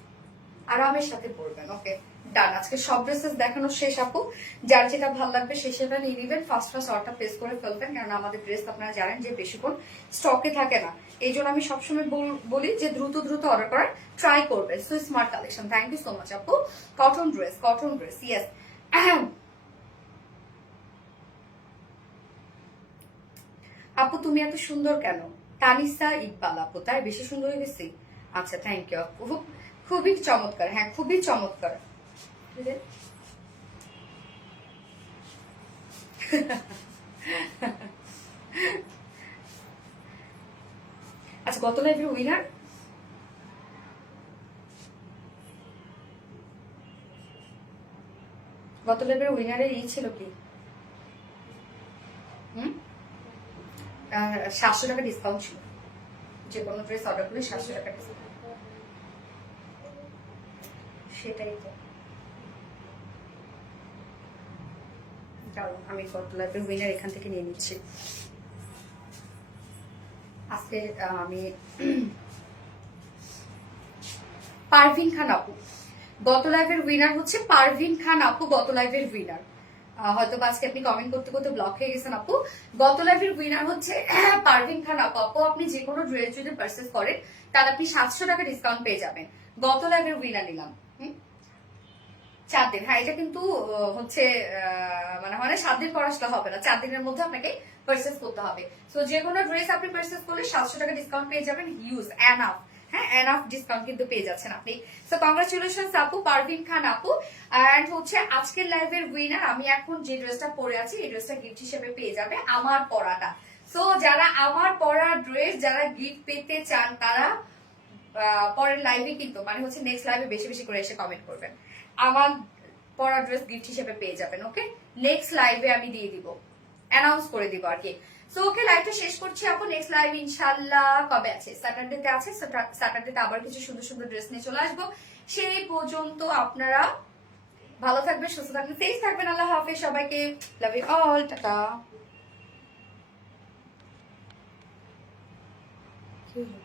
আরামের সাথে পরবেন। ওকে ডান, আজকে সব ড্রেসেস দেখানো শেষ আপু, যার যেটা ভালো লাগবে সে সেটা নিয়ে নিবেন, ফার্স্ট অর্ডার প্লেস করে ফেলবেন, কারণ আমাদের ড্রেস আপনারা জানেন যে বেশিক্ষণ স্টকে থাকে না, এই জন্য আমি সবসময় বলি যে দ্রুত দ্রুত অর্ডার করার ট্রাই করবে। So smart collection, thank you so much আপু। Cotton dress yes. আপু তুমি এত সুন্দর কেন, তানিসা ইকবাল আপু, তাই বেশি সুন্দর হয়ে গেছি, আচ্ছা থ্যাংক ইউ আপু, খুবই চমৎকার, হ্যাঁ খুবই চমৎকার। আচ্ছা গত লাইভের উইনার, গত লাইভের উইনারের ই ছিল কি 700 টাকা ডিসকাউন্ট ছিল, যে কোনো ড্রেস অর্ডার করলে 700 টাকা ডিসকাউন্ট, সেটাই তো। কারণ আমি গত লাইভের উইনার এখান থেকে নিয়ে নিচ্ছি। আজকে আমি পারভিন খান আপু, গত লাইভের উইনার হচ্ছে পারভিন খান আপু, গত লাইভের উইনার। হয়তো আজকে আপনি কমেন্ট করতে করতে ব্লক হয়ে গেছেন আপু, গত লাইভের উইনার হচ্ছে পারভিন খান আপু। আপু আপনি যে কোনো ড্রেস যদি পারচেজ করেন তাহলে আপনি 700 টাকা ডিসকাউন্ট পেয়ে যাবেন, গত লাইভের উইনার নিলাম। 4 দিন, হ্যাঁ এটা কিন্তু হচ্ছে মানে হয় না 7 দিন পর আসলে হবে না, 4 দিনের মধ্যে আপনাকে পারচেজ করতে হবে। সো যে কোনো ড্রেস আপনি পারচেজ করলে 700 টাকা ডিসকাউন্ট পেয়ে যাবেন, হিউজ এনাফ, হ্যাঁ এনাফ ডিসকাউন্ট কিন্তু পেয়ে যাচ্ছেন আপনি। সো কংগ্রাচুলেশনস আপু, পারভিন খান আপু। এন্ড হচ্ছে আজকের লাইভের উইনার, আমি এখন যে ড্রেসটা পরে আছি এই ড্রেসটা গিফট হিসেবে পেয়ে যাবে, আমার পরাটা। সো যারা আমার পরা ড্রেস যারা গিফট পেতে চান তারা পরের লাইভে কিন্তু মানে হচ্ছে নেক্সট লাইভে বেশি বেশি করে এসে কমেন্ট করবেন, আমার পরা ড্রেস গিফট হিসেবে পেয়ে যাবেন। ওকে, নেক্সট লাইভে আমি দিয়ে দিব, অ্যানাউন্স করে দিব আর কি। সো ওকে, লাইভটা শেষ করছি আপু। নেক্সট লাইভ ইনশাআল্লাহ কবে আছে? স্যাটারডেতে আছে। স্যাটারডেতে আবার কিছু সুন্দর সুন্দর ড্রেস নিয়ে চলে আসবো। সেই পর্যন্ত আপনারা ভালো থাকবেন, সুস্থ থাকবেন, সেফ থাকবেন। আল্লাহ হাফেজ সবাইকে, লাভ ইউ অল, টাটা। কি হলো?